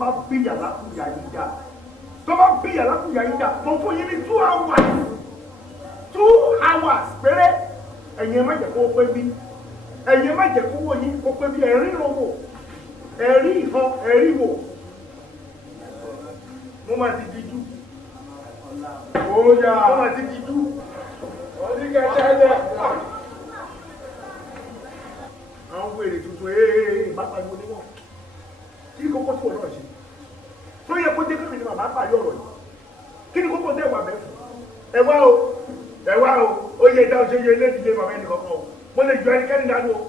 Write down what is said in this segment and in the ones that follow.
bá bí yàrá kú yà yín dá tó bá bí yàrá kú yà yín dá mo fún yín ní 2 hours péré ẹ̀yin má jẹ́ kó pé bí ẹ̀yin má jẹ́ kó wò yín kó pé bí ẹ̀rí ló wò ẹ̀rí ìhàn ẹ̀rí wò mo máa ti di jú mo máa ti di jú oníkẹ́kẹ́ àwọn wèrè tuntun ìbápa ìwọ ni wọn kí ni kókó tí wọn náà ṣe tó yẹ kó dé kí ni màmá parí ọ̀rọ̀ yìí kí ni kókó tẹ wà bẹ́ẹ̀ fún ẹ wá o ó yẹ dáhùn ṣe yẹ eléyìí màmá ẹnì kankan o mo lè jọ ẹnikẹ́ni dànù o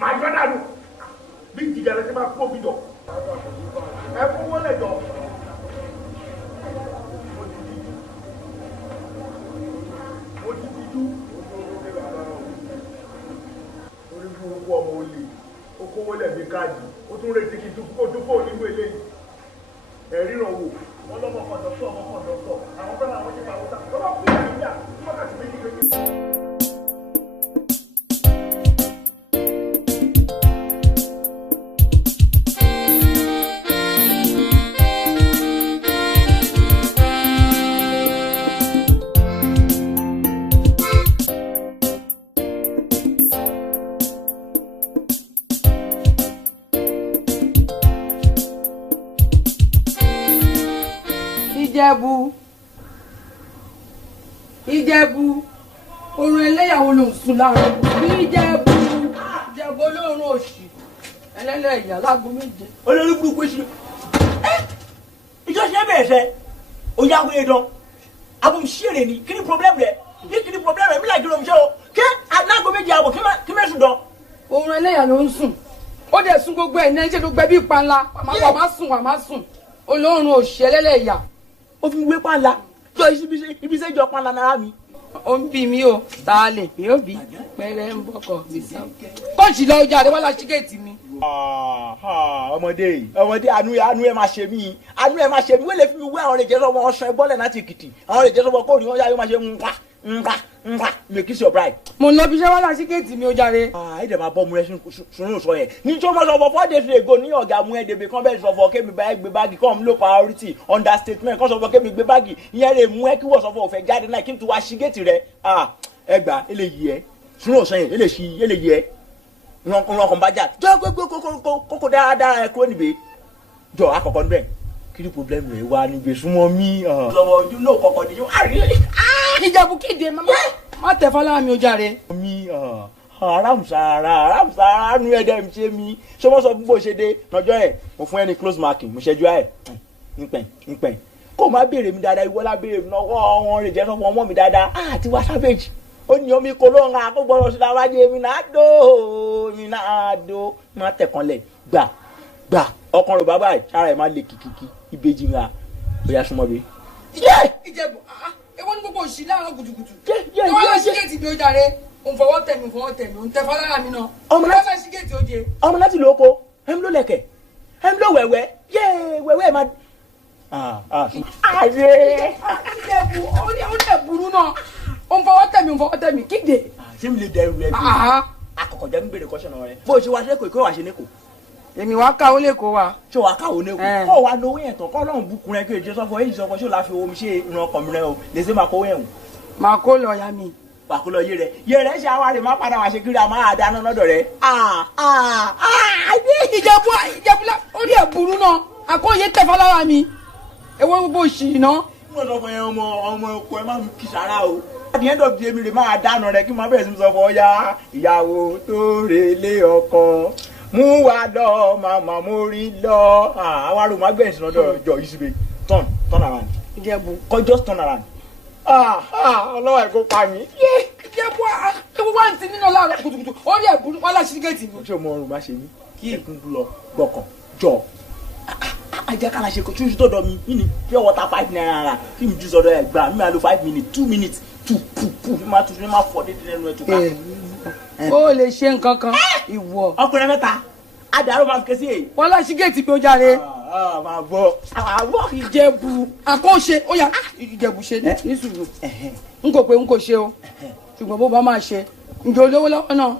màá jọ dànù bí ìjìjà rẹ ti máa kó mi jọ ẹ fún wọn lẹ jọ. Owó ọmọ olè ó kówó lẹ́bí káàdì ó tún retí kí kó dúpọ̀ nínú eléyìí ẹ̀ríran wò wọ́n lọ́mọ kọ̀dọ̀tọ̀ àwọn fẹ́ràn àwọn ṣe pàwọ́tà lọ́wọ́ fún ìyá wákàtí méjì. Ìjẹ̀bú orun ẹlẹ́yàwó ló ń sùn láàrin Ìjẹ̀bú olóorun òṣì ẹlẹ́lẹ́yà láago 7. olórí burúkú sí ìjọ ṣe bẹ̀rẹ̀ fẹ́ òyàwó ẹ̀dán abùsíèrè ni kí ni problem rẹ̀ kí ni problem rẹ̀ mílà jùlọ ṣe o kí alágo 7 àbọ̀ kí mẹ́sùn dán. orun ẹlẹ́yà ló ń sùn ó dẹ̀ sún gbogbo ẹ̀ náà ṣe ló gbẹ bí panla wà má sùn olóorun òṣì ẹlẹ́lẹ́yà. ó fi wé panla jọ ibi iṣẹ́ jọ panla nára mi. ó ń bí mi o tá a lè pé ó bí pẹrẹ ń bọkọ mi sàn. kóòtù lọ ọjà àdéwálá ṣíkẹ́ẹ̀tì mi. ọmọdé àánú ẹ máa ṣe mí wọ́n lè fi mi wé àwọn ọ̀rẹ́jẹ́ sọ́wọ́ ọ̀sán ẹ bọ́lẹ̀ láti Èkìtì àwọn ọ̀rẹ́jẹ́ sọ́wọ́ kó rí wọn yá yóò máa ṣe nǹkan mi kì í ṣe ọ̀bráì. mo ń lọ bí iṣẹ́ wálá ṣíkẹ́ẹ̀tì mi ó jàre. ẹ dẹ̀ máa bọ́ mu rẹ sunu sọ yẹn ní tí ó máa sọ fọ 4 days ago ní ọ̀gá mu ẹ̀ dèbè kan bẹ́ẹ̀ sọ fọ kémi bá ẹ gbé báàgì kọ́ mi ló priority understatement kọ́ sọ fọ kémi gbé báàgì ìyẹn lè mú ẹ kí wọ́n sọ fọ òfẹ́ jáde náà kí n tún wá ṣí géètì rẹ ẹ gbà ẹ lè yí ẹ sunu sọ yẹn ẹ lè yí ẹ wọn kàn bá jà jọ kókó dáradára ẹ kúrò níbẹ̀ jọ àkọ́kọ́ níbẹ̀ kí ni problem rẹ wá níbẹ̀ súnmọ́ mi. lọ́wọ́ ojú ló kọ̀kọ́ ni Ìjẹ̀bú kéde má tẹ̀ fọlá mi ó jàre. mi aramsara nu ẹ̀dẹ̀ mi ṣe mi ṣé sọ bó ṣe dé lọ́jọ́ ẹ̀ mo fún ẹ ní close marking mo ṣẹ́jú ẹ̀ ìpẹ̀n kó má béèrè mi dáadáa ìwọ́lá béèrè mi lọ́wọ́ wọn rè jẹ́ sọ́fún ọmọ mi dáadáa àti wá savage ó ní omi kò ló ń ra kó gbọ́dọ̀ sí láwájú mi náà dó má tẹ̀kànlẹ̀ gbà ọkàn rẹ̀ bàbá ẹ̀ sára ẹ̀ má lè kìkìkì ìbejì ńlá ó yá súnmọ́ bí. Ìjẹ̀bú ewo ní gbogbo òṣì láàárọ̀ kùtùkùtù ìwọ́n lọ sí géètì mi ó jàre òun fọwọ́ tẹ̀mí òun tẹ fọlára mi náà ọmọ sí géètì ó jẹ. ọmọ láti lò ó ko ẹm ló lẹ̀kẹ̀ ẹm ló wẹ̀wẹ̀ wẹ̀wẹ̀ má. Ìjẹ̀bú ó lè burú náà òun fọwọ́ tẹ̀mí kíde. ṣé mi lè dẹ ẹrù ẹ bí akọkọ jẹ mi bèrè kọsán rẹ bó o ṣe wá ṣe kò wá ṣe ní kò. èmi wá ká ó lè kó wa. ṣé wàá káwọ ní kò kó wa lówó yẹn tán kọ́ lọ́run bukun rẹ kí o jẹ sọ́fọ́ èyí sọ́fọ́ ṣé o láfi omi ṣe ìran ọkàn mi rẹ o lè ṣe máa kówó yẹn o. máa kó lọ ya mi. wà kó lọ yé rẹ ṣe àwa rẹ má padà wá ṣe kiri àmọ́ àdáná lọ́dọ̀ rẹ. Ìjẹ̀bú ó lè burú náà àkóyè tẹ̀fọ́ lára mi èwo gbogbo òṣì náà. mo sọ fún ẹ ọmọ ọkọ ẹ má mi kì sára o. at the end of the day mi rè máa dáná rẹ kí n máa bẹ̀rẹ̀ sí sọ fún ọ ya ìyàwó tó relé ọkọ mú wa lọ màmá mo rí lọ àwọn arúgbó agbẹ̀yìn sí lọ́dọ̀ jọ yìí síbi turn around. Ìjẹ̀bú kọ́ just turn around. ọlọ́wọ́ ẹ̀kọ́ pa mí. Ìjẹ̀bú ewu wá ti nínú láàárọ̀ kùtùkùtù ó lè burú wá láti géètì mi. ṣé o mọ ọrùn má ṣe mí kí ẹkún lọ gbọkàn jọ ajakala ṣe kò tún ṣe tó dọ̀ mi yìí ni pure water 5 naira kí mi jù sọ́dọ̀ ẹ̀ gbà mí máa lo 5 minutes 2 minutes pu mi máa tutù mi máa fọ́ dédé lẹ́nu ẹ̀ tó ká. ó lè ṣe nǹkan kan ìwọ. ọkùnrin mẹ́ta adarò máa fi ké sí èyí. wọ́n láti géètì mi ó jàre. máa bọ̀. Ìjẹ̀bú àkóṣe ó yá Ìjẹ̀bú ṣe ní sùúrù n kò pé n kò ṣe o ṣùgbọ́n bó bá máa ṣe ǹjẹ́ olówó lọ́wọ́ náà.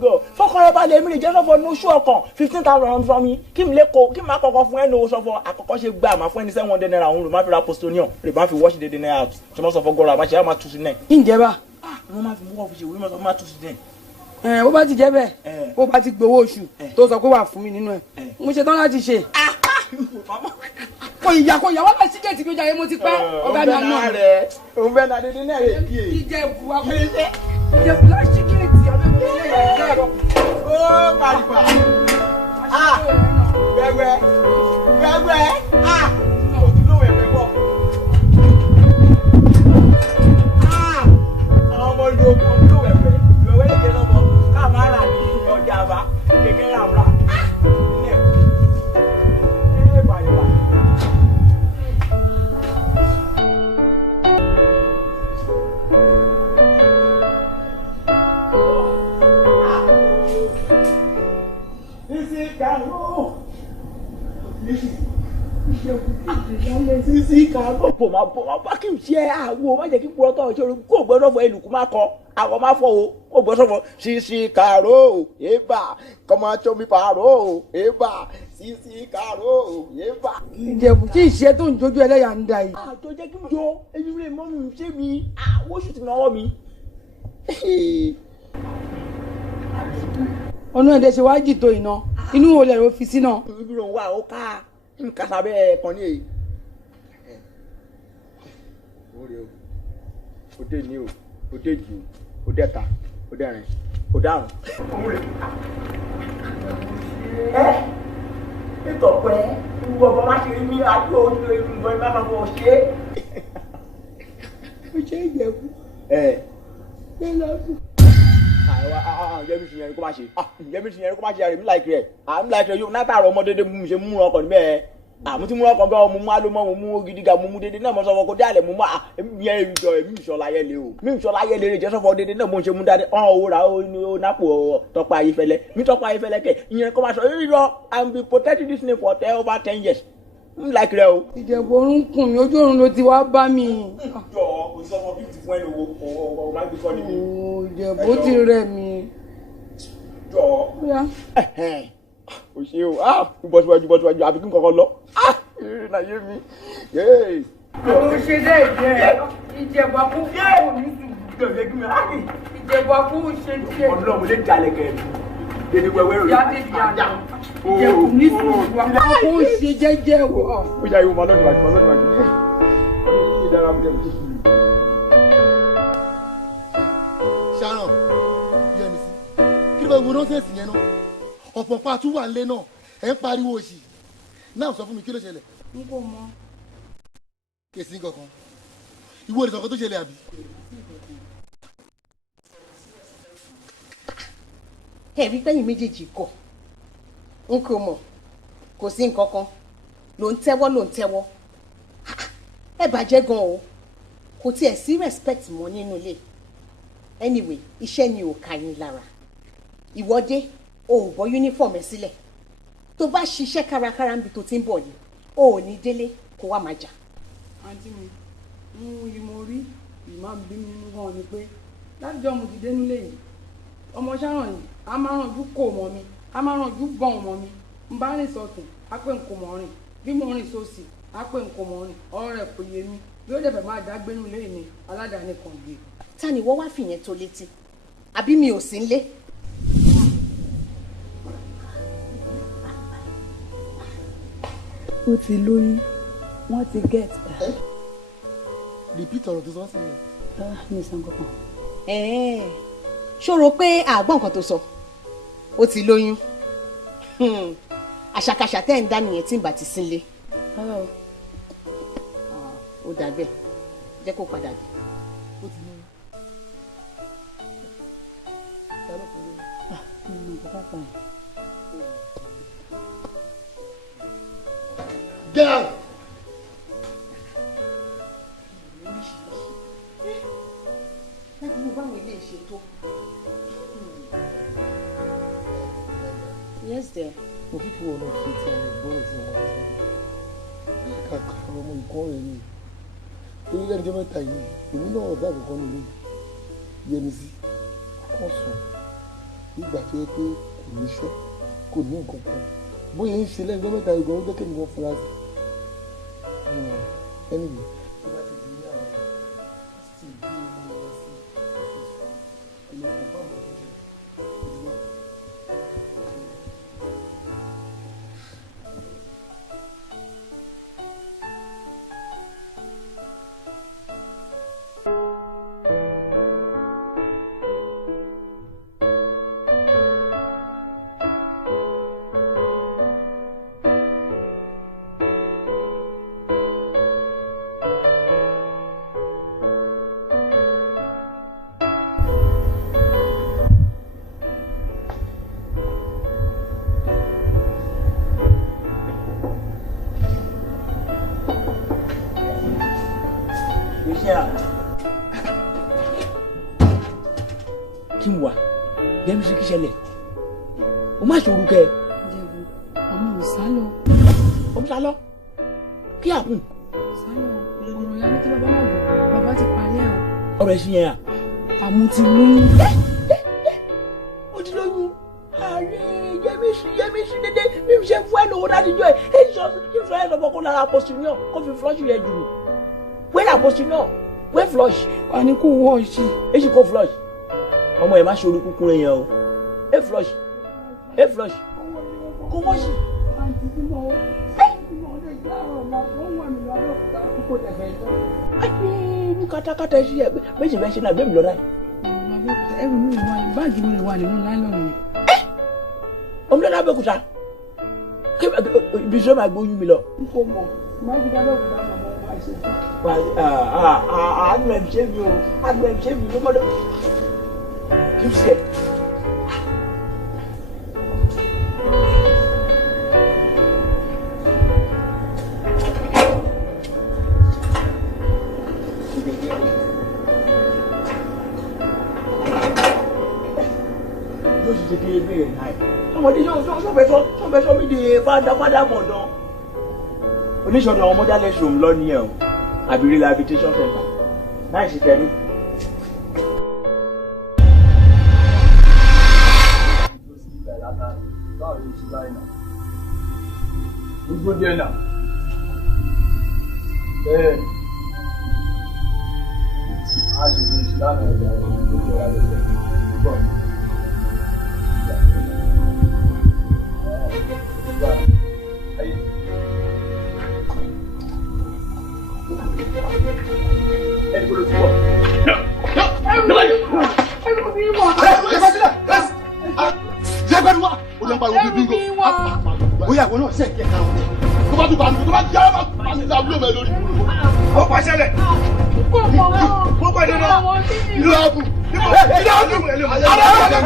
go fọkànlẹ̀ balẹ̀ mi lè jẹ́ sọ́fọ̀ ní oṣù ọkàn 15,000 fún mi kí mi lè kó kí mi máa kọ́kọ́ fún ẹnu sọ́fọ̀ àkọ́kọ́ ṣe gbà máa fún ẹni 700 naira òun rè má fi ra postonion rè má fi wọ́ọ̀ṣì dédé náírà tí wọ́n sọ fọ́ gọ́ra àbáṣe á máa tú sí náà. ǹjẹ́ bá. wọ́n máa fi wọ́ọ̀ fi ṣe wí mọ́ sọ fún máa tú sí náà. bó bá ti jẹ́ bẹ́ẹ̀ bó bá ti gbowó oṣù tó sọ pé wà fún mi nínú ẹ̀ mo ṣe tán láti ṣe. kò ìyá wọ́n bá síkẹ́ẹ̀tì mi jàre mo ti pẹ́ ọ̀gá mi àná rẹ̀. òun bẹ́ẹ̀ náà dédé náà rè kí èyí. ìjẹ̀bù síkẹ́ẹ̀tì àbẹ̀wò ó paripa wẹ́wẹ́ òdúró wẹ̀wẹ́ bọ̀ àwọn ọmọ ìlú ogun òdúró wẹ̀wẹ́ lè jẹ́ lọ́mọ káà máa rà ní ọjà àbá kékeré àbúrà nílẹ̀ paripa. Sisi kàró bò máa bá kí n ṣe àwo má jẹ́ kí purọ́ tọ̀ ṣe kó gbọ́dọ̀ fọ ẹlùkú má kọ àwọn má fọ o kó gbọ́dọ̀ fọ sisi kàró ébà kọ́mọ tó mi pàrọ̀ ébà sisi kàró ébà. ìjẹ̀bù tí ìṣe tó ń jojú ẹlẹ́yà ń da yìí. àjọ jẹ́ kí n jọ eyín rẹ̀ mọ́ mi ṣé mi àwọn oṣù tí mo náwó mi. ọ̀nà ẹ̀dẹ̀ ṣe wá jì tó iná inú wo lẹ̀ ló fi sí náà. ibi ló ń wá ó ká nǹkan sábẹ́ kan ní èyí. òde ní o òde jù o òde ta òde rìn òde àrùn. ìtọ̀pẹ́ gbogbo ọba má ṣe rí ní àjọ ojú ìgbọ̀n ìbá máa fọ ṣe. ó ṣe ìjẹ̀bù. ṣé lọ́dún. Yemisi yẹn kó má ṣe Yemisi yẹn kó má ṣe àrè mi láìkiri ẹ̀ àmì láìkiri yóò látàrọ ọmọ dédé mú mi ṣe mú ọkọ̀ níbẹ̀ àmú tí mú ọkọ̀ bẹ́ẹ̀ mo mú alómọ́ mo mú gidiga mo mú dédé náà mo sọ fọ kó dé àlẹ́ mo mú yẹn ìjọ èmi ìṣọ̀lá yẹn lé o mi ìṣọ̀lá yẹn lè jẹ́ sọ́fọ́ dédé náà mo ṣe mú dáadé ọ̀hún owó ra ó nápò Tọ́pẹ́ Ayéfẹ́lẹ́ mi Tọ́pẹ́ Ayéfẹ́lẹ́ kẹ̀ ìyẹn kó má sọ irọ́ I be protecting this name for over 10 years n láìkiri ẹ o. ìjẹ̀bù orun kùn mí ojú oorun ló ti wá bá mi. jọ o sọ fọ 50 fún ẹni owó máa gbé sọ níbi. ìjẹ̀bù ó ti rẹ̀ mí. jọ o ṣe o bọ́síwájú àbí kí n kọ́kọ́ lọ eré náà yé mi. àwọn ṣe dé ìjẹ́ ìjẹ̀bù àkókò ní sùúrù ìjẹ̀bù àkókò ṣe díẹ̀. ọlọ́run lè jalè kẹ́ẹ̀mí dédé wẹ́wẹ́ rẹ̀. jáde ìyànà ìjẹ̀bù ní sùúrù àkókò ṣe jẹ́jẹ́ wọ̀. ó yà yóò máa lọ́dún wájú ìdára mi dẹ́mu tó kú. Sharon Yemisi kí ló bá wo nọ́ọ̀sẹ̀sì yẹn náà ọ̀pọ̀ pa tún wà nílé náà ẹ̀ ń pariwo òṣì náà sọ fún mi kí ló ṣẹlẹ̀. n kò mọ. kèsì kankan ìwọ ò lè sọ̀kọ́ tó ṣẹlẹ̀ àbí. ẹ̀rí pẹ́yìn méjèèjì kọ̀ n kò mọ̀ kò sí nǹkan kan ló ń tẹ́wọ́ ẹ bàjẹ́ gan o kò tiẹ̀ sí respect mọ́ nínú ilé anyway iṣẹ́ ni ò ká yín lára ìwọ́dé o ò bọ́ uniform ẹ sílẹ̀ tó bá ṣiṣẹ́ kárakára níbi tó ti ń bọ̀ yìí o ò ní délé kó wá máa jà. àǹtí mi ń yí mo rí ìmọ̀ bí mi nínú gan ni pé látijọ́ mo ti dé nílé yìí ọmọ Sharon yìí a máa rànjú kò mọ́ mi a máa rànjú bọ̀n mọ́ mi n bá rìn sọ̀tún á pé n kò mọ̀ rìn bí mo rìn sósì á pé n kò mọ̀ rìn ọ̀rọ̀ rẹ̀ kò yé mi bí ó dẹ̀ fẹ́ máa dágbénú lé ní aládàáni kan gbé. ta ni wọ́n wá fìyẹn tó létí àbí mi ò sí ń lé. ó ti lóyún wọ́n ti get. repeat ọ̀rọ̀ tó sọ sí mi. mi ò sàn kankan. ṣòro pé àgbọ̀n kan tó sọ ó ti lóyún àṣàkáṣà tẹ́ ń dá nìyẹn tí ń bá ti sínlé. ó dàgbẹ́ jẹ́ kó padà dé. ó ti lóyún. Get out! láti mú báwọn ilé ṣe tó. Yes dear. mo fi fi ọ̀nà fi ti àwọn ìgbọ́rọ̀ tí wọ́n wá kàkà ọmọ ìkọ́ rẹ̀ ni orílẹ̀ èdè mẹ́ta yìí èmi náà ọ̀gá àkọ́kọ́ ní olóyìn Yemisi kàn sùn nígbà tó yẹ pé kò ní iṣẹ́ kò ní nǹkan kan bóyá ń ṣe lẹ́yìn gbọ́mẹ́ta ìgbọ̀n ó jẹ́ kí nǹkan fura sí anyway tó bá ti di ní àwọn sì bí omi lọ sí ọ́fíìsì kò lè kó báwọn tó ṣe ìdíwọ́. kí n wà Yemisi kí ṣẹlẹ̀ o má ṣòro kẹ. Jẹ̀bù ọmọ ò sálọ. ọmọ sálọ kí àkùn. Sálọ ọ̀rọ̀ ya ní kí bàbá má bọ̀ bàbá ti parí ẹ̀ o. ọ̀rọ̀ ẹ̀sìn yẹn à. àmú ti lóyún. ó ti lóyún. ààrẹ Yemisi dédé bí mi ṣe fún ẹ lówó láti jọ ẹ ẹ sọ kí n fẹ́ ẹ lọ́bọ̀ kó lára postinion kó fi flush yẹn jù wẹ́n postinion wẹ́n flush. wà ní kó wọ́ ọ̀ṣì. èsì kó flush ọmọ yẹn má ṣe orí kúkúrú yẹn o ẹ flush kó wọ́n ṣì. àǹtí tí mo ọdẹ ìyá ọ̀rọ̀ náà wọ́n wà mí lọ Abẹ́òkúta kókó tẹ̀fẹ̀ ìtọ́. ayé ní katakata ẹ sí ẹ méjì fẹ́ ṣe náà bẹ́ẹ̀ mi lọ́dà yìí. Abẹ́òkúta ẹrù mi wà ní báàgì mi wà nínú láìlọ́ọ̀nù mi. ọmọ lọ́dà Abẹ́òkúta kí ibi tí ó máa gbóyún mi lọ. n kò mọ̀ máa fi Abẹ́òkúta mọ̀ mọ́ wá ṣe fún. àgbẹ̀ ṣé mi o àgbẹ̀ ṣé mi ló gbọ́dọ̀ kí n ṣe. ọmọdé sọ mí di fádà mọ̀dán. oníṣòwò àwọn ọmọdé alẹ́ ṣòun lọ ní ẹ̀ o àbí rehabilitation center náà ṣe kẹ́rí. gbogbo díẹ̀ náà a ṣe fi ìṣìlánà ẹ̀dá tó jẹ́ wà lẹ́sẹ̀ gbọ́. Ẹni kò lè túbọ̀. Jẹ́gbẹ́rúwá ó lọ ń pariwo bíbí ngo. Bóyá ìwọ náà ṣe kí ẹ ká wọn. Tó bá tún bá mi tó bá jẹ́ ọ́ bá mi ta búlọ̀ mẹ́ lórí. Ó pàṣẹlẹ̀. Mo pàdé náà. Ìlú ààbò. Ìlú ààbò.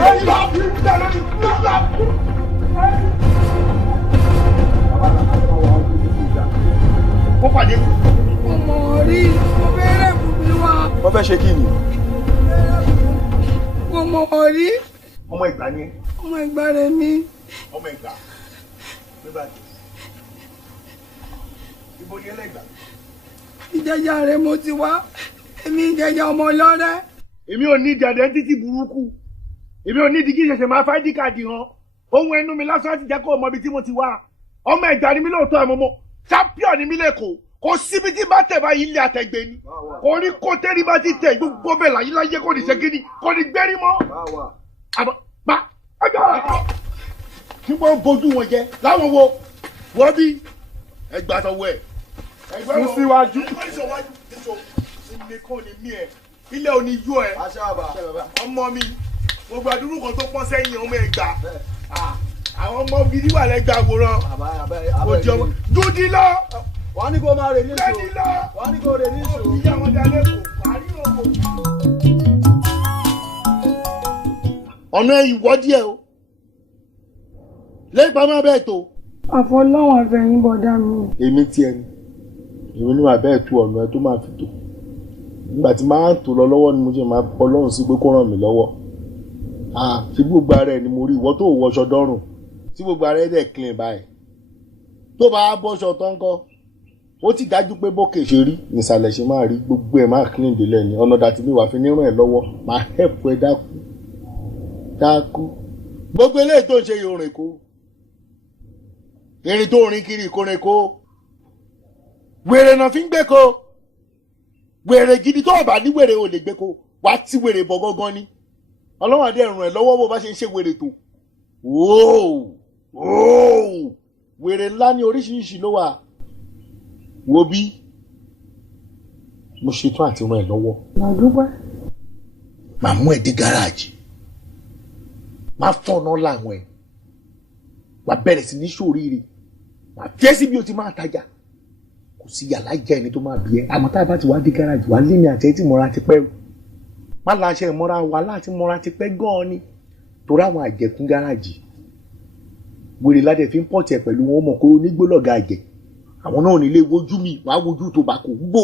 Mo pàdé. mo mọ̀ rí mo bẹ̀rẹ̀ fún mi wá. Wọ́n fẹ́ ṣe kí ni? mo mọ̀ rí Ọmọ Ìgbà ni. ọmọ ìgbà rẹ̀ mi. Ọmọ Ìgbà. Gbé báyìí. Ibo ni ẹlẹ́gbàá? ìjẹjà rẹ̀ mo ti wá èmi ìjẹjà ọmọ ọlọ́rẹ́. Èmi ò ní ìdàdẹ́ títí burúkú. Èmi ò ní ìdí kí ṣẹ̀ṣẹ̀ máa fáìdí káàdì hàn. Ohun ẹnu mi lásán ti jẹ́ kó mọ ibi tí mo ti wá. Ọmọ Ìgbà ni mí lóòótọ́ àmọ́ mo. Champion ni mí lẹ́kọ̀ọ́. Kò síbi tí bá tẹ̀ báyìí ilé àtẹ̀gbẹ́ ni. Kò ní kó tẹ́rí bá ti tẹ̀ gbogbo bẹ́ẹ̀ láyé láyé kò ní ṣe kíni kò ní gbẹ́rí mọ́. Àbọ̀ bá ọjọ́ kí wọ́n bójú wọn jẹ láwọn wo wọ́n bí ẹgbà tọwọ́ ẹ̀. Fún síwájú. Nìkan ni mí ẹ̀ ilé òní yó ẹ̀ ọmọ mi gbogbo àdúrú kan tó pọ́n sẹ́yìn ọmọ Ẹ̀gbá àwọn ọmọ gidi wà lẹ́gbàá àwòrán òjò dúdí lọ. Wọ́n ní kó máa rè ní ìṣó. Lẹ́ni lọ. Wọ́n ní kó rè ní ìṣó. Ìyá wọn dalẹ̀ kò parí òkò. Ọ̀nà ìwọ́ díẹ̀ o. Lẹ́yìn pamọ́ abẹ́ ètò. àfọlọ́wọ̀n àfẹ̀yìn bọ̀dá mi. Èmi tí ẹni. Èmi ní abẹ́ ètò ọ̀nà ẹ tó máa fi tò. Nígbà tí máa ń tò lọ lọ́wọ́ ni mo ṣe máa bọ́ lọ́rùn sí pé kó ràn mí lọ́wọ́. Ṣé gbogbo ara ẹ ni mo rí ìwọ tó wọṣọ dọ́rùn. Tí gbogbo ara ẹ dẹ̀ clean báyìí. Tó bá bọ́ṣọ tán kọ́. Ó ti dájú pé bókè ṣe rí ìsàlẹ̀ ṣe máa rí gbogbo ẹ̀ máa clean délẹ̀ ni ọ̀nà dàtí mi wà fi níràn ẹ̀ lọ́wọ́ máa help ẹ dákú dákú gbogbo eléyìí tó ń ṣe yorin kó erin tó rin kiri ìkórin kó wèrè náà fi ń gbé ko wèrè gidi tó bá ní wèrè ò lè gbé ko wá tí wèrè bọ̀ gángan ni ọlọ́wọ́n adé ràn ẹ́ lọ́wọ́ bó bá ṣe ń ṣe wèrè tó wèrè ńlá ní oríṣiríṣi ló wà wo bí mo ṣetán àti ràn ẹ́ lọ́wọ́. màá mú ẹ dé gáràjì máa fọ̀nà láwọn ẹ̀ wà bẹ̀rẹ̀ sí ní ṣòríire wà fẹ́ sí bí o ti máa tajà kò sí yàrá ìjà ẹni tó máa bí ẹ àmọ́ tá a bá ti wá dé gáràjì wà lémi àti ẹ tí mọ́ra ti pẹ́ o má láṣẹ ìmọ́ra wà láti mọ́ra ti pẹ́ gan-an ni torí àwọn àjẹkún gáràjì wèrè ládẹ fi ń pọ̀ tiẹ̀ pẹ̀lú wọn mọ̀ kó onígbólọ̀gà àjẹ àwọn náà nílé wojú mi wàá wojú tobacco gbó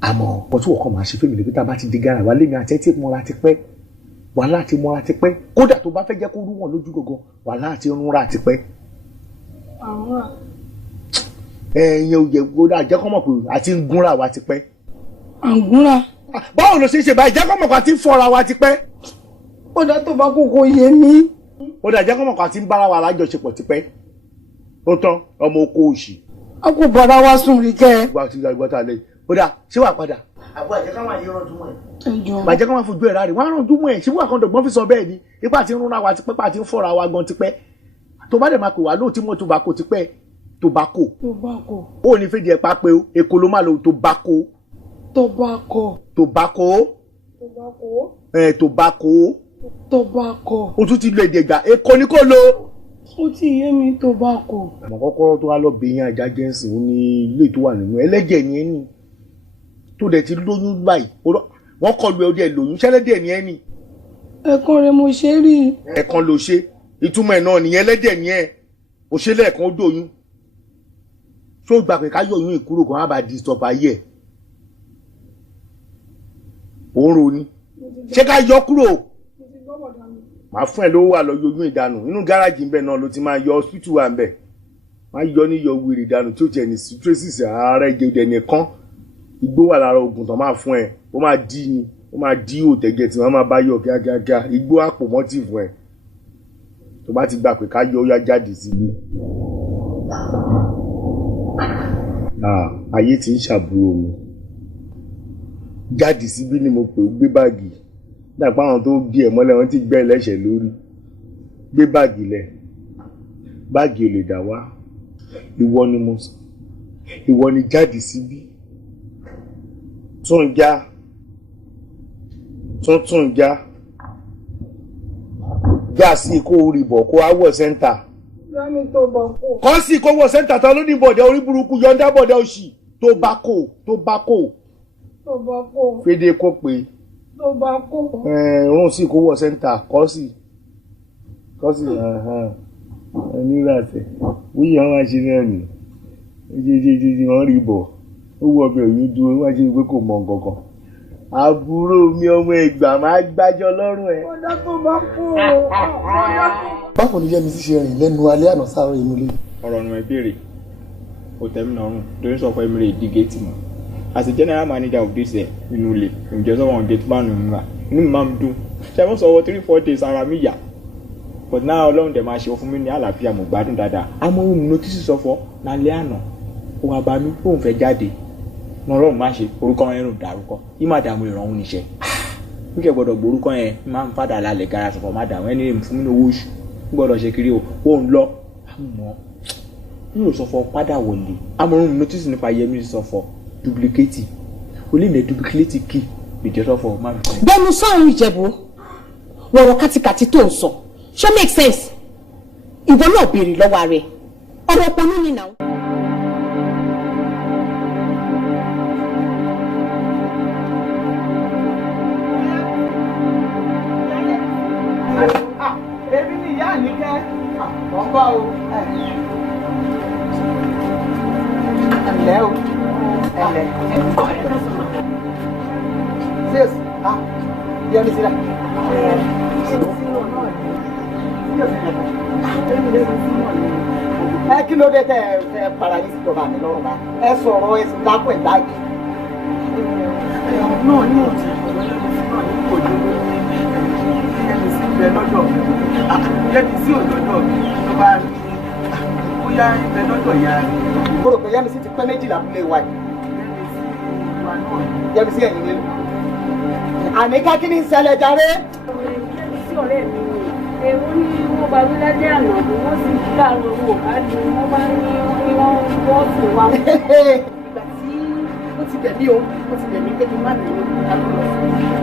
àmọ́ ọ̀pọ̀ tí wọ́n kàn máa ṣe fẹ́mi lè tá a bá ti dé gáràjì wà lémi àti ẹ tí mọ́ra ti pẹ́ wàhálà àti mọ́ra ti pẹ́ kódà tó bá fẹ́ jẹ́ kó rú wọn lójú gọ́gọ́ wàhálà àti rúnra ti pẹ́. ẹ̀yin òye kódà jẹ́ kọ́ mọ̀ pé àti ń gúnra wa ti pẹ́. àgúnra. báwo ló ṣe ń ṣe báyìí jẹ́ kọ́ mọ̀ pé àti ń fọ́ra wa ti pẹ́. kódà tó bá kókó yé mi. kódà jẹ́ kọ́ mọ̀ pé àti ń bára wa lájọṣepọ̀ ti pẹ́. ó tán ọmọ oko òṣì. a kò bára wa sùn rí kẹ́. kódà ṣé wàá padà. àbúrò àjẹká máa yẹ ọdún mọ́ ẹ̀. bàjẹ́ kọ́ máa fojú ẹ̀ ráre wọ́n á rán ojú mọ́ ẹ̀ ṣíbú àkọ́ndọ̀gbọ́n fi sọ bẹ́ẹ̀ ni ipá ti ń rúnra wa ti pẹ́ pàtí ń fọ́ra wa gan ti pẹ́ tó bá dẹ̀ máa pè wá lóòótí mọ́ tobacco ti pẹ́ tobacco ó ní fèdí ẹ̀ pa pé èkó ló máa lo tobacco ó tún ti lo èdè ìgbà èkó ni kò lo. ó ti yé mi tobacco. àmọ́ kọ́kọ́rọ́ tó wá lọ bẹ̀yìn ajá jẹ́nsìn ó ní ilé tó wà nínú ẹlẹ́jẹ̀ ni ẹ́ ní tó dẹ̀ ti lóyún báyìí wọ́n kọlu ẹ̀ ó dẹ̀ lóyún ṣẹlẹ́dẹ̀ ni ẹ́ ní. ẹ̀kan rẹ̀ mo ṣe rí. ẹ̀kan ló ṣe ìtumọ̀ ẹ̀ náà nìyẹn ẹlẹ́dẹ̀ ni ẹ̀ ò ṣe lẹ́ẹ̀kan ó dóyún tó gbà pé ká yọ̀yún ìkúrò kan á bá di stop ayé ẹ̀ òórùn ni ṣé ká yọ kúrò màá fún ẹ lówó wà lọ yọyún ìdànù inú gáràjì ń bẹ náà ló ti máa yọ hospital wà ń bẹ má yọ ní yọ wèrè ìdànù tí ó tiẹ̀ ní traces ààrẹ jẹjẹ nìkan igbó wà lára oògùn tó máa fún ẹ ó máa dí ni ó máa dí òtẹ̀gẹ̀ tí wọ́n máa bá yọ kíákíá igbó àpò mọ́tì fún ẹ tó bá ti gbà pé ká yọ ya jáde síbi. ayé ti ń ṣàbúrò mi jáde síbí ni mo pè ó gbé báàgì dàpọ̀ àwọn tó bí ẹ̀ mọ́lẹ̀ wọ́n ti gbẹ́ ẹlẹ́ṣẹ̀ lórí gbé báàgì lẹ̀ báàgì ò lè dà wá ìwọ ni mo sọ ìwọ ni jáde síbí tún já tún já já sí kó rí bọ̀ kó á wọ̀ sẹ́ńtà kọ́ sí kó wọ̀ sẹ́ńtà tán ló ní bọ̀dẹ̀ orí burúkú yọ̀ǹda bọ̀dẹ̀ òṣì tobacco fédè kó pé òun sì kó wọ̀ sẹ́ńtà kọ́ sí oníràtẹ̀ wíyà wọn ṣe náà nì jíjí wọn rí bọ̀ ó wọ ọbẹ̀ òyìn dúró wọ́n ṣe pé kò mọ nǹkankan àbúrò mi ọmọ ìgbà máa gbájọ lọ́rùn ẹ̀. báwo ni Yẹ́misí ṣe rìn lẹ́nu alẹ́ àná sáré inú ilé. ọ̀rọ̀ ọ̀nà ìbéèrè kò tẹ́mi lọ́rùn torí sọ pé mi rè di géètì mọ́ as a general manager of this inú ilé ǹjẹ́ sọ́wọ́n géètì bá nù mí wá inú mi máa ń dùn ṣe mo sọ wọ 3-4 days ara mi yà but now ọlọ́run dẹ̀ máa ṣe fún mi ní àlàáfíà mo gbádùn dáadáa àmọ́ òun notice sọ fọ́ lálẹ́ àná ó wá bá mi òun fẹ́ jáde ọlọ́run má ṣe orúkọ yẹn rò dárúkọ yìí má dààmú ìrànwọ́ níṣẹ́ n kẹ́ gbọ́dọ̀ gbórúkọ yẹn máa ń fàdà lálẹ́ gara sọ̀fọ̀ má dààmú ẹni rèé fún mi ní owó oṣù n gbọ́dọ̀ ṣe kiri o ó ń lọ àmọ́ n yóò sọ̀fọ̀ padà wọlé àmọ́ òun notice nípa Yẹ́misí sọ̀fọ̀ duplicate olè ní duplicate key ìjẹ́ sọ̀fọ̀ má fi. bẹ́ẹ̀ni sọ́run Ìjẹ̀bú wọ̀rọ̀ kátikàti tó ń sọ ṣó make sense ìwọ náà béèrè lọ́wọ́ rẹ̀ ọ̀rọ̀ pọnú ni náà. èmi ni ìyá Àníkẹ́ wọ́n bá o ẹ̀lẹ́ o ẹ̀lẹ́ sis Yẹ́misí rà ẹ kí ló dé tẹ ẹ para yín síjọba mi lọ́rùn bá ẹ sọ̀rọ̀ ẹ sì lápò ẹ̀ dájú. náà ní òtí náà ní kò dúró Yẹ́misí ibẹ̀ lọ́dọ̀ Yẹ́misí òdòdó ló bá ní bóyá ibẹ̀ lọ́dọ̀ ìyá rẹ̀. mo rò pé Yẹ́misí ti pẹ́ méjìlá fún ilé wa yìí. Yẹ́misí ẹ̀yìn nílùú. Àníká kí ni ń ṣẹlẹ̀ jàre? Yẹ́misí ọ̀rẹ́ mi ni èrò ní wọ́n bá wí lájẹ́ àná wọ́n sì ń dàrú owó àdùn wọ́n bá ní wọ́n sì wá. Ìgbà tí ó ti bẹ̀ mí o ó ti bẹ̀ mí pé kí n má bẹ̀rù àbúrò sí.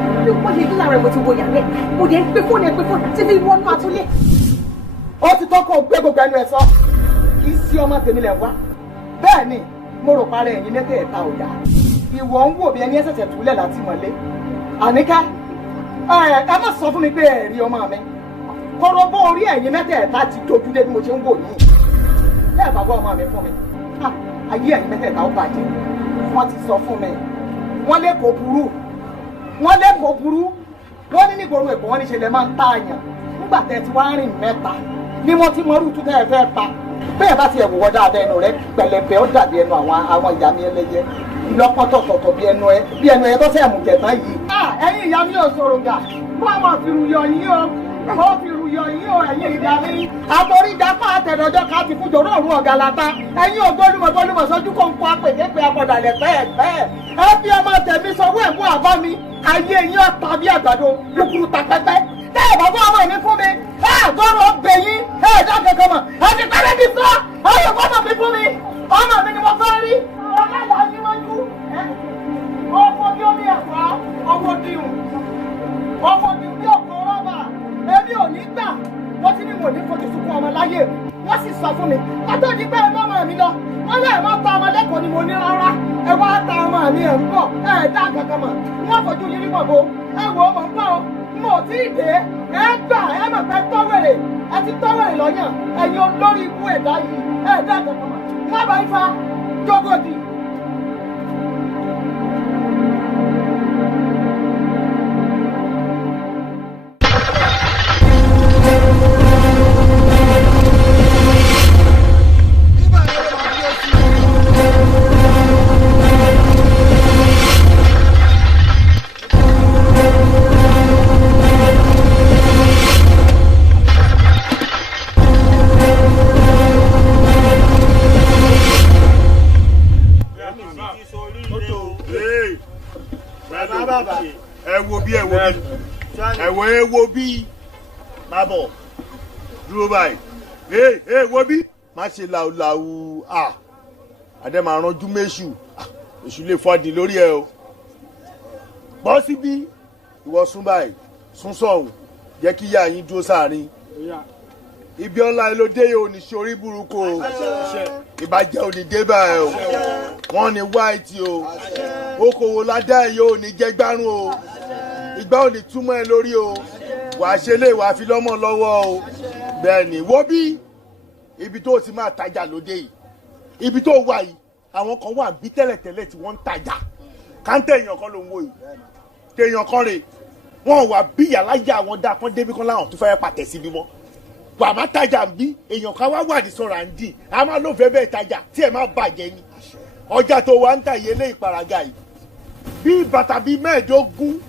Mo ṣe kí lára ẹ̀ mo ti wo yàrá ẹ̀ mo dẹ̀ ń pé fóònù tí fi wọnú àtúnyẹ̀. Ó ti tọ́ kó gbé gbogbo ẹnu ẹ̀ sọ. Kì í sí ọmọ tèmi lẹ̀ wá. Bẹ́ẹ̀ ni mo rò parẹ́ ẹ̀yin mẹ́tẹ̀ẹ̀ta ò yá. Ìwọ ń wò bí ẹni ẹ̀sẹ̀sẹ̀ túlẹ̀ láti mọ̀lé. Àníká ẹ má sọ fún mi pé ẹ rí ọmọ mi. Kọ́rọ́bọ́ orí ẹ̀yin mẹ́tẹ̀ẹ̀ta ti dojú dé bí mo ṣe ń wò yín. Bẹ́ẹ̀ bá wá ọmọ mi fún mi. Ayé ẹ̀yin mẹ́tẹ̀ẹ̀ta ó bàjẹ́. Wọ́n ti sọ fún mi. Wọ́n lé kò burú. Wọ́n lé kò burú. Wọ́n ní nígboro Èkó wọ́n ní ṣe lè máa ń tààyàn. Nígbà tẹ́ ti wá rìn mẹ́ta ni mo ti mọ orúkú tẹ́ ẹ fẹ́ pa. Bẹ́ẹ̀ bá ti ẹ̀wò wọ́n dáadáa ẹnu rẹ̀ pẹ̀lẹ́pẹ̀ ó dàbí ẹnu àwọn ìyá mi ẹlẹ́yẹ. Ìlọ́pọ̀tọ̀tọ̀tọ̀ bí ẹnu ẹ tó fẹ́ mú jẹ̀tán yìí. Ẹ̀yin ìyá mi ò sọ̀rọ̀ gà. Wọ́n mọ̀ fi ruyọ yín o. Ó fi ruyọ yín o ẹ̀yin ìyá mi. Àtòrí ìdápá àtẹ̀dọ̀jọ́ ká ti fújò náà rú ọ̀gá lata. Ẹ̀yin ògbólúmọ̀ sójú kò ń kó apèdépè apọ̀dàlẹ̀ pẹ́ẹ̀pẹ́. Ẹ fi ọmọ tẹ̀mí sanwó ẹ̀mú àbá mi. Ayé yín ọ̀tá bí àgbàdo lukuru ta pẹ́pẹ́. Tẹ́ ẹ̀ bàbá ọmọ mi fún mi. Ẹ àgọ́rọ̀ ọbẹ̀ yín. Ẹ ẹ̀dá kankan mọ̀. Ẹ ti pẹ́rẹ́ ti sọ. Ọyọ̀ fọ́mọ̀ mi fún mi. Ọmọ mi ni mo fẹ́ rí. Ọlọ́lá ni wọ́n jú. Ọmọ bí omi ẹ̀fọ́. Ọmọ dìrùn. Ọmọ dìrùn bí ọkọ̀ rọ́bà. Èmi ò ní gbà. Wọ́n ti ní mo ní fojú sunkún ọmọ láyé. Wọ́n sì sọ fún mi. Ọjọ́ ti pẹ́ ọmọ mi lọ. Wọ́n lè má ta ọmọ lẹ́kọ̀ọ́ ni mo ní rárá. Ẹ wá ta ọmọ mi ẹ̀ ń bọ̀. Ẹ dá kankan mọ̀. Wọ́n fojú yín rí mọ̀ bo. Ẹ wò ó mọ̀ ń bọ̀ o. Mo ò tí ì dé. Ẹ gbà ẹ mọ̀ pé tọ́wèrè. Ẹ ti tọ́wèrè lọ́yàn. Ẹ̀yin olórí ikú ẹ̀dá yìí. Ẹ dá kankan mọ̀. Wọ́n bá ifá jógòdì. ẹ wo bí má bọ̀ dúró báyìí wo bí má ṣe làwùlàwù àdé máa ranjú méṣù èṣù lè fọ́ọ̀dì lórí ẹ o bọ́ síbí ìwọ sún báyìí sún sọ̀hún jẹ́ kí ìyá yín dúró sáàrin ibi ọ̀la ẹ ló dé yìí ò ní ṣe orí burúkú o ìbàjẹ́ ò ní dé báyìí o wọ́n ní white o okòwò ládá ẹ̀ yóò ní jẹ́ gbárùn o ìgbà ò ní túmọ̀ ẹ lórí o wàá ṣe lè wàá fi lọ́mọ lọ́wọ́ o bẹ́ẹ̀ ni wo bí ibi tó ti máa tajà lóde yìí ibi tó wà yìí àwọn kan wà bí tẹ́lẹ̀tẹ́lẹ̀ tí wọ́n ń tajà káńtẹ̀ èèyàn kan ló ń wò yìí téèyàn kan rè wọ́n wà bí yàlájà àwọn dá kan débi kan láwọn tó fẹ́ pàtẹ́ síbi mọ́ wà má tajà ń bí èèyàn kan wá wà ní sọ̀rọ̀ à ń dì á má ló fẹ́ bẹ́ẹ̀ tajà tí ẹ̀ má bàjẹ́ ni ọjà tó wà ń tà yé lé ìparaga yìí bí bàtà bíi mẹ́ẹ̀ẹ́dógún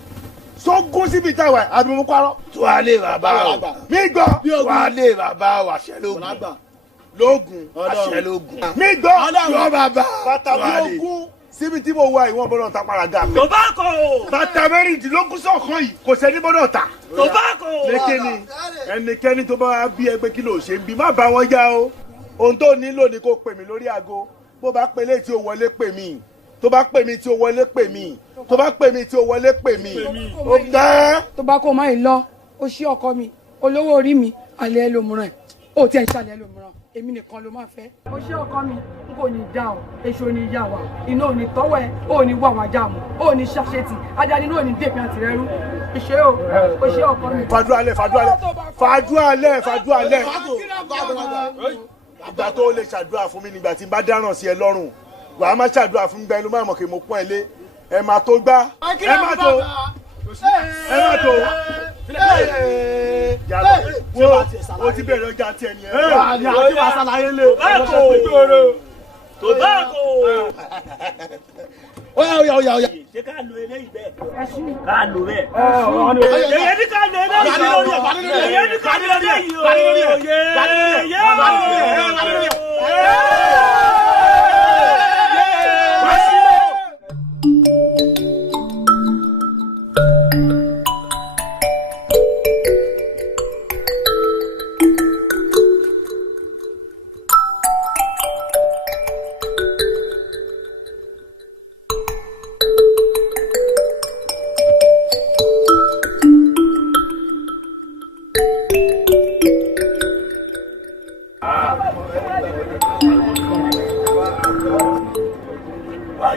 sógún síbi táwa àbí mo parọ́. tuwale bàbá o mi gbọ́. tuwale bàbá o àṣẹ lóògùn lóògùn àṣẹ lóògùn. mi gbọ́. yọ bàbá bàtà bíi ogún síbi tí mo wà ìwọ̀n gbọ́dọ̀ ta paraga mi. tobacco. bàtà mẹ́rìndínlógún sọ̀kan yìí kò sẹ́ni gbọ́dọ̀ ta. tobacco. lékeni ẹnikẹ́ni tó bá bí ẹgbẹ́ kí ló ṣe ń bí má bá wọn já o ohun tó nílò ni kò pè mí lórí aago bó bá pè lé tí o wọlé pè mí tó bá pè mí tí o wọlé pè mí tó bá pè mí tí o wọlé pè mí ó gbẹ́. tó bá kó máa ń lọ ó ṣí ọkọ mi olówó orí mi alẹ́ lòmùràn ó tiẹ̀ ń ṣàlẹ́ lòmùràn èmi nìkan ló máa fẹ́. ó ṣí ọkọ mi n kò ní dá ọ èso ní ìyá wa iná ò ní tọ́wọ́ ẹ ó ní wà wá jáàmù ó ní ṣàṣetì ajáde náà ò ní dèpin àtìrẹ́rú ìṣe o ó ṣí ọkọ mi. fàdúrà lẹ̀ ìgbà tó lè ṣàdúrà fún mi nígbà tí n bá dáràn sí ẹ lọ́rùn wàá má ṣàdúrà fún mi gbẹ́nu máa mọ̀ kí mo pọ́n ẹ lé ẹ máa tó gbá ẹ má tó yàrá wo o ti bẹ̀rẹ̀ ọjà tiẹ̀ ni ẹ. ní àti wàá ṣàlàyé lé. tobacco. Oya. Ṣé ká lo eléyìí bẹ́ẹ̀? Ká lò bẹ́ẹ̀. Èyí ni ká lo eléyìí. Èyí ni ká lo eléyìí.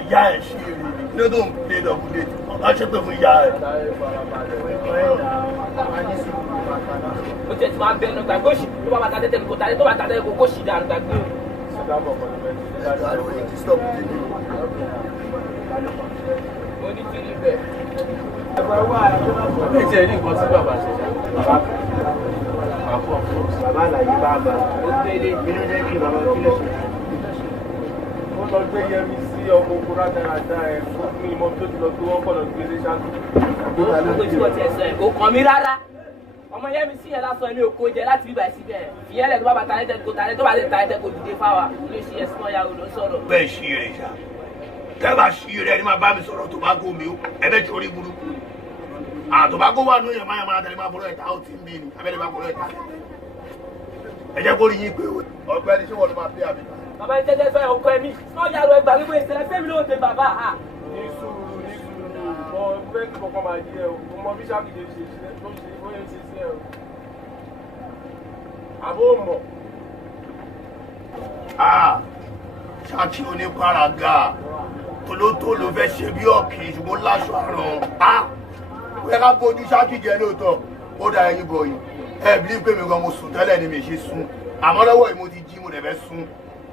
Ìyá ẹ̀ ṣe rí ní tó ń pè lọ́kùnrin wọ́n ṣe pé fún ìyá ẹ̀. Ó tẹ̀ tí máa bẹ́ẹ̀ náà gbàgbé òṣì tó bá bá ta tẹ́tẹ́ kò tàdé tó bá ta tẹ́tẹ́ kò ṣì dànù gbàgbé o. Mo ní kí ni bẹ́ẹ̀. Bí ìtẹ̀ ní nǹkan tí bàbá ṣe ṣe. Bàbá àlàyé bàbá. Ó tẹ́lẹ̀. Kí ló jẹ́ kí bàbá kí ló ṣe? Ó lọ gbé Yemisi ọmọ ogun rádaràda ẹ̀ fún mi mọ́ tó ti lọ gbé wọ́n kọ́ lọ gbé lé ṣáájú. Gbogbo tí wọ́n ti ẹ̀ sọ ẹ̀ kò kàn mí rárá. Ọmọ Yemisi yẹn lásán ní oko jẹ láti bíbá síbẹ̀. Ìyẹn lẹ̀ tó bá bá ta ẹ̀tẹ̀ kò tàdé tó bá lè ta ẹ̀tẹ̀ kò dìde fáwa. Ló ṣe ẹ̀sìn ọ̀yà ò ló sọ̀rọ̀. Bẹ́ẹ̀ ṣí rẹ̀ ṣá. Tẹ́ bá ṣí rẹ̀ ni máa bá mi sọ̀rọ̀ tó bá gó mi ó. Ẹ bẹ́ẹ̀ tí orí burúkú. Àtòbágó wà nù yẹn máa tẹ̀lé máa bọ́lọ̀ ẹ̀ta ó ti ń bí ni. Abẹ́lẹ́ máa bọ́lọ̀ ẹ̀ta. Ẹ jẹ́ kó rí yín pé ọ̀gbẹ́ni ṣé wọ́n ló máa bí àbí? Bàbá yìí tẹ́tẹ́ fẹ́ ọkọ ẹ̀mí. Wọ́n yàrá ẹgbàá wípé ìṣẹ̀lẹ̀ fẹ́mi ló dé bàbá. Ní sùúrù mọ fẹ́ kí kankan máa yẹ o mọ bí sákìdé ṣe ló ṣe bóyá ṣe sí ẹ o. Àbó mọ̀. Ṣáàkì oníparaga tolótó ló fẹ́ ṣe bí ọ̀kì ṣùgbọ́n láṣọ àrùn. Ó yẹ ká bójú ṣáàkì jẹ lóòótọ́. Ó dá ẹyin bọ̀ yìí. Ẹ bí pé mi gan mo sùn tẹ́lẹ̀ ni mi ṣe sùn. Àmọ́ lọ́wọ́ yìí mo ti jí mo dẹ̀ fẹ́ sùn.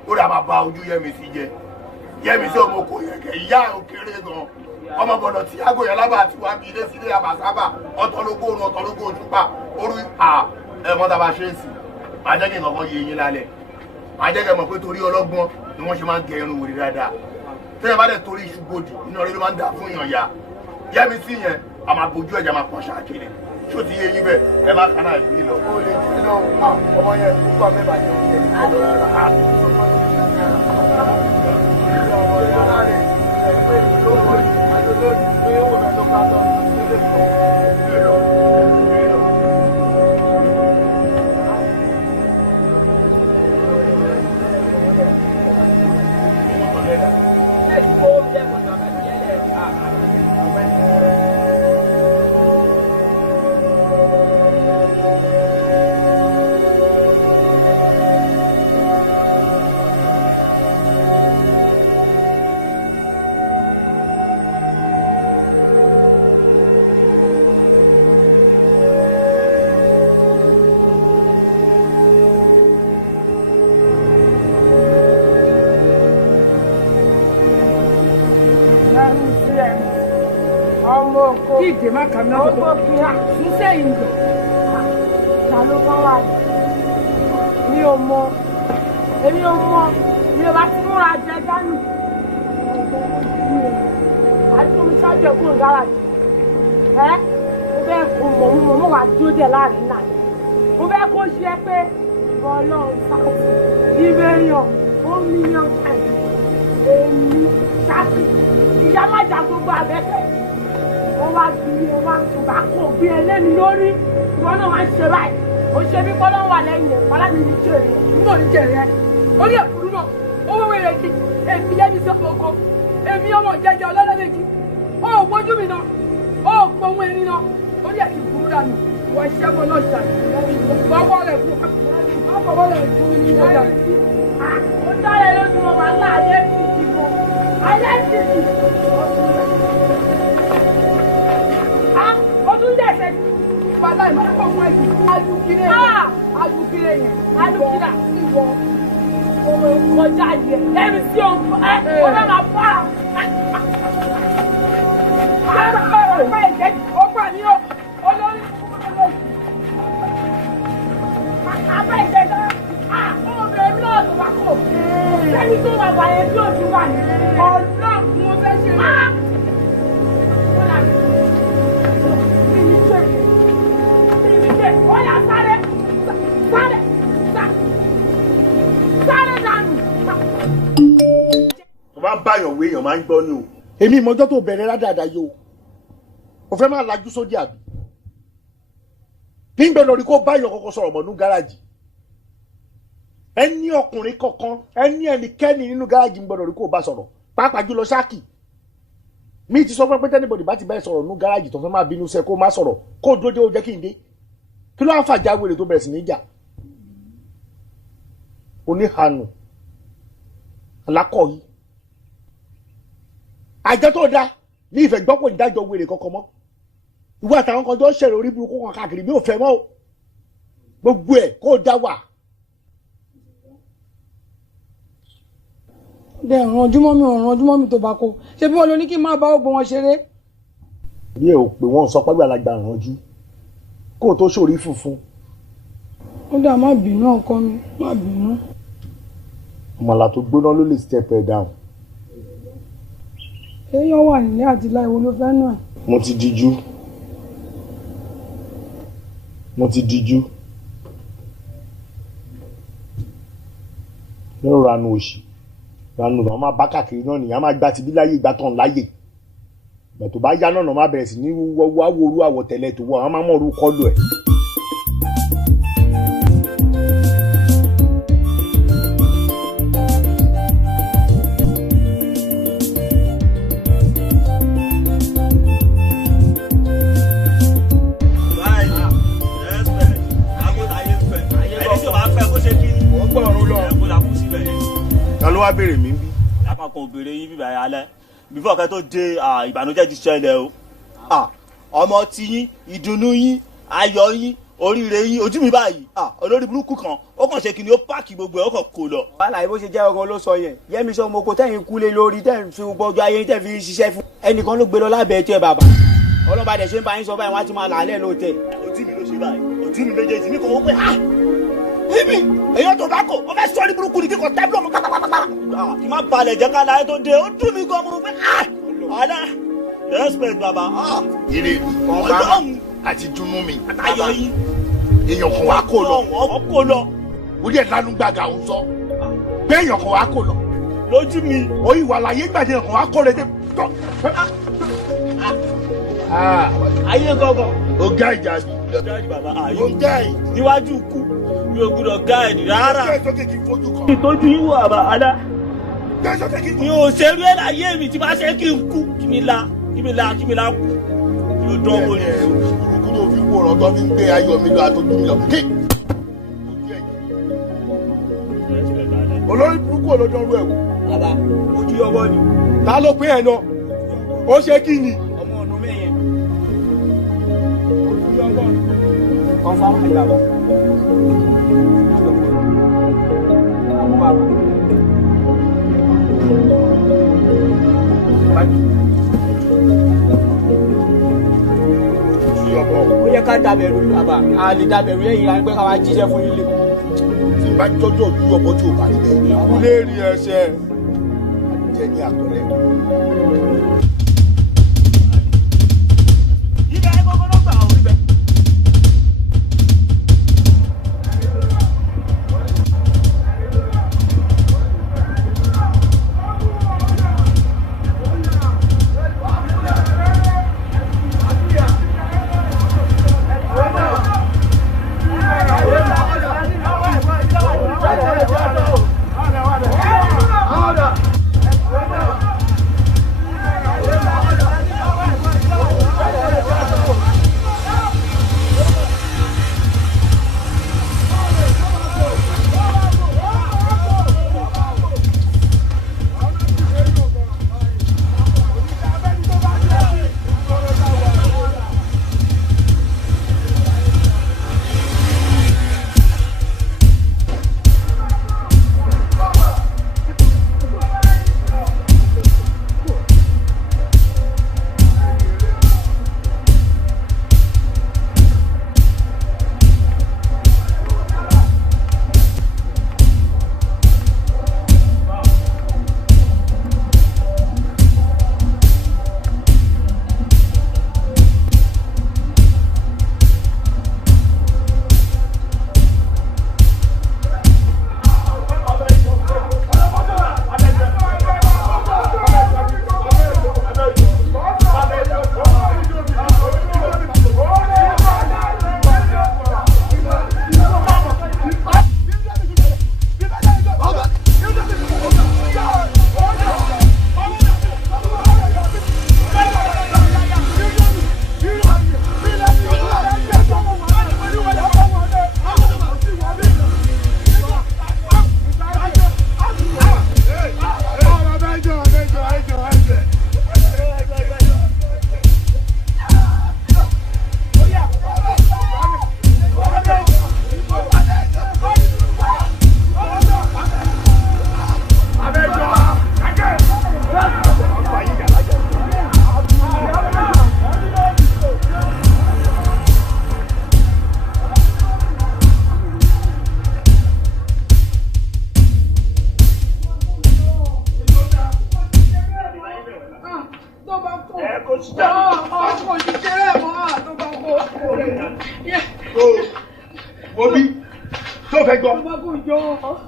Ó dà máa ba ojú Yemisi jẹ. Yemisi ọmọ kò yẹ kẹ ìyá ẹ̀ ò kéré gan. Ọmọ gbọ́dọ̀ tí àgọ́ yẹn lábà àti wá bí ilé sílé àbàsábà ọ̀tọ̀lógó òun ọ̀tọ̀lógó ojúpa orí ẹ̀mọ́ tá a bá ṣe é sí. Màá jẹ́ kí nǹkan kan yé yín lálẹ́. Màá jẹ́ kí ẹ mọ̀ pé torí ọlọ́gbọ́n ni wọ́n ṣe máa ń gẹ irun wèrè dáadáa. Tẹ́lẹ̀ bá dẹ̀ torí iṣu gbòdì iná rẹ̀ ló máa ń dà fún èèyàn ya. Yemisi yẹn a máa bojú ẹ̀jẹ̀ máa pọ̀ ṣáàkiri. Ṣó ti yé yín bẹ́ẹ̀ ẹ má kánà ìbí lọ. Ó lè jẹ́ náà ọmọ yẹn ó gbà mẹ́bàá ní oúnjẹ nìkan rárá. Kí ìdè má kà mí náà tó kí á sún sẹ́yìn gbọ̀. Ta ló bá wà ní? Mi ò mọ. Èmi ò mọ. Mi ò bá ti múra jẹ dání. Àdúgbò mi ṣáájú ẹ̀kún ìgáràjì. Mo fẹ́ kó mọ̀ mo wà dúró dẹ̀ láàrin náà. Mo fẹ́ kó ṣe pé ìbọn ọlọ́run sáàtì. Ìbéèyàn 1 million times. Èmi ṣáàtì. Ìyá má jà gbogbo àbẹ́kẹ́. Ó wá bí ó wá tùbá kò bí ẹlẹ́ni lórí ìwọ náà wá ń ṣe báyìí ó ṣe bí kọ́ lọ́wọ́ alẹ́ yẹn kọ́lá mi ní jèrè nígbà ní jèrè yẹn ó ní èkúrú náà ó wéwèé rẹ̀ kí èmi Yẹ́mi sọ́kò oko èmi ọmọ jẹjẹ ọlọ́lẹ́dẹ̀kì ó gbójú mi náà ó gbóhùn ẹni náà ó ní ẹ̀kí kúrú dànù ìwọ iṣẹ́ mọ́ náà ṣàlẹ̀ bọ́wọ́ rẹ̀ fún mi ní ọjà. Ó dáre lójú ọmọ ńlá ayé ti dìbò ayé ti dìbò. Bàbá ìmọ̀ ẹ̀kọ́ fún ẹ̀jù. Alùkìrẹ́ yẹn. Alùkìrẹ́ yẹn. Alùkìrẹ́ ìwọ. Ọmọ ìkọjá yẹn. Ẹ̀mí sí ọ̀hún. Ó fẹ́ máa bá a. Ọ̀pá ìjẹ́ ọ̀pá ní olórí. Àbá ìjẹ́ náà. Ọmọbìnrin náà tó bá kọ̀. Sẹ́ni tó bàbá yẹn tí ò ti wà ní. Ọlọ́run mo fẹ́ ṣe. bá báyọ̀ wé èèyàn máa ń gbọ́ ni o. èmi ìmọ̀jọ́ tó bẹ̀rẹ̀ rádàdà yìí o fẹ́ máa lajú sódì àbí nígbà lórí kó báyọ̀ kọ́kọ́ sọ̀rọ̀ mọ́ nínú gáràjì ẹni ọkùnrin kankan ẹnikẹ́ni nínú gáràjì ń gbọ́dọ̀ rí kó bá sọ̀rọ̀ pàápàá jùlọ ṣáàkì mi ti sọ fún pé tẹ́nibọ̀dì bá ti bá sọ̀rọ̀ nínú gáràjì tó fẹ́ máa bínú sẹ́ kó má sọ̀rọ̀ kó dóde ó jẹ́ kí n dé kí ló á fàjà wèrè tó bẹ̀rẹ̀ sí ní jà oníhànú alákọ̀ọ́yí àjọ tó dáa ní ìfẹ́ gbọ́pọ̀ ìdájọ́ wèrè kankan mọ́ ìwọ àtàwọn kan tó ṣẹlẹ̀ orí burúkú kan káàkiri bí ò fẹ́ mọ́ o gbogbo ẹ̀ kó dá wà. dẹ ìrànjúmọ́ mi tó bá kó ṣé bí wọn lọ ní kí n máa bá ọgbọ́n wọn ṣeré. bí ẹ ò pé wọn sọ pé àgbàlagbà ìrànjú kó o tó ṣòrí funfun. ó dà má bínú ọkọ mi má bínú. ọmọlá tó gbóná ló lè step ẹ down. èèyàn wà nílé àti láìwo ló fẹ́ náà. mo ti díjú yóò ranu òṣì ranu náà máa bá káàkiri náà nìyẹn máa gba tìbí láyé ìgbà tán láyè ìgbà tó bá yá náà máa bẹ̀rẹ̀ sí ní wá worú àwọ̀tẹ́lẹ̀ tó wọ̀ àwọn máa mọ̀ orú kọ́lù ẹ̀. ló wá béèrè mi bí. àpapọ̀ òbèrè yín bíbá yà alẹ́ bífọ̀ kẹ́ tó dé ìbànújẹ́ ti ṣẹlẹ̀ o. ọmọ tí yín ìdùnnú yín ayọ̀ yín oríire yín ojú mi báyìí olórí burúkú kan ó kàn ṣe kí ni ó páàkì gbogbo ẹ̀ ó kàn kó lọ. wàhálà bó ṣe jẹ́ ọkàn ló sọ yẹn Yẹ́misí ọmọ oko tẹ̀yìn kúlé lórí tẹ̀yìn fi gbọ́jọ́ ayé tẹ̀ fi ṣiṣẹ́ fún ẹnìkan ló gbé lọ lábẹ́ ẹtí ẹ bàbá ọlọ́ba dẹ̀ ṣe ń bá yín sọ báyìí wọ́n á ti máa làálẹ̀ lóòótẹ́. ojú mi ló ṣe báyìí ojú mi méjèèjì ní kò wọ́n pé ibi èyàn tó bá kò ó fẹ́ sọ ní burúkú ni kíkọ tábìlì ọmọ pátápátá. kì má balẹ̀ jẹ́ ká láyé tó dé ó dùn mí gan mo pé ọ̀dà respect baba. ire ọba àti dunu mi. àtàyọ yín. èèyàn kan wá kó lọ. kó lọ. orí ẹ̀ lánú gbàgà ń sọ. bẹ́ẹ̀ èèyàn kan wá kó lọ. lójú mi. orí ìwà láyé gbàdé èèyàn kan wá kó lọ dé. ayé gangan. ó gá ìjà bí. ó gá ì níwájú kú mi ò gbúdọ̀ gáàdì rárá. ìtọ́jú yín wà bá adá. mi ò ṣerú ẹ̀ láyé mi tí bá ṣe kí n kú kí mi la kú mi ò dánwò ni. burúkú ló fi wòrán tó fi ń gbé ayọ̀ mi lọ àtọ́jú mi lọ. olórí burúkú olódọ́rú ẹ̀ wò. bàbá ojú ọwọ́ ni. ta ló pín ẹ̀ náà ó ṣe kí ni. ọmọ ọ̀nà mẹ́yẹn. ojú ọwọ́ ni. kọ́ńfàmù ni bàbá. ó yẹ ká dábẹ̀rù bàbá a lè dábẹ̀rù lẹ́yìn àgbẹ̀ ká wá jíṣẹ́ fún ilé. tí n bá tọ́jú ojú ọmọ tí ò bá rí bẹ́ẹ̀. ikú lè rí ẹsẹ̀. jẹ́ ní àtọ́lẹ̀.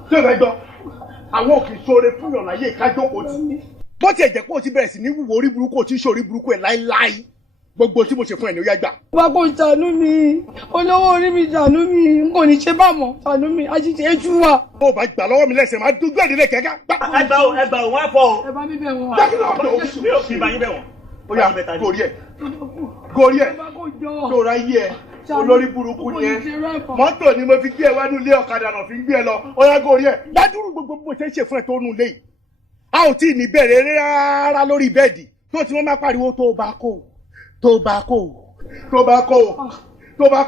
Ṣé o fẹ́ gbọ́? Àwọn òkè ìṣòro fún ìyàn láyé ìkájókòó tì. Bó tiẹ̀ jẹ́ pé o ti bẹ̀rẹ̀ sí ní wúwo orí burúkú o ti ń ṣe orí burúkú ẹ̀ láíláí. Gbogbo tí mo ṣe fún ẹ ní ó yá gbà. Wá kò ṣàánú mi, olówó orí mi ṣàánú mi, n kò ní ṣe bá mọ̀ ṣàánú mi, àṣìṣe ejú wa. Bó o bá gbà lọ́wọ́ mi lẹ́sẹ̀ máa dójú ẹ̀dínlẹ̀ kẹ́kẹ́. Ẹgbà o, wọ́n á fọ o. Ẹ bá mi bẹ̀ wọ́n. Dákìlá ọ̀dọ̀ òṣù. Mi ò fi ìbá yín bẹ̀ wọ́n. Ó yá gorí ẹ̀. Gorí ẹ̀. Tó ra yí ẹ. Olórí burúkú ni ẹ. Mọ́tò ni mo fi gbé ẹ wá nílé ọ̀kadà náà fi ń gbé ẹ lọ. Ó yá gorí ẹ̀. Dádúró gbogbo bó ṣe ń ṣe fún ẹ tó nù léyìí. A ò tí ì ní bẹ̀rẹ̀ rárá lórí bẹ́ẹ̀dì tó ti wọ́n máa pariwo tó bá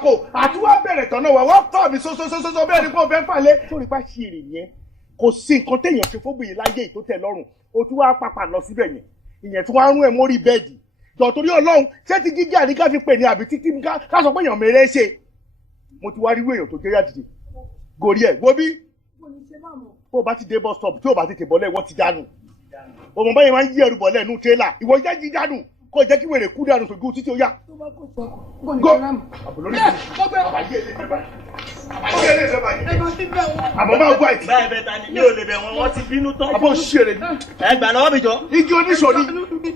kó àti wá bẹ̀rẹ̀ tán náà wà wọ́n tọ́ mi sọ́sọ́sọ́sọ́ bẹ́ẹ̀ ni kò fẹ́ fàlẹ́. Sórí bá ṣe èrè yẹn kò sí nǹkan téèyàn ṣe fóbìnrin láyé tó tẹ́ lọ́rùn o tún wá pàpà lọ síbẹ̀ yẹn ìyẹn tí wọ́n á rún ẹ̀ mórí bẹ́ẹ̀dì jọ torí Ọlọ́run ṣé ti gíga ní ká fi pè ní àbí títí ká sọ pé èèyàn mèrè ṣe mo ti wá rí èèyàn tó jẹ́ yàtìdì gòrí ẹ̀ wo bí bó bá ti dé bus stop tí ò bá tètè bọ́lẹ̀ wọ́n ti dànù òmò báyìí máa ń yí ẹrù bọ́lẹ̀ nù tírélà ìwọ jẹ́ jí dànù kó jẹ́ kí wèrè kú dànù sójú títí ó yá. Go. Àmọ́ máa gbọ́ àìtí. Bẹ́ẹ̀ bẹ́ẹ̀ ta ni mi ò lè bẹ̀ wọ́n, wọ́n ti bínú tán. Àbọ̀ ṣeré ni. Ẹ gbà lọ́wọ́ mi jọ. Igi oníṣòrí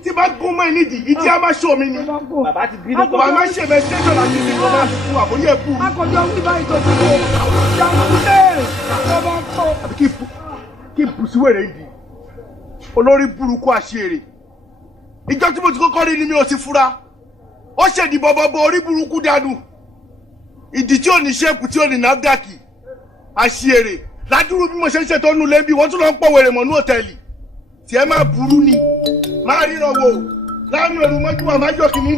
tí bá gún mọ́ nídìí, ìdí á máa ṣó mi ni. Bàbá ti bínú tán. Bàbá máa ṣe bẹ́ẹ̀ ṣẹ́jọ́ láti fi kọ́ máa fún àbóyé ẹ̀kú. Akọ̀jọ́ wí báyìí tó ti kó. Àbí kí bù sí wèrè yìí. Olórí burúkú àṣeré. Ìjọ tí mo ti kọ́kọ́ rí ni mi ò sì fura. Ó ṣèdí bọ̀bọ̀bọ̀ orí burúkú dànù. Ìdí tí ò ní ṣẹ́kù tí ò ní náfdàkì. Àṣìírè ládùúrú bí mo ṣe ń ṣètò nù lẹ́bí wọ́n tún lọ ń pọ̀ wèrè mọ́ ní hòtẹ́ẹ̀lì. Tí ẹ máa burú ni. Máa ríran wò láàrin òru mọ́jú wa máa jọ kìíní.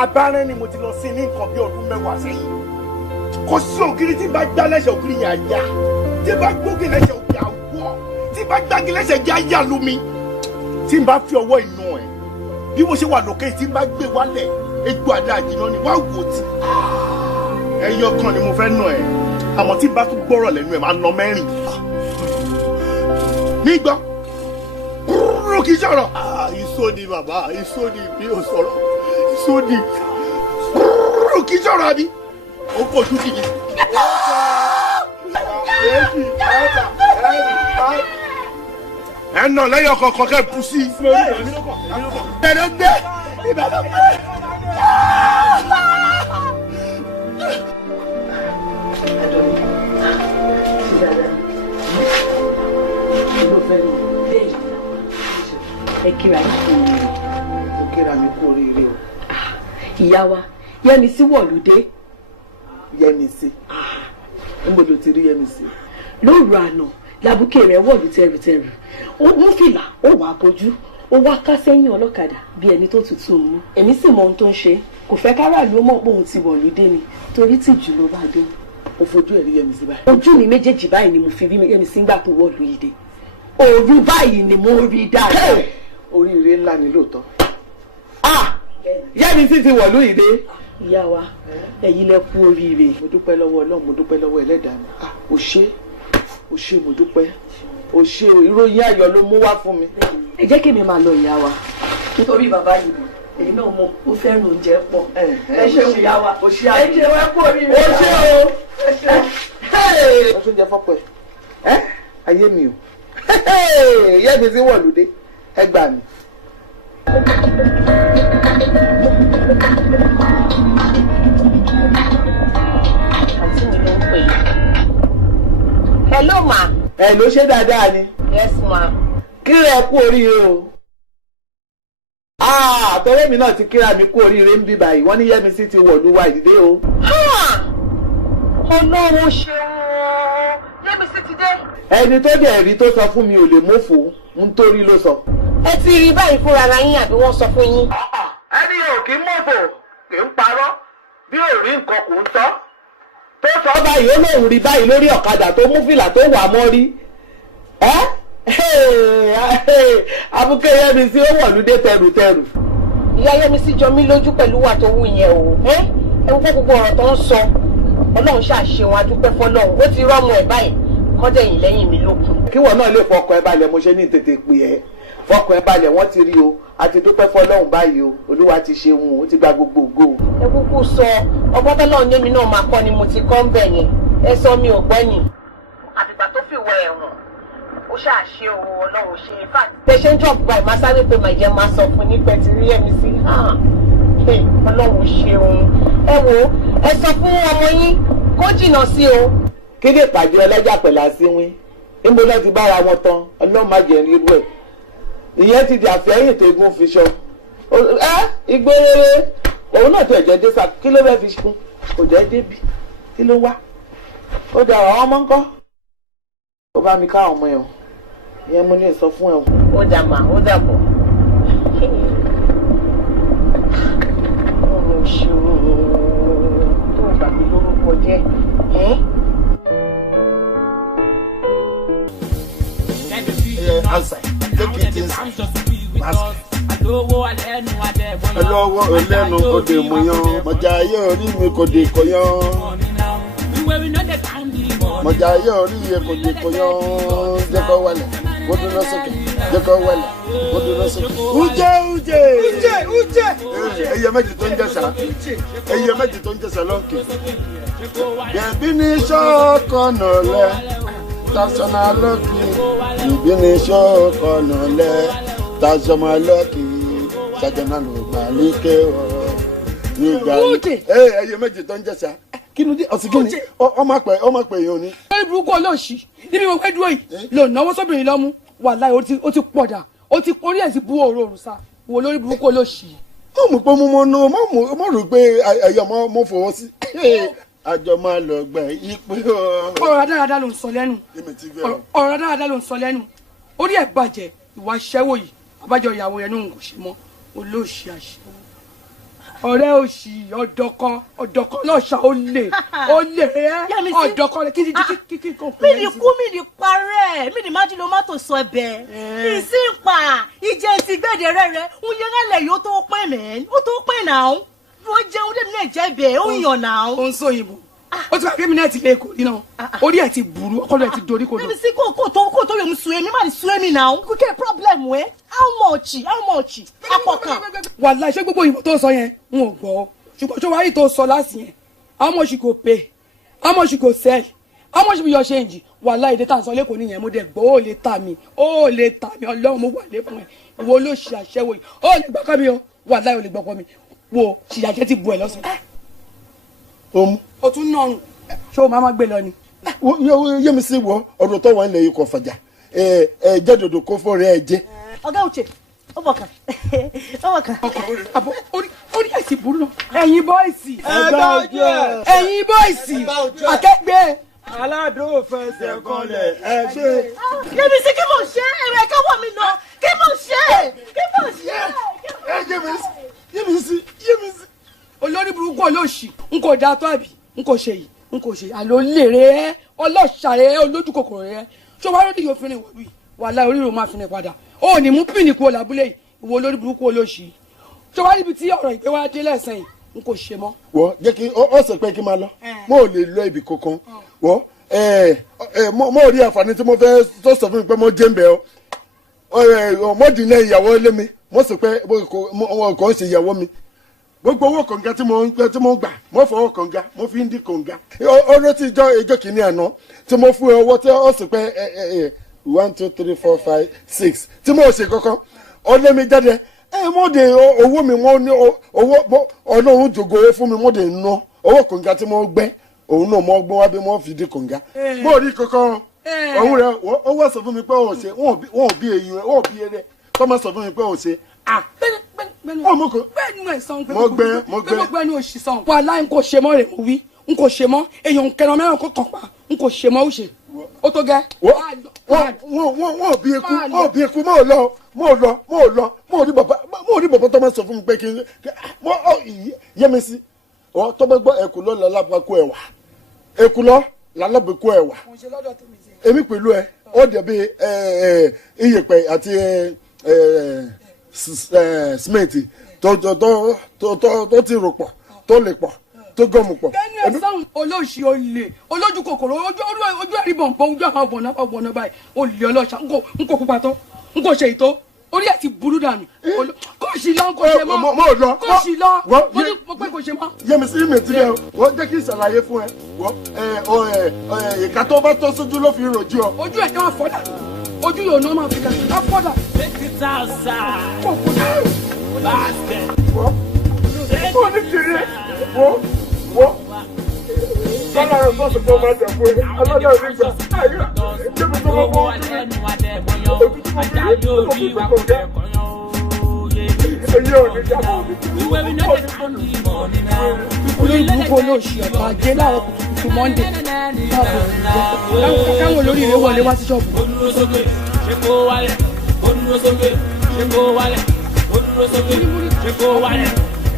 Abárẹ́ ni mo ti lọ sí ní nǹkan bí ọdún mẹ́wàá sẹ́yìn. Kò sí ògiri tí bá gbá lẹ́sẹ̀ ògiri yẹn àyà. Tí bá gbógi lẹ́sẹ̀ ògiri àwọ̀. Tí bá gbági lẹ́sẹ̀ jẹ́ àyà lómi. Tí n bá fi ọwọ́ inú ẹ̀. Bí mo ṣe wà lókè tí n bá gbé wálẹ̀. Egbò àdá àjìnà ni wá wò tí. Ẹyọ kan ni mo fẹ́ nà ẹ̀. Àmọ́ tí n bá tún gbọ́rọ̀ lẹ́nu ẹ̀ máa nà mẹ́rin. Nígbà. Rúrú kì í sọ̀rọ̀. Ìsódì bàbá, ìsódì mi ò sọ̀rọ̀. Ìsódì. Rúrú kì í sọ̀rọ̀ àbí. Ó fojú sí mi. Ẹ nà lẹ́yìn ọkọ̀ kẹ́ kú sí. Ẹ̀rọ gbé. Ìbàdàn gbé. Ẹ kíra ní kú oríire. Ó kíra mi kú oríire o. Ìyá wa, Yẹ́misí wọ̀lúdé. Yẹ́misí. Níbo ló ti rí Yẹ́misí? Lóru àná, làbúkẹ́ rẹ̀ wọ̀lú tẹrùtẹrù. Ó mú fìlà, ó wà bójú. Ó wá ká sẹ́yìn ọlọ́kadà bí ẹni tó tutù mú. Èmi sì mọ ohun tó ń ṣe. Kò fẹ́ káràlú ó mọ̀ pé òun ti wọ̀lúdé ni. Torí tìjú ló bá dé. Ó fojú ẹ̀ rí Yẹ́misí báyìí. Ojú mi méjèèjì báyìí ni mo fi rí Yẹ́misí ńgbà tó wọ̀lú yìí dé. Òru báyìí ni mo rí dáadáa. Oríire ńlá ni lóòótọ́. Yẹ́misí ti wọ̀lú yìí dé. Ìyá wa, ẹ̀yin lẹ kú oríire. Mo dúpẹ́ lọ́wọ́ Ọlọ́run, mo dúpẹ́ lọ́wọ́ Ẹlẹ́dàá mi. O ṣé, o ṣé, mo dúpẹ́. O ṣé o, ìròyìn ayọ̀ ló mú wá fún mi. Ẹ jẹ́ kí mi máa lọ ìyá wa. Nítorí bàbá yìí ni èyí náà mo fẹ́ràn oúnjẹ pọ̀. Ẹ ṣeun ìyá wa. O ṣé ẹ jẹ́ wá kú oríire. O ṣé o. Wọ́n tún jẹ fọ́pọ̀ ẹ̀. Ayé mi o. Yẹ́misí wọ̀lú dé. Ẹ gbà mí. Àǹtí mi ló ń pè é. Hello ma. Ẹ ló ṣe dáadáa ni. Yes ma. Kíra ẹ kú oríire o. Àtọ́rẹ́ mi náà ti kíra mi kú oríire ń bí báyìí. Wọ́n ní Yẹ́misí ti wọ̀lú wa ìdílé o. Ọlọ́run ṣeun. Yẹ́misí ti dé. Ẹni tó dẹ̀ rí tó sọ fún mi ò lè mófò nítorí ló sọ. Ẹ ti rí báyìí fúnra ara yín àbí wọ́n sọ fún yín? Ẹni ò kí ń mọ̀fò kì í parọ́ bí ò rí nǹkan kò ń sọ. Tó sọ báyìí ó lóun rí báyìí lórí ọ̀kadà tó mú fìlà tó wà mọ́ rí. Abúkẹ́ Yẹ́misí ó wọ̀lúdé tẹrùtẹrù. Ìyá Yẹ́misí jọ mí lójú pẹ̀lú wà tó wù yẹn o. Ẹ wọ́n gbogbo ọ̀rọ̀ tó ń sọ. Ọlọ́run ṣàṣe wọn adúpẹ́ fọlọ́run. Ó ti rọ́mọ ẹ̀ báyìí. Kọ́dẹ̀yìn lẹ́yìn mi lókun. Kíwọ náà lè fọkàn ẹ balẹ̀ mo ṣe ní tètè pè ẹ́. Fọkàn ẹ balẹ̀ wọ́n ti rí o. A ti dúpẹ́ fọlọ́run báyìí o. Olúwa ti ṣe wọn o. Ó ti gba gbogbo ògo. Ẹ kúkú sọ ọgbọ́n tọ́lọ́run ní mi náà máa kọ́ ni mo ti kọ́ ń bẹ̀ yẹn. Ẹ sọ mi ò gbọ́ ni. Àfìgbà tó fi wọ ẹ̀wọ̀n. Ó ṣàṣe o Ọlọ́run ṣe é fà. Bẹ́ẹ̀ ṣe ń jọ̀ báyìí máa sáré pé màá jẹ́ máa sọ fún nípa ti rí Yẹ́misí. Ọlọ́run ṣeun. Ẹ wo ẹ sọ fún ọmọ yín kó jìnnà sí o. Kí lè pàdé ọlọ́jà pẹ̀lú àsínwín? Níbo ló ti bára wọn tán? Ọlọ́run má jẹ́ irú ẹ̀. Ìyẹn ti di àfẹ́yìn tó egun fi ṣọ. Igbó rere òun náà tó ẹ̀jẹ̀ dé sa kí ló fẹ́ fi kún? Kò jẹ́ débi. Kí ló wá? Ó da àwọn ọmọ ńkọ́? Ó bá mi ká ọmọ ẹ̀ o. Ìyẹn mo ní sọ fún ẹ o. Ó dà mà, ó dà bọ̀. Ọ̀run ṣòro tó gbà mí lórúkọ jẹ́. Outside. Take it inside. Ọlọ́wọ́ ọlẹ́nu òde mọ̀yán. Mọ̀jà ayé orí mi kò dé kọ̀yán. Mọ̀jà ayé orí mi kò dé kọ̀yán. Jẹ́ kó wálẹ̀, kó dúró sókè. Jẹ́ kó wálẹ̀, kó dúró sókè. Uje. Ẹyẹ méjì tó ń jẹ̀sà. Ẹyẹ méjì tó ń jẹ̀sà lọ́nkì. Bẹ̀bí ní ṣọ́ọ̀kọ̀nà lẹ̀. Tasọ̀nà lọ́kì. Bẹ̀bí ní ṣọ́ọ̀kọ̀nà lẹ̀. Tasọ̀nà lọ́kì. Ṣàjọ̀nà ló gbà lékè ọ̀rọ̀. Nígbà yìí. Ẹyẹ méjì tó ń jẹ̀sà. Kí ló dé? Ọ̀sìn kí ni? Ọmọ pè yín o ní. Lórí burúkú olóòṣì níbi mo fẹ́ dúró yìí lò náwó sóbìnrin lọ́mú wàláhì ó ti pọ̀dà ó ti orí ẹ̀ ti bú òórùn sá wo lórí burúkú olóòṣì. Ó mú pé mo rò pé ẹ̀yọ́ mo fọwọ́ sí. Àjọ máa lọ gbà ìpè ọ. Ọ̀rọ̀ rádaràda ló ń sọ lẹ́nu. Ọ̀rọ̀ rádaràda ló ń sọ lẹ́nu. Orí ẹ̀ bàjẹ́ ìwà aṣẹ́wó yìí àbájọ ìyàwó rẹ̀ náà kò ṣe mọ́ olóòṣì àṣẹ́wó. Ọ̀rẹ́ òṣì ọ̀dọ̀kọ lọ́ṣà ó lè ọ̀dọ̀kọ rẹ̀ kí kò pè é. Mi ni kú mi ni parẹ́ mi ni májú ló má tó sọ ẹbẹ̀. Ìsìnpa ìjẹ́ ti gbẹ̀dẹ̀ rẹ̀ ń yẹ rẹ̀ yóò tó pẹ́ mẹ́ ó tó pẹ́ náà. Wọ́n jẹun dé nílé jẹ́ ibẹ̀ ó yàn náà. Ó ń sọ òyìnbó ó ti wà kí mi náà ti lé kò ní náà orí ẹ̀ ti burú ọkọlù ẹ̀ ti dorí kodò. Yẹ́misí kò tó yòó sùn èmi má ní sùn èmi náà kò kí ẹ problem wẹ́ how much apọ̀kan. Wàláhì ṣé gbogbo ìmọ̀ tó sọ yẹn n ò gbọ́ ṣùgbọ́n ṣé wàá rí tó sọ láti yẹn how much you go pay how much you go sell how much be your change wàláhì èdè tàn sọ lẹ́kọ̀ọ́ nìyẹn mo dẹ̀ gbọ́ ó lè ta mi ọlọ́run mo wà lẹ́kùn ẹ̀ ìwọ ló ṣe àṣẹwò yìí ó lè gbọ́kọ́ mi o wàláhì ó lè gbọ́kọ́ mi wo ṣìyàjẹ́ ti bu ẹ̀ lọ́sàn-án. o tún nọrùn ṣé o máa gbé lọ ni. Yẹ́misí wọ ọ̀rọ̀ tó wà nílẹ̀ yìí kò fàjà jẹ́ dòdò kó fọ́ rẹ̀ jẹ́. Ọ̀gá Uche ọmọ kan. Àbọ̀ orí ẹ̀sìn burú náà. Ẹ̀yin bọ́ìsì. Ẹ̀yin bọ́ìsì. Akẹgbẹ́. Aládùn fẹsẹ̀ kọlẹ̀ ẹ ṣe. Yẹ́misí kí mo ṣe ẹ̀rẹ̀ káwọ́ mi lọ kí mo ṣe. Yẹ́misí. Olórí burúkú olóòṣì n kò dáa tó àbí n kò ṣe yìí n kò ṣe àlọ́ lèrè ọlọ́ṣàrẹ́ olójú kòkòrò rẹ ṣé wàá lóde yóò fi rìn wọ̀lú yìí wàhálà orí rò máa fi rìn padà ó ní mú pínì kú ọ̀làbúlé yìí ìwọ olórí burúkú olóòṣì ṣé wàá níbi tí ọ̀rọ̀ ìgbé wa dé lẹ́sẹ̀ yìí n kò ṣe mọ́. wọ́n jẹ́ kí ó sọ pé kí n máa lọ mo ò lè lọ ibì kankan wọ́n mo rí àǹfààní tí mo fẹ́ tó sọ fún mi pé mo jẹ́ ń bẹ̀ ọ́ mo dì ní ìyàwó ilé mi mo sì pé wọn kò ń ṣe ìyàwó mi gbogbo owó kànga tí mo ń gbà mo fọwọ́ kànga mo fi ń dín kànga ọ̀rọ̀ tí ìjọ kìíní àná tí mo fún owó tí ó sì pé 1 2 3 4 5 6 tí mo ṣe kankan ọlẹ́ mi jáde mo de owó mi mo ní owó ọlọ́run jògo owó fún mi mo de ná owó kànga tí mo gbẹ́ òun náà mo gbọ́n wá bí mo fi dín kànga mo rí kankan òun rẹ owó sọ fún mi pé ò ṣe wọn ò bí eyín wọn ò bí eré tọ́mọ sọ fún mi pé ò ṣe mo gbẹ ní oṣù sàn wàhálà n kò ṣe mọ́ rẹ̀ mo wí n kò ṣe mọ́ èèyàn kẹrin mẹ́rin kò kàn pa n kò ṣe mọ́ ó ṣe ó tó gẹ́. wọ́n ò bí eku mo rí bàbá tọ́mọ sọ fún mi pé kí n Yẹ́misí tó bá gbọ́ ẹ̀kú lọ lálábàákú ẹ̀wà ẹ̀kú lọ lálábàákú ẹ̀wà èmi pẹ̀lú ẹ ó dẹ̀ bí iyẹ̀pẹ̀ àti simenti tó ti rò pọ̀ tó lè pọ̀ tó gọ́ọ̀mù pọ̀. bẹ́ẹ̀ni ẹ̀sán olóòṣì olè olójú kòkòrò ojú ẹ̀rí bọ̀nbọ̀n ojú àwọn ọ̀bọ̀nà báyìí olè ọlọ́ṣà n kò pupa tó n kò ṣe ìtó orí ẹ̀ ti burú dànù kò sí lọ kò ṣe mọ́ kò sí lọ mo pé kò ṣe mọ́. Yẹ́misí mètí rẹ wọ́n jẹ́ kí n ṣàlàyé fún ẹ ìka tó bá tó sójú ló fi ròjú ọ. ojú ẹ̀ ní wọ́n fọ́dà ojú yóò náà máa fi kà á fọ́dà. wọ́n ní kiri wọ́n sọ́nà rẹ̀ bọ́sù tó máa jà fún ẹ alọ́dọ̀ rí gbà ayé débi tó mọ́ bọ́ ojú tó mọ́ bí kò dẹ́ ẹyẹ òní jábọ̀ olóyìnbó olóòṣì ọ̀pá ajé láwọn kùtùkùtù monde káwọn olórí ìwé wọlé wá sí ṣọ́ọ̀bù. ṣe kó wálẹ̀ ó dúró sókè ṣe kó wálẹ̀ ó dúró sókè ṣe kó wálẹ̀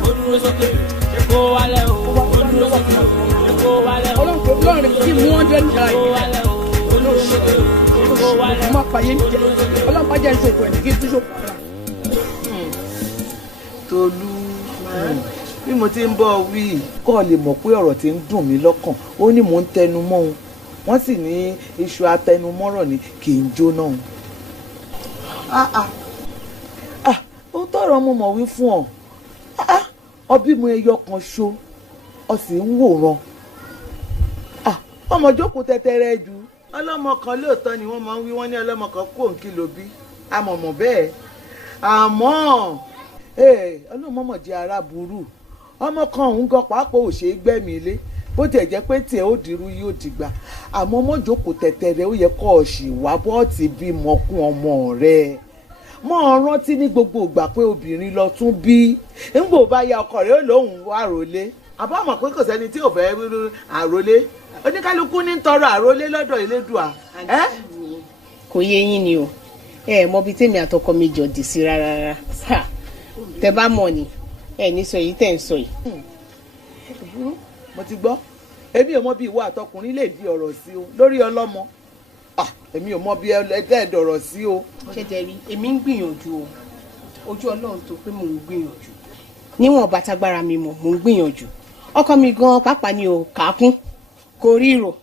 ó dúró sókè ṣe kó wálẹ̀ ó dúró sókè ṣe kó wálẹ̀ ó ọlọ́run rẹ̀ kí 100 naira ó dúró sókè ṣe kó wálẹ̀ ọmọ àpàyé ní jẹ ọlọ́run bá jẹ́ ìṣòfò ẹ̀ kí n tún ṣòfò ara. Tolú bí mo ti ń bọ̀ wí kọ́ lè mọ̀ pé ọ̀rọ̀ tí ń dùn mí lọ́kàn ó ní mò ń tẹnu mọ́ òun wọ́n sì ní iṣu atẹnumọ́rọ̀ ni kì í jóná òun. ó tọrọ mo mọ̀ wí fún ọ ọbí mu ẹyọ kan ṣo ọ sì ń wòran ọmọ jókòó tẹtẹrẹ jù ọlọ́mọ kan lóòótọ́ ni wọ́n máa ń wí wọ́n ní ọlọ́mọ kan kó òǹkì ló bí àmọ̀mọ̀ bẹ́ẹ̀ àmọ́ ọlọ́mọmọ̀ jẹ́ ara burú ọmọ kan òun gan pàápàá ò ṣe é gbẹ̀mí ilé bó tiẹ̀ jẹ́ pé tiẹ̀ ó dirú yóò dìgbà àmọ́ mọ́jòkó tẹ̀tẹ̀rẹ̀ ó yẹ kọ́ ọ sì wá bọ́ọ̀tì bímọ kún ọmọ rẹ̀ mọ́ ọ rántí ní gbogbo ìgbà pé obìnrin lọ tún bí ńgbò bá ya ọkọ rẹ̀ ó lóun wá àròlé àbá mọ̀ pé kò sẹ́ni tí ò fẹ́ àròlé oníkálukú ní tọrọ àròlé lọ́dọ̀ Elédùà. kò yé yín ni o ẹ mọ bí tèmi àtọkọ mi jọ dì sí rárá tẹ bá mọ̀ ni ẹ ní sọ yìí tẹ ń sọ yìí. mo ti gbọ́ èmi ò mọ bí ìwọ àtọkùnrin lè di ọ̀rọ̀ sí o lórí ọlọ́mọ èmi ò mọ bí ẹlẹ́dẹ̀ ọ̀rọ̀ sí o. ṣẹ̀jẹ̀ rí èmi ń gbìyànjú o ojú Ọlọ́run tó pé mò ń gbìyànjú níwọ̀n bàtàgbára mi mò ń gbìyànjú ọkọ mi gan pàápàá ni ò kà á kún kò ríro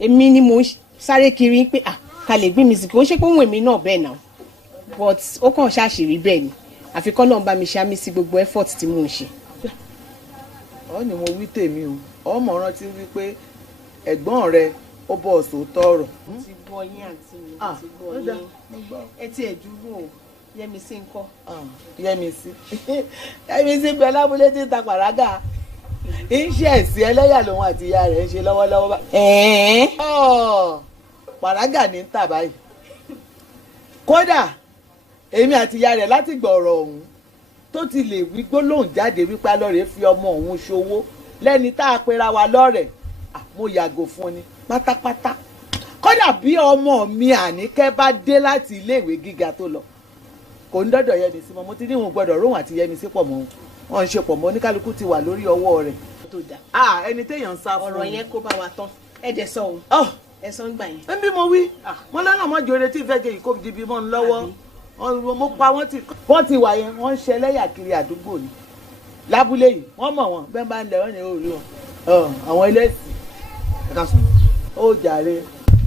èmi ni mo sáré kiri pé ká lè gbé mi sí kò ń ṣe pé òun èmi náà bẹ́ẹ̀ náà but ó kàn ṣàṣírí bẹ́ẹ̀ ni àfi kọ́ náà bá mi ṣàmì sí gbogbo effort tí mò ń ṣe. ọ ni mo wí tèmi o ọmọ rántí wípé ẹ̀gbọ́n rẹ ó bọ̀ sòótọ́ ọ̀rọ̀. ti gbọ́ yín àǹtí mi ti gbọ́ yín ẹ ti ẹ̀ dúró o Yẹ́misí ńkọ́. Yẹ́misí bẹ lábúlé tí ń ta pàrágà iṣẹ́ ẹ̀sìn ẹlẹ́yà lòun àti ìyá rẹ̀ ń ṣe lọ́wọ́lọ́wọ́ báyìí. Pàrágà ní ń tà báyìí kódà èmi àti ìyá rẹ̀ láti gbọ̀rọ̀ ọ̀hún tó ti lè wí gbólóhùn jáde wípé alọ́rẹ̀ fi ọmọ òun ṣòwò lẹ́ni tá a pera wa lọ́rẹ̀ mo yàgò fún ni pátápátá kódà bí ọmọ mi Àníkẹ́ bá dé láti iléèwé gíga tó lọ kò ń dọ́dọ̀ Yẹ́misí mọ́ mo ti ní ìwọ̀n gbọ́dọ̀ róhùn àti Yẹ́misí pọ̀ mọ́ wọn ń ṣe pọ̀ mọ́ oníkálukú ti wà lórí ọwọ́ rẹ̀. ẹni téèyàn ń sá fún ọ̀rọ̀ yẹn kó bá wa tán ẹ̀dẹ̀ sọ òun ẹ̀sán gbà yẹn. ń bí mo wí wọn lọ́nà mọ́jọ eré tí ìfẹ́ jẹ́ ìkó dìbì mọ́ ń lọ́wọ́ mo pa wọ́n ti wà yẹn wọ́n ń ṣe ẹlẹ́yà kiri àdúgbò ni lábúlé yìí wọ́n mọ̀ wọn bẹ́ẹ̀ bá ń lẹ̀ wọ́n ní orí wọn àwọn ẹlẹ́sìn ó jàre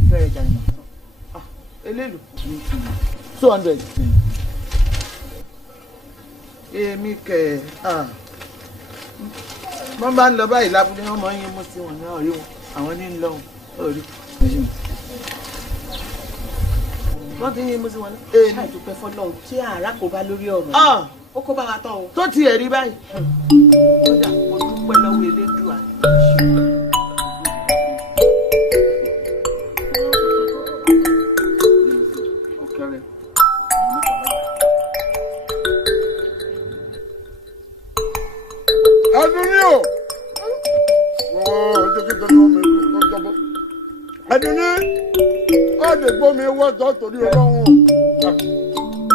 fẹ́rẹ̀ jàre mọ́ eléèlú 200 èmi kẹ̀ wọ́n bá ń lọ báyìí lábúlé wọn mọ̀ ń yín mú sí wọn náà rí wọn àwọn ní ń lọ orí wọ́n ti yín mú sí wọn náà. ṣáà ìdúpẹ́ fọlọ́run tí àárá kò bá lórí ọ̀rọ̀ yìí ó kó bá wa tán o. tó tiẹ̀ rí báyìí ó dà mo dúpẹ́ lọ́wọ́ Elédùà. Adúní o wọ́n jẹ́ kí tẹ́lẹ̀ ọmọ ìlú tó jọ́bọ́. Adúní ọ̀dẹ̀ gbọ́ mi wọ́tọ̀ torí ọlọ́run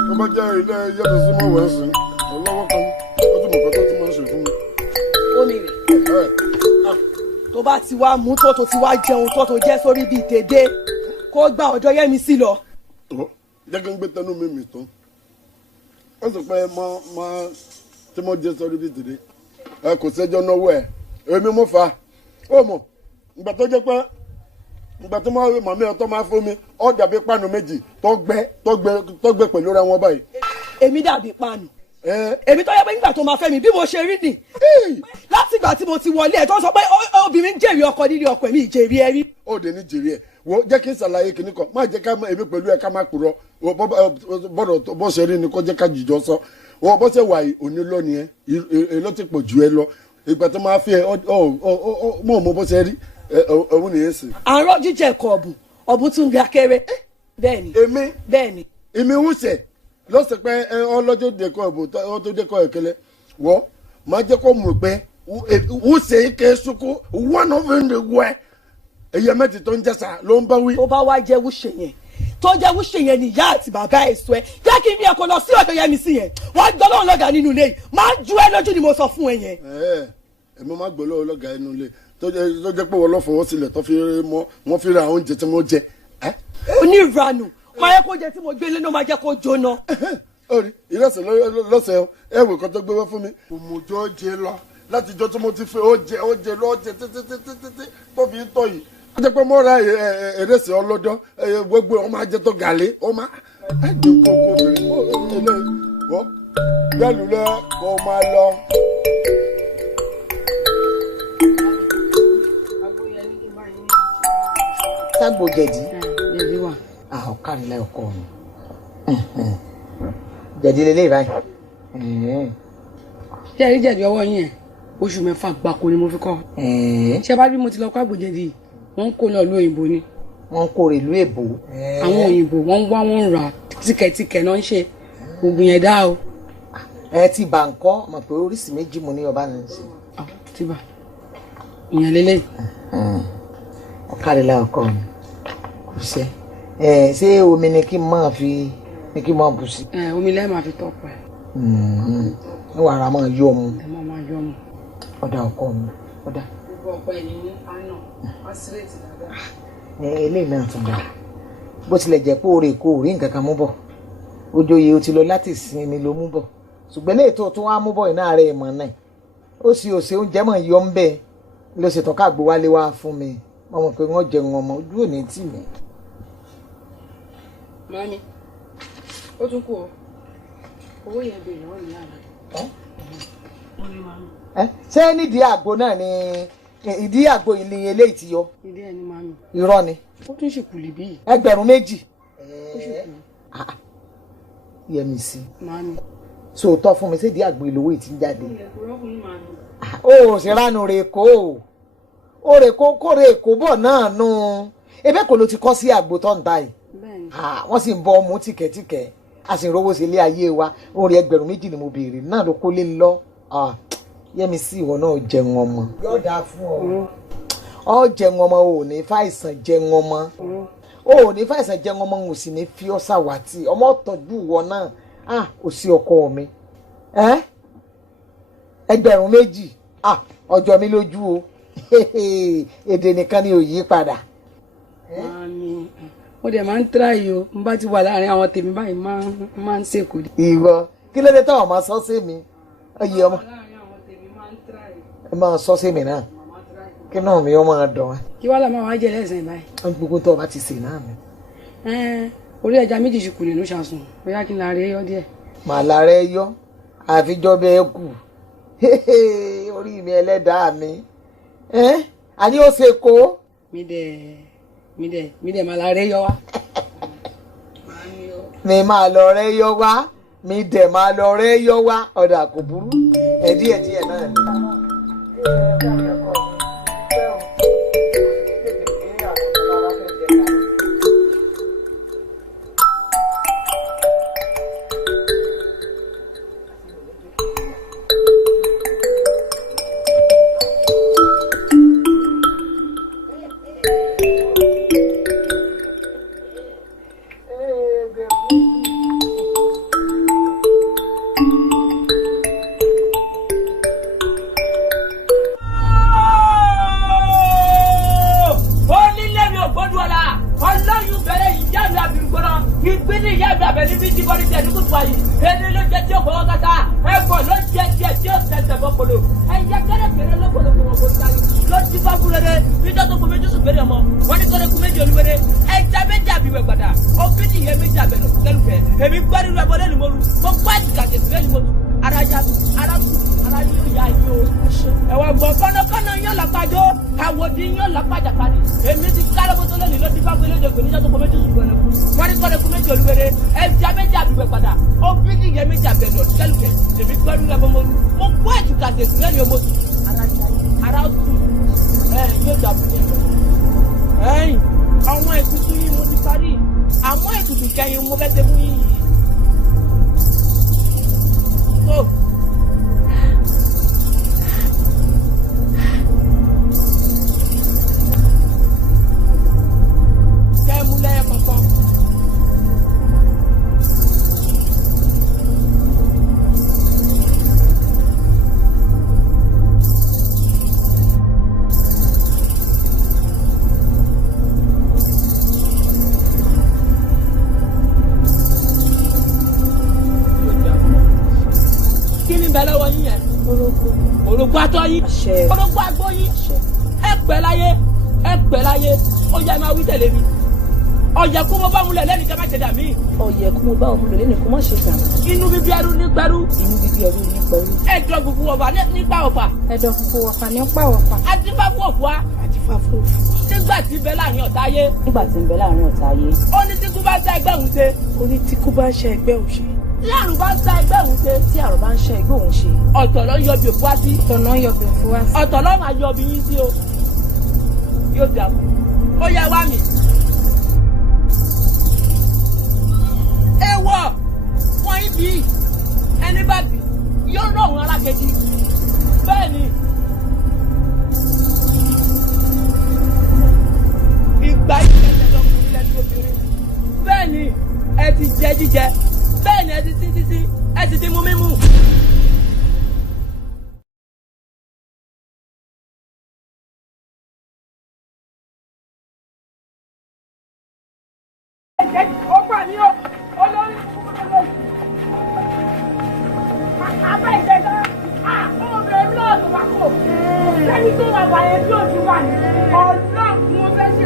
tó bá jẹ́ ilé Yẹ́misí mọ̀ wẹ̀ sí ọlọ́wọ́ kan ó ti mọ̀ pé tó ti máa ń ṣe fún mi. Omi rẹ̀ tó bá ti wá mú tó ti wá jẹun tó jẹ́ sórí bíi tèdè kó gba ọ̀dọ̀ Yẹ́misí lọ. Jẹ́ kí n gbé tẹnu mi mì tán ó sì pé tí mo jẹ sórí bíi tèdè kò sẹ́jọ́ náwó ẹ̀ èmi mo fà á ó mọ̀ ìgbà tó jẹ́ pé ìgbà tó máa màmí ọtọ́ máa fún mi ó dàbí páànù méjì tó gbẹ pẹ̀lú ra wọn báyìí. Èmi dàbí páànù èmi tó yẹ pé nígbà tó máa fẹ́ mi bí mo ṣe rí nì láti ìgbà tí mo ti wọlé ẹ̀ tó sọ pé obìnrin jèrè ọkọ nílé ọkọ mi ìjèrè ẹ rí. ó dé ní jèrè ẹ wo jẹ́ kí n ṣàlàyé kìíní kan má jẹ́ ká èmi pẹ̀lú ẹ̀ ká má purọ́ bọ́dọ̀ bó ṣe rí ni kó jẹ́ ká jìjọ sọ wọ́n bó ṣe wà òní lónìí ẹ èló ti pọ̀ jù ẹ lọ ìgbà tó máa fi ẹ mọ̀ mọ́ bó ṣe rí òun nìyẹn sì. àárọ̀ jíjẹ ẹ̀kọ́ ọ̀bùn tún ga kéré bẹ́ẹ̀ni. bẹ́ẹ̀ni. èmi wúṣẹ̀ lọ́sẹ̀ pé ọlọ́jọ́ dẹ́kọ̀ ọ̀bùn tó dẹ́kọ̀ ẹ̀kẹ́lẹ́ wọ́ máa jẹ́ kó mọ̀ pé wúṣẹ̀ ike sunkún one of them dey wẹ̀ ẹ̀yẹ mẹ́tì tó ń jẹ́sà ló ń bá wí. tó bá wá jẹ́ wúṣẹ̀ yẹn tó jẹ́ wúṣẹ̀ yẹn ni ìyá àti bàbá ẹ̀ sọ ẹ jẹ́ kí n bí ẹ̀kọ́ lọ sí ọ̀dọ̀ Yẹ́misí yẹn wọ́n gbọ́ lọ́wọ́ lọ́gàá nínú ilé yìí máa ju ẹ lójú ni mo sọ fún ẹ yẹn. èmi máa gbọ́ lọ́wọ́ lọ́gàá nínú ilé tó jẹ́ pé wọ́n lọ́ fọwọ́ sílẹ̀ tó fi wọ́n fi ra oúnjẹ tí wọ́n jẹ. oníranù máa yẹ kó jẹ tí mo gbé lé náà máa jẹ́ kó jóná. orí ìrẹsì lọ́sẹ̀ ẹ̀wẹ̀ kan tó gbé wá fún mi òmùjọ́ jẹ lọ láti jọ tí mo ti fi ó jẹ títí tó fi ń tọ̀ yìí ó jẹ́ pé mo ra ìrẹsì ọlọ́dọ́ gbogbo ọmọ ajẹ́ tó gàlé ọmọ ẹ̀dín kókó obìnrin wọ́n gbẹ́lú lẹ́ kó máa lọ. Ságbó jẹ̀dí. Jẹ̀dí wà. Ọ̀kárí lẹ́ ọkọ mi. Jẹ̀dí lélẹ́yìí báyìí. Jẹ̀dí ọwọ́ yín ẹ̀ oṣù 6 gbáko ni mo fi kọ́. Ṣé bá bí mo ti lọ kọ́ àgbòjẹ̀dí wọ́n ń kó lọ ìlú òyìnbó ni. Wọ́n ń kó rè ìlú èbó. Àwọn òyìnbó wọ́n ń wá wọ́n ń rà tíkẹ̀tíkẹ̀ náà ń ṣe oògùn yẹn dá o. Ẹ ti bà ń kọ́ mọ̀ pé oríṣi méjì mo ní ọba ní í ṣe. Ti bà ìyẹn lélẹ́yìí. Ọ̀kárí lẹ́ ọkọ mi kò ṣe ṣé omi ni kí n máa fi ni kí n máa bù sí. Omi lẹ́ẹ̀ máa fi tọ́pọ̀ ẹ̀. Ní wàrà máa yọ mu. Ẹ máa yọ mu. Ọ̀dà ọkọ mi ọ̀dà. Gbogbo ọ̀pẹ yìí ní àná wá síréètì dáadáa. Eléyìí náà tún dà bó tilẹ̀ jẹ́ pé oore kò rí nǹkan kan mú bọ̀ ojoyè o ti lọ láti ìsinmi ló mú bọ̀ ṣùgbọ́n lè tó tún wá mú bọ̀ iná rẹ̀ mọ̀ náà ó sì òsè oúnjẹ mọ̀ yọ ń bẹ́ẹ̀ ló ṣe tọ́ka gbé wálé wá fún mi wọ́n mọ̀ pé wọ́n jẹun ọmọ ojú ò ní tì mí. Mami, ó tún kù o. Owó yẹn bèrè lọ́wọ́ ìyá rẹ̀. Ṣé nídìí àgbo náà ni ìdí àgbo ìlì eléyìí ti yọ? Ìdí ẹ̀ ni mami. Irọ́ ni. Ó tún ṣìkù lìbí. 2,000. Ó ṣìkù. Yẹmísí. Mami. So tọ́ fún mi ṣé ìdí àgbo ìlówó yìí ti ń jáde. Ó ṣe ránu rè kó o rè kó kó rè kó bọ̀ náà nù ebe kò ló ti kọ́ sí àgbo tó ń ta yìí wọ́n sì ń bọ ọmú tìkẹ́tìkẹ́ a sì ń rówó sí ilé ayé wa orí 2,000 ni mo béèrè náà ló kó lé lọ Yẹ́misí ìwọ náà jẹun ọmọ. Yóò dáa fún ọ jẹun ọmọ ò ní fàìsàn jẹun ọmọ ò ní fàìsàn jẹun ọmọ ò sì ní fi ọ́ ṣàwátì ọmọ tọ́jú ìwọ náà ò sí ọkọ mi 2,000 ọjọ́ mi lójú o èdè nìkan ni ò yí padà. Mo dẹ̀ máa ń tíráyì o n bá ti wà láàrin àwọn tèmi báyìí máa ń ṣèkò. Ìwọ kí ló dé táwọn máa sọ sí mi ọyẹ ọmọ ẹ máa sọ sí mi náà kí náà mi ó máa dán. Kí wàá là máa wá jẹ lẹ́sìn báyìí. Gbogbo tó o bá ti sè náà mi. Orí ẹja méjì ṣì kù nínú ṣàṣùn bóyá kí n la rẹ yọ díẹ̀. Màá la rẹ yọ àfijọ́ bẹ́ẹ̀ kù orí mi ẹlẹ́dàá mi àní ó ṣe kó. Mide máa la rẹ yọ wá. Mi máa lọ rẹ yọ wá Mide máa lọ rẹ yọ wá ọ̀dà kò burú díẹ̀ náà ni. Ọ̀yẹ̀ kó mo bá múlẹ̀ lẹ́nu kẹ́ má ṣe dà mí. Ọ̀yẹ̀ kó mo bá múlẹ̀ lẹ́nu kó má ṣe dà mí. Inú bíbí ẹrú ní gbẹrú. Inú bíbí ẹrú ní gbẹrú. Ẹ̀dọ̀ funfun ọ̀fà nípa ọ̀fà. Ẹ̀dọ̀ funfun ọ̀fà nípa ọ̀fà. Adífá fún ọ̀fà. Adífá fún ọ̀fà. Nígbà tí ń bẹ láàrin ọ̀tá ayé. Nígbà tí ń bẹ láàrin ọ̀tá ayé. Ó ní tí kú bá ṣe ẹgbẹ́ òun ṣe. Ó ní tí kú bá ṣe ẹgbẹ́ òun ṣe. Tí àrùn bá ṣe ẹgbẹ́ òun ṣe. Tí àrùn bá ń ṣe ẹgbẹ́ òun ṣe. Ọ̀tọ̀ ló ń yọ bí òfú wá sí. Ọ̀tọ̀ ló ń yọ bí òfú wá sí. Ọ̀tọ̀ ló máa yọ bí yín sí o. Yóò dà kú. Ó yẹ wá mi. Ewọ wọn ibi ẹni bá bì yóò rọ òun alákejì bẹ́ẹ̀ ni ìgbà ìṣẹ̀lẹ̀ lọkùnrin lẹnu obìnrin bẹ́ẹ̀ ni ẹ ti jẹ jíjẹ bẹ́ẹ̀ ni ẹ ti tí títí ẹ ti ti mú mímú. Ó pa mí o, olórí abẹ́ ìjẹta. tó wà wáyé tí òjú wà ní ọlọ́run mo fẹ́ ṣe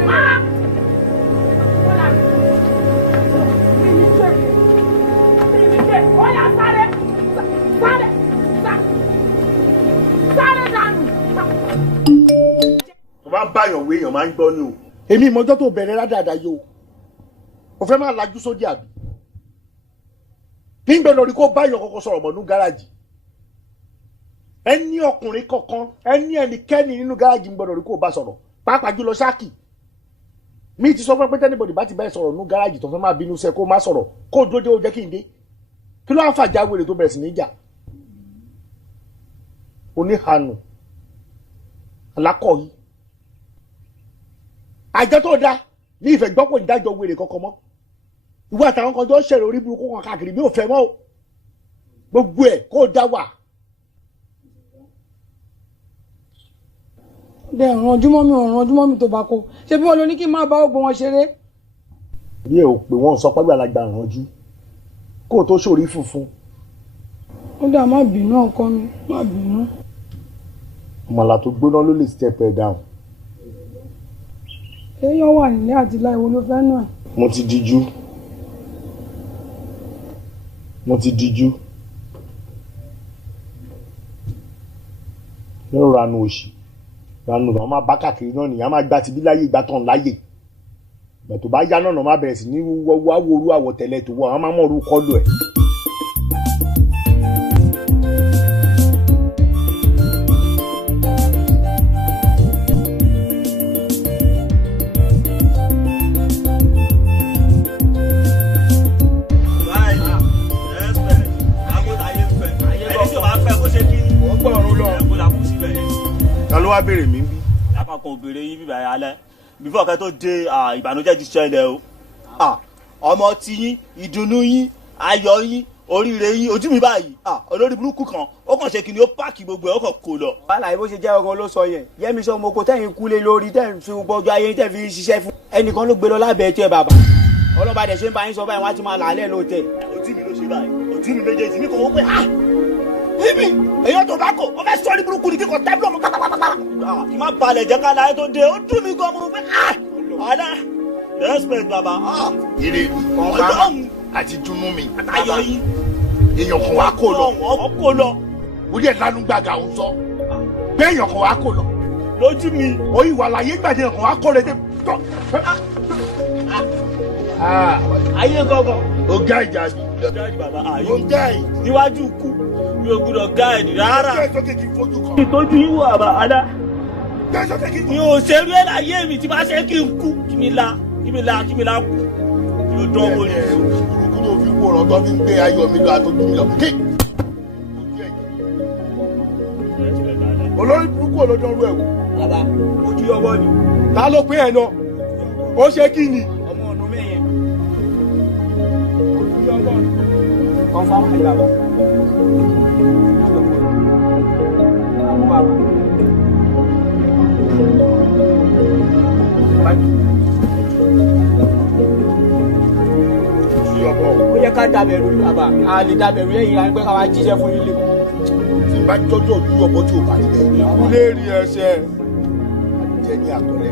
é. Bóyá sáré dànù. tó bá báyọ̀ wé èèyàn máa ń gbọ́ ni o. èmi ìmọ̀jọ́ tó bẹ̀rẹ̀ rádàdà yìí o ò fẹ́ máa lajú sódì àbí nígbà lórí kó báyọ̀ kọ́kọ́ sọ̀rọ̀ mọ́ nínú gáràjì ẹni ọkùnrin kankan ẹni ẹnikẹ́ni nínú gáràjì ń gbọ́dọ̀ rí kó bá sọ̀rọ̀ pàápàá jùlọ ṣáàkì mi ti sọ fún ẹ pé tẹ́nibọ̀dì bá ti bá ẹ sọ̀rọ̀ nínú gáràjì tó fẹ́ máa bínú sẹ́ kó má sọ̀rọ̀ kó dúró dé ó jẹ́ kí n dé kí ló ń fàjà wèrè tó bẹ̀rẹ̀ sí ní jà oníhànú alákọ̀ọ́yí àjọ tó dá ní ìfẹ́ gbọ́pọ̀ ìdájọ́ wèrè kankan mọ́ ìwé àtàwọn kan tó ń ṣẹ̀rẹ̀ orí burúkú kan káàkiri mi ò fẹ́ mọ́ o gbogbo ẹ̀ kó dá wà. bẹ́ẹ̀ rànjúmọ́ mi tó bá kó ṣé bí wọ́n lọ ní kí n máa bá ogun wọn ṣeré. bí ẹ ò pé wọ́n sọ pé àgbàlagbà rànjú kó o tó ṣòrí funfun. ó dà má bínú ọkọ mi má bínú. ọmọlá tó gbóná ló lè step ẹ down. èèyàn wà nílé àti láìwo ló fẹ́ náà. mo ti díjú ní ranu òṣì ranu náà máa bá káàkiri náà nìyá máa gbá ti bí láyé ìgbà tán láyè ìgbà tó bá yá náà máa bẹ̀rẹ̀ sí ní wá worú àwọ̀tẹ́lẹ̀ tó wọ̀ àwọn máa mọ̀ orú kọlù ẹ̀. ta ló wá béèrè mi bí. àpapọ̀ òbèrè yín bíbá yà lẹ́ bífọ̀ kẹ́ tó dé ìbànújẹ́ ti ṣẹlẹ̀ o. ọmọ ti yín ìdùnnú yín ayọ̀ yín oríire yín ojú mi báyìí olórí burúkú kan ó kàn ṣe kìnìún ó páàkì gbogbo ẹ̀ ó kàn kó lọ. wàhálà ìbò ṣe jẹ́ ọkàn ló sọ yẹn Yẹ́misí ọmọ oko tẹ́yìn kúlé lórí tẹ́yìn fi gbọ́jọ́ ayé tẹ́yìn fi ṣiṣẹ́ fún ẹnìkan ló gbé lọ lábẹ́ ẹ̀tọ́ ẹ̀ bàbá ọlọ́ba dẹ̀ ṣe ń bá yín sọ báyìí wọ́n á ti máa làálẹ̀ lóòótẹ́. ojú mi ló ṣe báyìí ojú mi méjèèjì ní kò wọ́n pé ibi èyàn tó bá kò ó fẹ́ sọ ní burúkú ní kíkọ tábìlì ọmọ pátápátá kí má balẹ̀ jẹ́ ká láyé tó dé ó dùn mí gan mo pé ọ̀dà respect bàbá. ire ọba àti dunu mi èèyàn kan wá kó lọ ó dẹ̀ lánú gbàgà ń sọ pé èèyàn kan wá kó lọ lójú mi ó ìwà láyé gbàdé èèyàn kan wá kó lọ dé. ayé gangan. ó gá ìjà bí. ó gá ì. níwájú kú mi ò gbúdọ̀ gáàdì rárá. bẹ́ẹ̀ sókè kí n fojú kan. ìtọ́jú yín wà bá adá. bẹ́ẹ̀ sókè kí n. mi ò ṣerú ẹ̀ láyé mi tí bá ṣe kí n kú kí mi la kú mi ò dán wò ni. burúkú tó fi wòrán tó fi ń gbé ayọ̀ mi lọ àtọ́jú mi lọ. olórí burúkú olódọ́rú ẹ̀ wò. bàbá ojú ọwọ́ ni. ta ló pé ẹ̀ náà ó ṣe kí ni. ọmọ ọ̀nà mẹ́yẹn. ojú ọwọ́ ni. kọ́ńfà wà ní bàbá. ó yẹ ká dàbẹ̀rù bàbá a lè dàbẹ̀rù lẹ́yìn ìlànà pé ká wá jíṣẹ́ fún ilé. tí n bá jọjọ ojú ọmọ tí o bá nílẹ̀ ìkúlé rí ẹsẹ̀ jẹ ní àtọ̀lẹ́.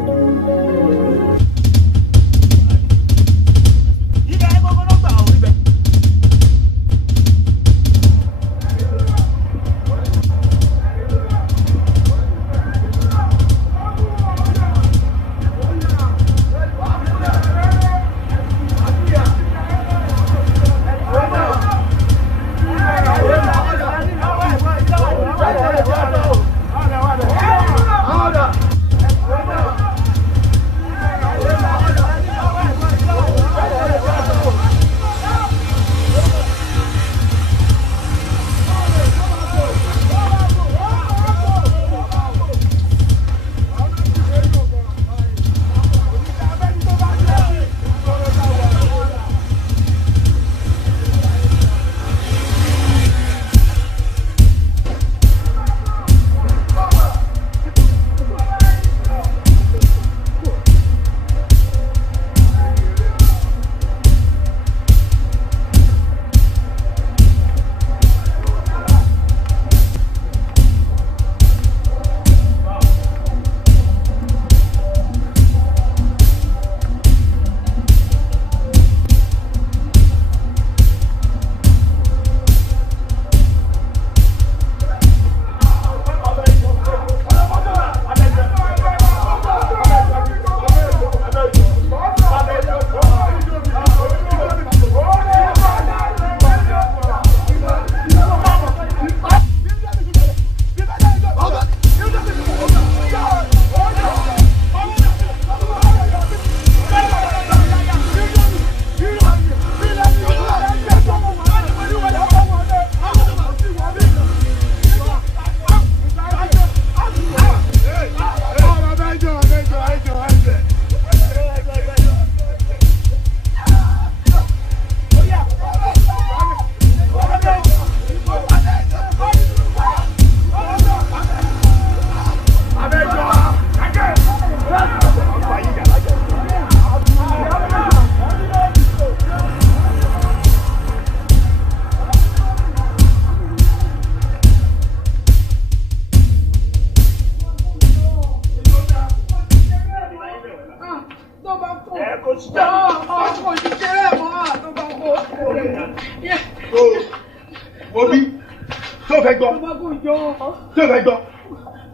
Ṣé ìfẹ́ gbọ́?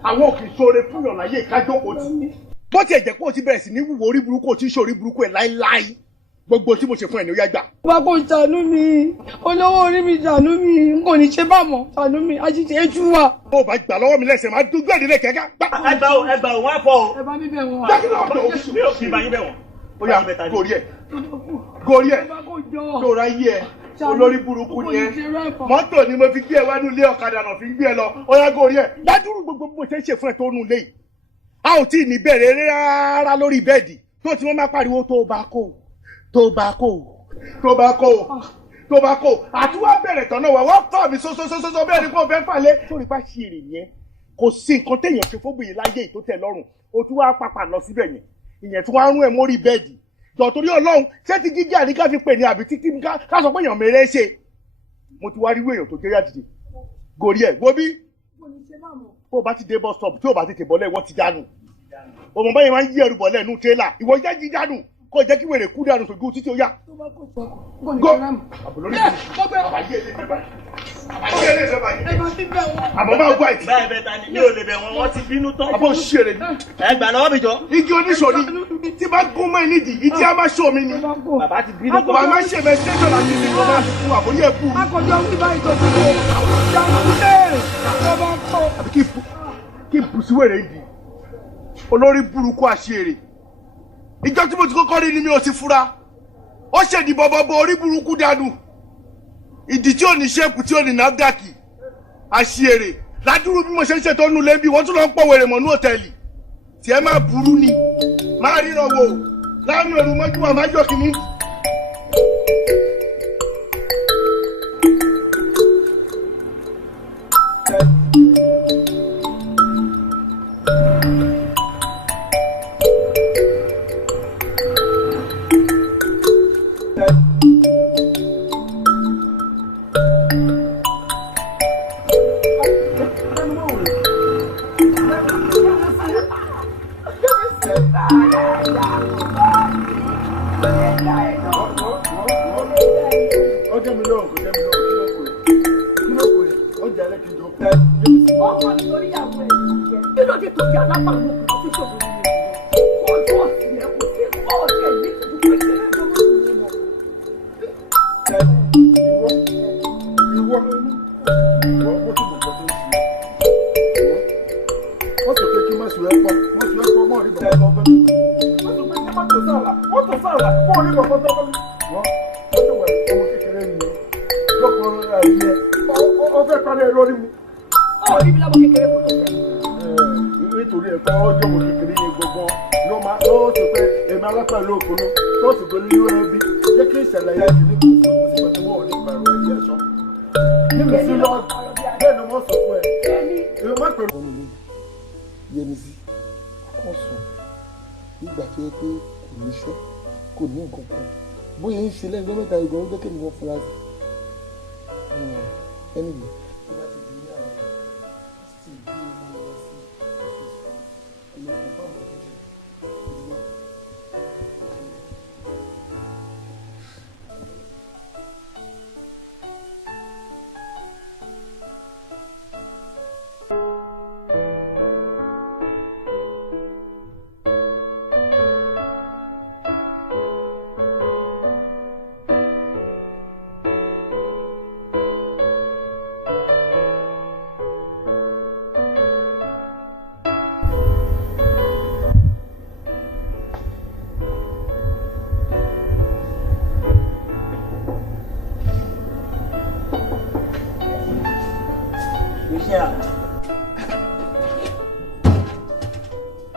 Àwọn òkè sóore fún yàn láyé ìkájókòó tì. Bó tiẹ̀ jẹ́ pé o ti bẹ̀rẹ̀ sí ní wúwo orí burúkú o ti ń ṣe orí burúkú ẹ̀ láíláí. Gbogbo tí mo ṣe fún ẹ̀ ní ó yá gbà. Bàbá kò ṣàánú mi, olówó orí mi ṣàánú mi, n kò ní ṣe bá mọ̀ ṣàánú mi, àṣìṣe é tú wa. Bó o bá gbà lọ́wọ́ mi lẹ́sẹ̀ máa dúgbò ìdílé kẹ̀kẹ́. Ẹgbà o, wọ́n á fọ o. Ẹ bá mi bẹ̀ wọ́n. Jákè náà tó mi ò fi báyìí bẹ̀ wọ́n. Ó yá gorí ẹ̀. Gorí ẹ̀. Tó ra yí ẹ̀. Olórí burúkú ni ẹ. Mọ́tò ni mo fi gbé ẹ wá nílé ọ̀kadà náà fi gbé ẹ lọ. Ó yá gorí ẹ̀. Dádúró gbogbo bó ṣe ń ṣe fún ẹ tó nù léyìí. A ò tí ì ní bẹ̀rẹ̀ rárá lórí bẹ́ẹ̀dì tó ti wọ́n máa pariwo tó bá kó àti wọ́n bẹ̀rẹ̀ tán náà wọ́n fà mí sọ́sọ́sọ́sọ́ bẹ́ẹ̀ ni kò fẹ́ fà lé. Sórí bá ṣe èrè yẹn kò sí nǹkan téèyàn ṣe fóbìnrin láyé tó tẹ́ lọ́rùn o tún wá pàpà lọ síbẹ̀ yẹn ìyẹn tí wọ́n á rún ẹ̀ mórí bẹ́ẹ̀dì jọ torí Ọlọ́run ṣé ti gíga ní ká fi pè ní àbí títí ká sọ pé èèyàn mèrè ṣe mo ti wá rí èèyàn tó jẹ́yà dìde gòrí ẹ̀ wo bí bó bá ti dé bus stop tí ò bá tètè bọ́lẹ̀ wọ́n ti dànù òmò báyìí máa ń yí ẹrù bọ́lẹ̀ nù tírélà ìwọ jẹ́ jí dànù kó jẹ́ kí wèrè kú dànù sójú títí ó yá. Àbọ̀ máa gbọ́ àìtí. Báyìí bẹ́ẹ̀ ta ni mi ò lè bẹ̀ wọ́n, wọ́n ti bínú tán. Àbọ̀ ṣeré ni. Ẹgbà lọ́wọ́ mi jọ. Igi oníṣòrí tí bá gún mọ́ nídìí, ìdí á máa ṣó mi ni. Bàbá ti bínú tán. Bàbá máa ń ṣe mẹ́sẹ́jọ́ láti fi kọ́ máa fi fún àbóyé kú. Akọ̀jọ́ wí báyìí tó ti kó. Jàǹdùlé ọba kọ́. Àbí kí bùsùwèrè ń di. Olórí burúkú àṣeré. Ìjọ tí mo ti kọ́kọ́ rí ni mi ò ti fura. Ó ṣèdí bọ́bọ́bọ́ orí burúkú dànù. Ìdí tí ò ní ṣépù tí ò ní nàbdàkì. Àṣeré. Ládùúrú bí mo ṣe ń ṣètò nù lẹ́bí wọ́n tún lọ ń pọ̀ wèrè mọ́ ní hòtẹ́ẹ̀lì. Tí ẹ máa burú ni. Máa ríran wò. Láàrin òru mọ́jú wa máa jọ kìíní. Yemisi kọ́ sùn nígbà tó yẹ pé kò ní iṣẹ́ kò ní nǹkan kan bóyá ń ṣe lẹ́yìn gọ́mẹ̀ntà ìgbọ̀n ó jẹ́ kí nìkan fura sí anyway tó bá ti di ní àwọn tí ìdí ọmọ lọ sí ọ́fíìsì ẹ̀yẹ kò bá wọn tó jẹ ìdíwọ́.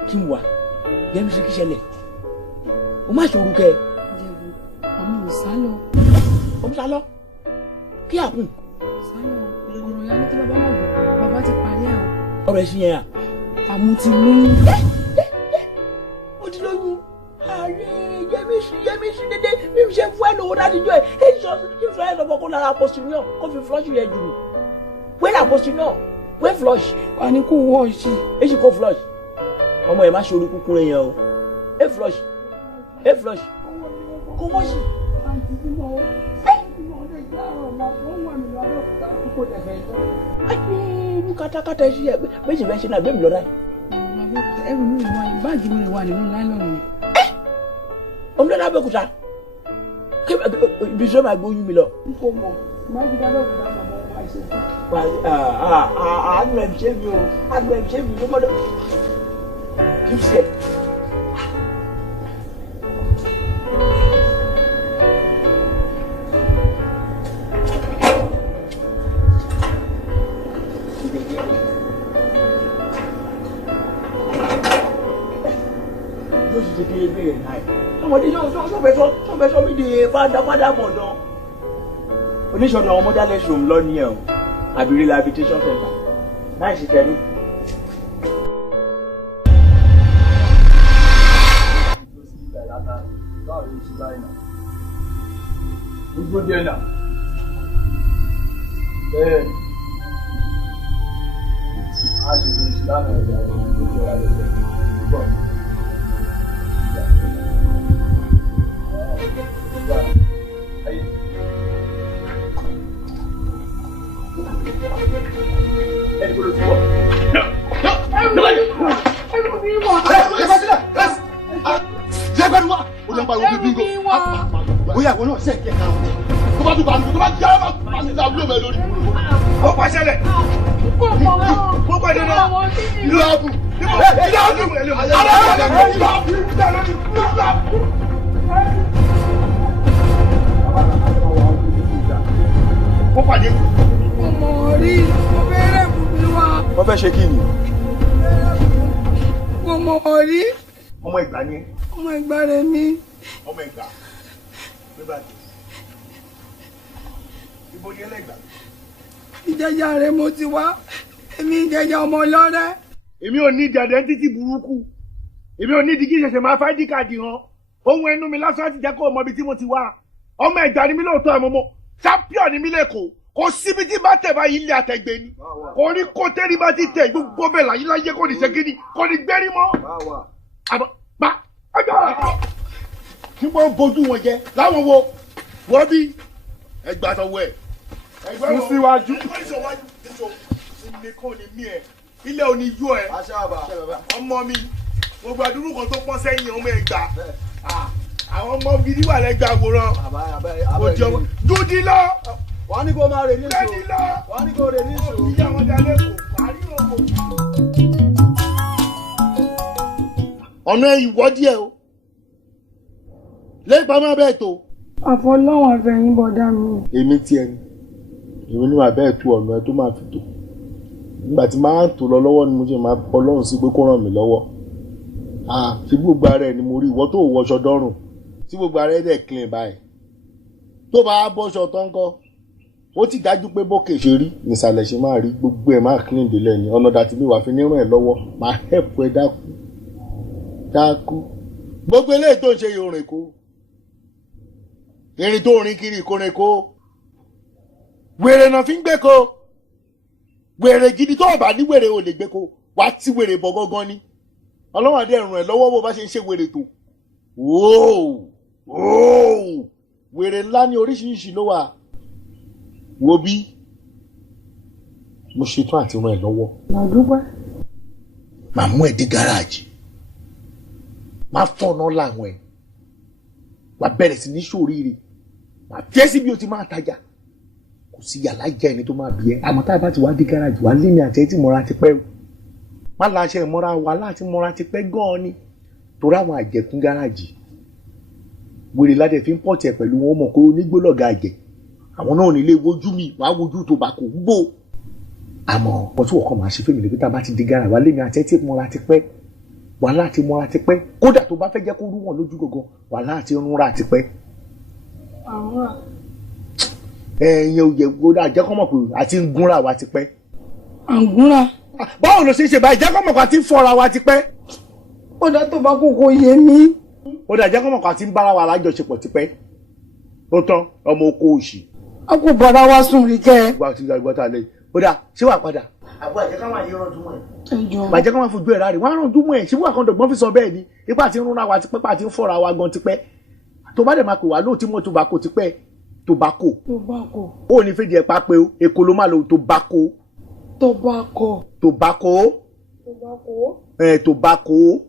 Kí n wà Yemisi kí ṣẹlẹ̀ o má ṣòro kẹ. Jẹ̀bù àwọn òsálọ. Ọmọ sálọ kí àkùn. Sálọ ọ̀rọ̀ ya ní kí bàbá má gbọ́ bàbá ti parí ẹ̀ o. Ọ̀rọ̀ ẹ̀sìn yẹn à. Àmú ti lóyún. Ó ti lóyún. Ààrẹ Yemisi dédé bí mo ṣe fún ẹ lówó láti jọ ẹ èyí sọ kí fún ẹ lọ́bọ̀ kó lára postunion kó fi flush yẹn jù. Wẹ́n postunion wẹ́n flush. Wà ní kò wọ́ ọ̀ṣì. Èyí kò flush. Ọmọ ẹ má ṣe orí kúkúrú yẹn o. Flush kó wọ́n ṣì. irú kátàkátà ṣe ẹ bẹ́ẹ̀ ṣe fẹ́ ṣe náà bẹ́ẹ̀ mi lọ́dá yìí. ẹrù mi wà báàgì mi wà nínú láìlọ́ọ̀nù mi. ọmọdé náà Abẹ́òkúta ibi sọ ma gbóyún mi lọ. n kò mọ̀ báàgì Abẹ́òkúta mọ̀ mọ́ wá ṣe fún. àánú ẹ̀ ṣe mi o àánú ẹ̀ ṣe mi ló mọ́dọ̀ kí n ṣe. ọmọdé sọ mi di fada mọ̀dán. oníṣòwò àwọn ọmọdé alẹ́ ṣòwò lọ nìyẹn o àbí rehabilitation center náà ṣe kẹ́rí. gbogbo díẹ̀ náà bẹ́ẹ̀ a ṣe fi ìṣìlámù ẹ̀dá ìgbésẹ̀ wà lẹ́sẹ̀ púpọ̀. Oya àwọn náà sẹ́ẹ̀kì ẹ̀ka wọn. Tó bá tún bá tó bá jẹ́ ọba pàṣẹ àbúrò mẹ́ lórí. Ó pàṣẹ lẹ̀. Mo pàdé náà. Ìlú àbù. Ìlú àbù. Mo pàdé. Mo rí mo fẹ́rẹ̀ fún mi wá. wọ́n fẹ́ ṣe kí ni. Mo rí. ọmọ Ìgbà ni. ọmọ Ìgbà rẹ̀ mi. ọmọ Ìgbà. Ibo ni ẹlẹ́gbà? Ìjẹjà rẹ̀ mo ti wá. Èmi ìjẹjà ọmọ ọlọ́rẹ́. Èmi ò ní ìdí àdẹ́ntìtì burúkú. Èmi ò ní ìdí kí ṣẹ̀ṣẹ̀ máa fáìdì káàdì hàn. Ohun ẹnu mi lásán ti jẹ́ kó o mọ ibi tí mo ti wá. Ọmọ Ìgbà ni mí lóòótọ́ ẹ̀ mọ́mọ́. Champion ni mí lẹ́kọ̀ọ́. Kò síbi tí bá tẹ̀ báyìí ilé àtẹ̀gbẹ́ ni. Kò ní kó tẹ́rí bá ti tẹ̀ gbogbo bẹ́ẹ̀ láyé láyé kò ní ṣe kíni. Kò ní gbẹ́rí mọ́. Àbọ̀ bá ọjọ́ kí wọ́n bójú wọn jẹ láwọn wo wọ́n bí Ẹgbà tọwọ́ ẹ̀. Fún síwájú. Ilé òní yó ẹ. Ọmọ mi, gbogbo àdúrú kan tó pọ́n sẹ́yìn ọmọ Ẹgbà. Àwọn ọmọ gidi wà lẹ́gbàá àwòrán. Òjì ọmọ. Dúdí lọ. Wọ́n ní kó máa rè ní ìṣó. Bẹ́ẹ̀ni lọ. Wọ́n ní kó rè ní ìṣó. Ìyá wọn dalẹ́ kò parí òkò. Ọ̀nà ìwọ́ díẹ̀ o. Lẹ́yìn pamọ́ bẹ́ẹ̀ tó. Àfọlọ́wọ̀n àfẹ̀yìn bọ̀dá mi. Èmi tí ẹni. Èmi ní wà bẹ́ẹ̀ tu ọ̀nà ẹ tó máa fi tò. Nígbà tí máa ń tò lọ lọ́wọ́ ni mo ṣe máa bọ́ lọ́rùn sí pé kó ràn mí lọ́wọ́. Ṣé gbogbo ara ẹ̀ ni mo rí ìwọ tó wọṣọ dọ́rùn. Tí gbogbo ara ẹ̀ dẹ̀ clean báyìí. Tó bá bọ́ṣọ tán kọ́. Ó ti dájú pé bókè ṣe rí nìsàlẹ̀ ṣe máa rí gbogbo ẹ̀ máa clean délẹ̀ ni ọ̀nà dàtí mi wà fi ní ràn ẹ́ lọ́wọ́ máa help ẹ dákú. Gbogbo eléyìí tó ń ṣe yòó rìn kó. Irin tó rìn kiri ìkórè kó. Wèrè náà fi ń gbé ko. Wèrè gidi tó ọ̀bà ní wèrè ò lè gbé ko. Wàá tí wèrè bọ̀ gángan ni. Ọlọ́run àdé ràn ẹ́ lọ́wọ́ bó bá ṣe ń ṣe wèrè tó. Wèrè ńlá ní oríṣiríṣi ló wà. Wo bí mo ṣetán àti ràn ẹ́ lọ́wọ́. Màdúpẹ́. Màá mú ẹ dé gáràjì. Má fọ̀nà láwọn ẹ̀. Wà bẹ̀rẹ̀ sí ní ṣòríire. Wà fẹ́ sí bí o ti máa tajà. Kò sí yàrá jẹ́ ẹni tó máa bí ẹ. Àmọ́ tá a bá ti wá dé gáràjì wá lé mi àti ẹ tí mọ́ra ti pẹ́ o. Má láṣẹ ìmọ́ra wa láti mọ́ra ti pẹ́ gan-an ni. Torí àwọn àjẹkún gáràjì. Wèrè ládẹ fi ń pọ̀ tiẹ̀ pẹ̀lú wọn mọ̀ pé onígbólọ̀gà àjẹ. Àwọn náà nílé wojú mi wàá wojú tobacco gbó. Àmọ́ ọtí wọ́n kàn máa ṣe fẹ́mi lẹ́gbẹ́ta bá ti di gáràjì wá lé mi àti ẹ tí mọ́ra ti pẹ́. Wàhálà ti mọ́ra ti pẹ́. Kódà tó bá fẹ́ jẹ́ kó rú wọn lójú gọ̀gọ̀ wàhálà ti rúnra ti pẹ́. Ẹ̀yin ò yẹ gbódà jẹ́ kọ́ mọ̀ pé àti ń gúnra wa ti pẹ́. Àgúnra. Báwo ló ṣe ń ṣe báyìí jẹ́ kọ́ mọ̀ pé àti ń fọ́ra wa ti pẹ́. Ó dá tó bá kókó yé mi. Ó dà jẹ́ kọ́ mọ̀ pé àti ń bára wa lájọṣepọ̀ ti pẹ́. Ó tán ọmọ oko òṣì. A kò bára wa sùn rí kẹ́. Ìgbà tí ìgbà tá a lè. Ó dà ṣé wà padà. Àbúrò àjẹ́ ká máa yẹ ọ̀rọ̀ dúnmọ̀ ẹ̀. Bàjẹ́ ká máa fojú ẹ̀ ráre. Wọ́n á rán dúnmọ̀ ẹ̀. Ṣé wọ́n àkọ́ndọ̀gbọ́n fi sọ bẹ́ẹ̀ ni? Ipá àti ń rúnra wa ti pẹ́ pàtí ń fọ́ra wa gan ti pẹ́. Tó bá dẹ̀ máa pè wá lóòótí mọ́ tobacco ti pẹ́. Tobacco. Ó ní fèdí ẹ̀ pa pé o. Èkó ló máa lo tobacco. Tobacco. Tobacco. Tobacco. Tobacco.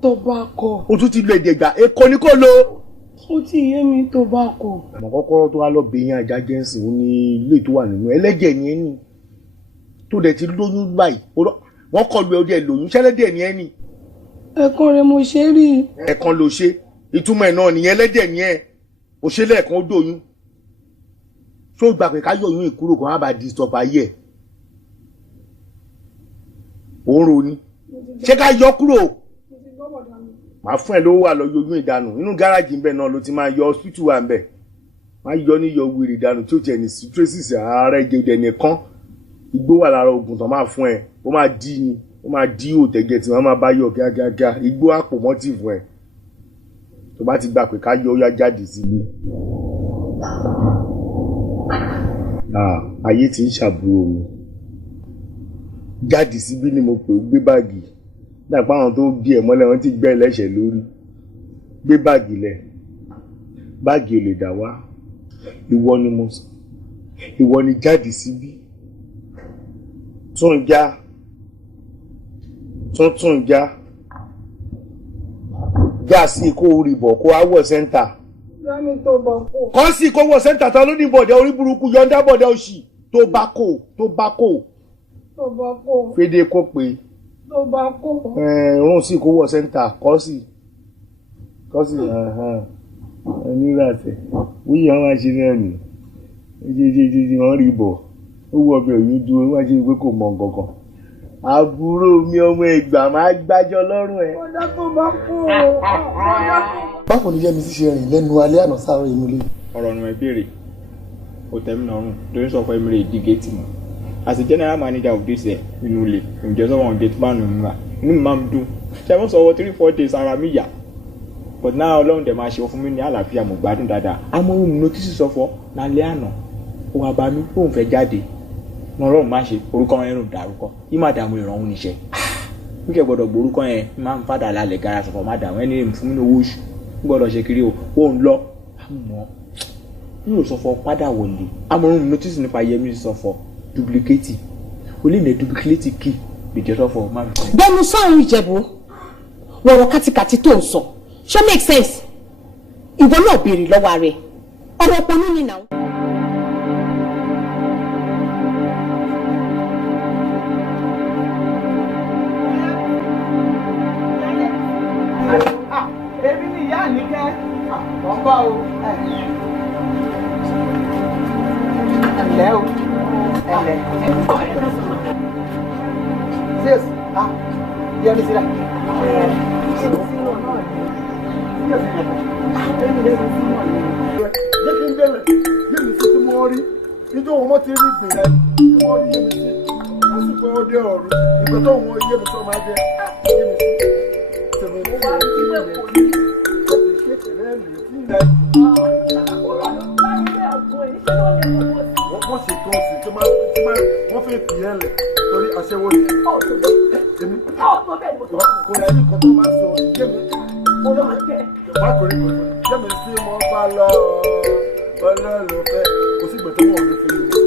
Tobacco. O tún ti lo èdè gbà èkó ni kò lo. Ó ti yé mi tobacco. Àmọ́ kọ́kọ́rọ́ tó wá lọ bẹ̀yìn ajá jẹ́nsì ó ní ilé tó wà nínú ẹlẹ́dẹ̀ ni ẹni tó dẹ̀ ti lóyún báyìí wọ́n kọlu ẹ̀ ó dẹ̀ lóyún ṣẹlẹ́dẹ̀ ni ẹni. Ẹ̀kan rẹ̀ mo ṣe rí. Ẹ̀kan ló ṣe ìtumọ̀ ẹ̀ náà nìyẹn ẹlẹ́dẹ̀ ni ẹ̀ ò ṣe lẹ́ẹ̀kan ó dóyún tó gbà pé ká yọ̀yún ìkúrò kan á bá di stop ayé ẹ̀ òun ro ni ṣé ká yọ kúrò màá fún ẹ lówó wà lọ yọyún ìdànù inú gáràjì ńbẹ náà ló ti máa yọ hospital wà ńbẹ máa yọ ní yọ wèrè ìdànù tí ó tiẹ̀ ní traces ara ẹ̀jẹ̀ nìkan igbó wà lára oògùn tán máa fún ẹ ó máa dí ni ó máa dí òtẹ̀gẹ̀ tí wọ́n máa bá yọ kíákíákíá igbó àpò mọ́tì fún ẹ tó bá ti gbà pé ká yọ ya jáde síbi. Ayé ti ń ṣàbúrò mi jáde síbí ni mo pè ó gbé báàgì dàpọ̀ àwọn tó bí ẹ̀ mọ́lẹ̀ wọ́n ti gbẹ́ ẹlẹ́ṣẹ̀ lórí gbé báàgì lẹ̀ báàgì ò lè dà wá ìwọ ni mo sọ ìwọ ni jáde síbí tún já tún já já sí kó rí bọ̀ kó wọ̀ sẹ́ńtà kọ́ sí kó wọ̀ sẹ́ńtà tán ló ní bọ̀dẹ̀ orí burúkú yọ̀ǹda bọ̀dẹ̀ òṣì Tobacco. Fèdè kó pé òun sì kó wọ̀ sẹ́ńtà kọ́ sí oníràtẹ̀ wíyí wọn máa ṣe náà nì jíjí wọn rí bọ̀ ó wọ ọbẹ̀ òyìn dúró wọ́n ṣe pé kò mọ nǹkankan àbúrò mi ọmọ Ẹ̀gbá máa gbájọ lọ́rùn ẹ̀. Báwo ni Yẹ́misí ṣe rìn lẹ́nu alẹ́ àná sáárọ̀ inú ilé? Ọ̀rọ̀ nu ẹ béèrè kò tẹ́mi lọ́rùn lórí sọ fún Emire ìdí géètì mọ́ as a general manager of this inú ilé ǹjẹ́ sọ wọn gate man nù wá inú mi máa ń dùn ṣé wọ́n sọ wọ́n 3-4 days ara mi yà but now Ọlọ́run dẹ̀ máa ṣe fún mi ní àlàáfíà mo gbádùn dáadáa amóhùn mi notice sọ fọ́ lálẹ́ àná ó wá bá mi òun fẹ́ jáde ní Ọlọ́run máa ṣe orúkọ yẹn rò dárúkọ yìí má dààmú ìrànwọ́ níṣẹ́ wíkẹ́ gbọ́dọ̀ gbórúkọ yẹn máa ń fàdà lálẹ́ gara sọ̀fọ̀ má dààmú ẹni fún mi ní owó oṣù gbọ́dọ̀ ṣe kiri ó ń lọ àmọ́ mi ò sọ fọ padà wọlé amóhùn mi notice nípa Yẹmisí sọ fọ duplicate o lè ní duplicate key gbèjẹ sọ fọ má mi. bẹ́ẹ̀ni sọ́run Ìjẹ̀bú wọ̀rọ̀ kátikàti tó ń sọ ṣé make sense ìwọ náà béèrè lọ́wọ́ rẹ̀ ọ̀rọ̀ ponú ni nà. Èmi ni ìyá Àníkẹ́ wọ́n bá o ẹ̀lẹ́ o ẹ̀lẹ́ yes Yẹ́misí rà jẹ́ kí n délẹ̀ Yẹ́misí tí mo rí níjọ́ wọn ti rí gbèrè tí mo rí Yẹ́misí ó sì pé ó dé ọ̀run ìgbà tó wọn Yẹ́misí ọmọ ajẹ́ Yẹ́misí tèmi ní ìwé ìwé wọ́n ṣe tó sí tí wọ́n fẹ́ fi ẹ̀ lẹ̀ torí aṣẹ́wó ni èmi kò sí nǹkan tó máa sọ Yẹ́mi sí mo bá lọ ọlọ́run fẹ́ kò sí gbẹ̀tọ́ wọn ò ní fi lè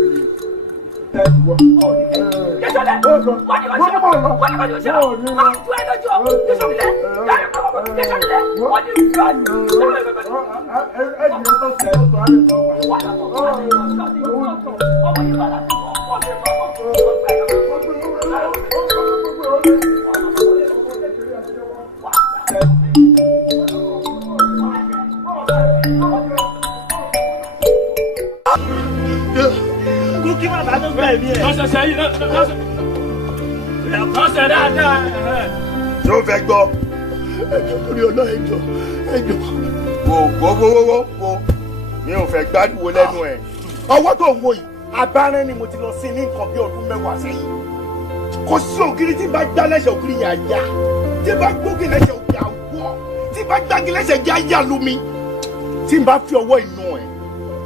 kí bàbá tó bẹ̀rẹ̀ bí ẹ̀. lọ́sọ̀ọ̀sẹ̀ yìí lọ́sẹ̀ dáadáa. ṣé o fẹ́ gbọ́. ẹjọ́ torí ọ̀nà ẹjọ́. wo mi ò fẹ́ gbádùn lẹ́nu ẹ̀. ọwọ́ tó ń wo yìí abárẹ́ ni mo ti lọ sí ní nǹkan bí ọdún 10 sẹ́yìn. kò sí ògiri tí bá gbá lẹ́sẹ̀ ògiri yà yá tí bá gbógi lẹ́sẹ̀ ògiri àwọ̀ tí bá gbági lẹ́sẹ̀ jẹ́ ayé àlómi tí bá fi ọwọ́ inú ẹ̀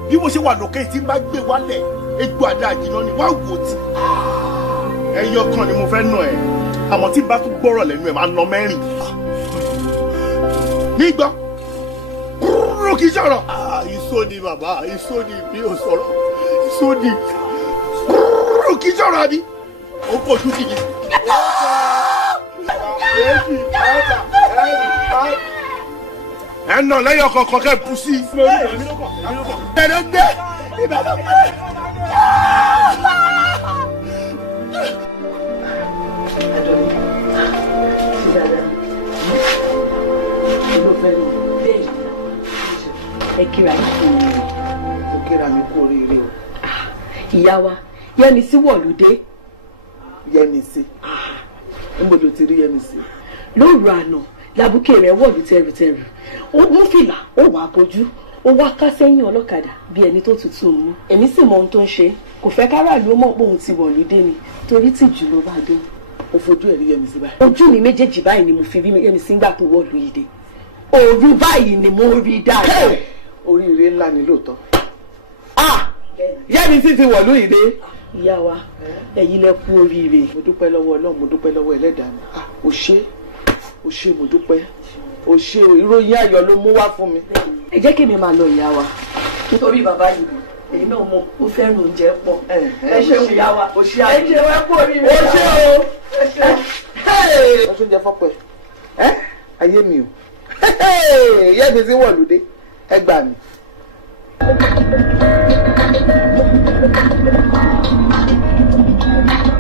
bí mo ṣe wà lókè tí bá gbé wálẹ̀ egbò àdá àjìnà ni wá wò tí ẹyọ kan ni mo fẹ́ nà ẹ̀ àmọ́ tí bá tún gbọ́rọ̀ lẹ́nu ẹ̀ máa nà mẹ́rin nígbà kúrú kì í sọ̀rọ̀. ìsódì bàbá ìsódì mi ò sọ̀rọ̀ ìsódì kúrú kì í sọ̀rọ̀ àbí ó fojú kìí. ẹ nà lẹ́yìn ọkọ̀ kọ̀ọ̀kẹ́ bù sí. ẹ̀rọ gbé ìbàdàn pẹ́. ẹ kíra mi kú oríire. ó kíra mi kú oríire o. ìyá wa Yẹ́misí wọ̀lúdé. Yẹ́misí níbo ló ti rí Yẹ́misí. lóru àná làbúkè rẹ̀ wọ̀lú tẹrùtẹrù ó mú fìlà ó wà bójú ó wá ká sẹ́yìn ọlọ́kadà bí ẹni tó tutù mú. èmi sì mọ ohun tó ń ṣe kò fẹ́ káràlú ó mọ̀ pé òun ti wọ̀lúdé ni torí tìjú ló bá dé. ó fojú ẹ̀ rí Yẹ́misí báyìí. ojú mi méjèèjì báyìí ni mo fi rí Yẹ́misí ńgbà tó wọ̀lú yìí dé òru báyìí ni mo rí dáadáa. oríire ńlá ni lóòótọ́. Yẹ́misí ti wọ̀lú yìí dé. ìyá wa ẹ̀yin lẹ kú oríire. mo dúpẹ́ lọ́wọ́ Ọlọ́run mo dúpẹ́ lọ́wọ́ ẹlẹ́dàá mi. o ṣé mo dúpẹ́ o ṣé ìròyìn ayọ̀ ló mú wá fún mi. ẹ jẹ́ kí mi máa lọ ìyá wa nítorí bàbá yìí èyí náà mo fẹ́ràn oúnjẹ pọ̀. ẹ ṣeun ìyá wa ẹ jẹ́ wá kú oríire. o ṣé o wọ́n tún jẹ fọ́pẹ́ ayé mi o Yẹ́misí wọ̀lúdé ẹ gbà mí.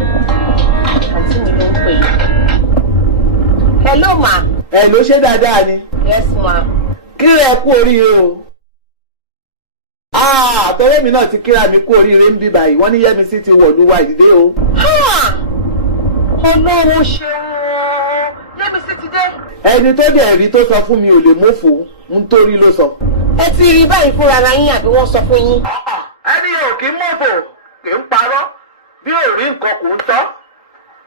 àǹtí mi ló ń pè é. hello ma. ẹ ló ṣe dáadáa ni. yes ma. kíra ẹ kú oríire o. àtọ́rẹ́ mi náà ti kíra mi kú oríire ń bí báyìí wọ́n ní Yẹ́misí ti wọ̀lú wa ìdílé o. ọlọ́run ṣeun Yẹ́misí ti dé. ẹni tó dẹ̀ rí tó sọ fún mi ò lè mófò ń torí ló sọ. ẹ ti rí báyìí fúnra ara yín àbí wọ́n sọ fún yín. ẹni ò kí ń mọ̀fò kì ń parọ́ bí ò rí nǹkan kò ń tọ́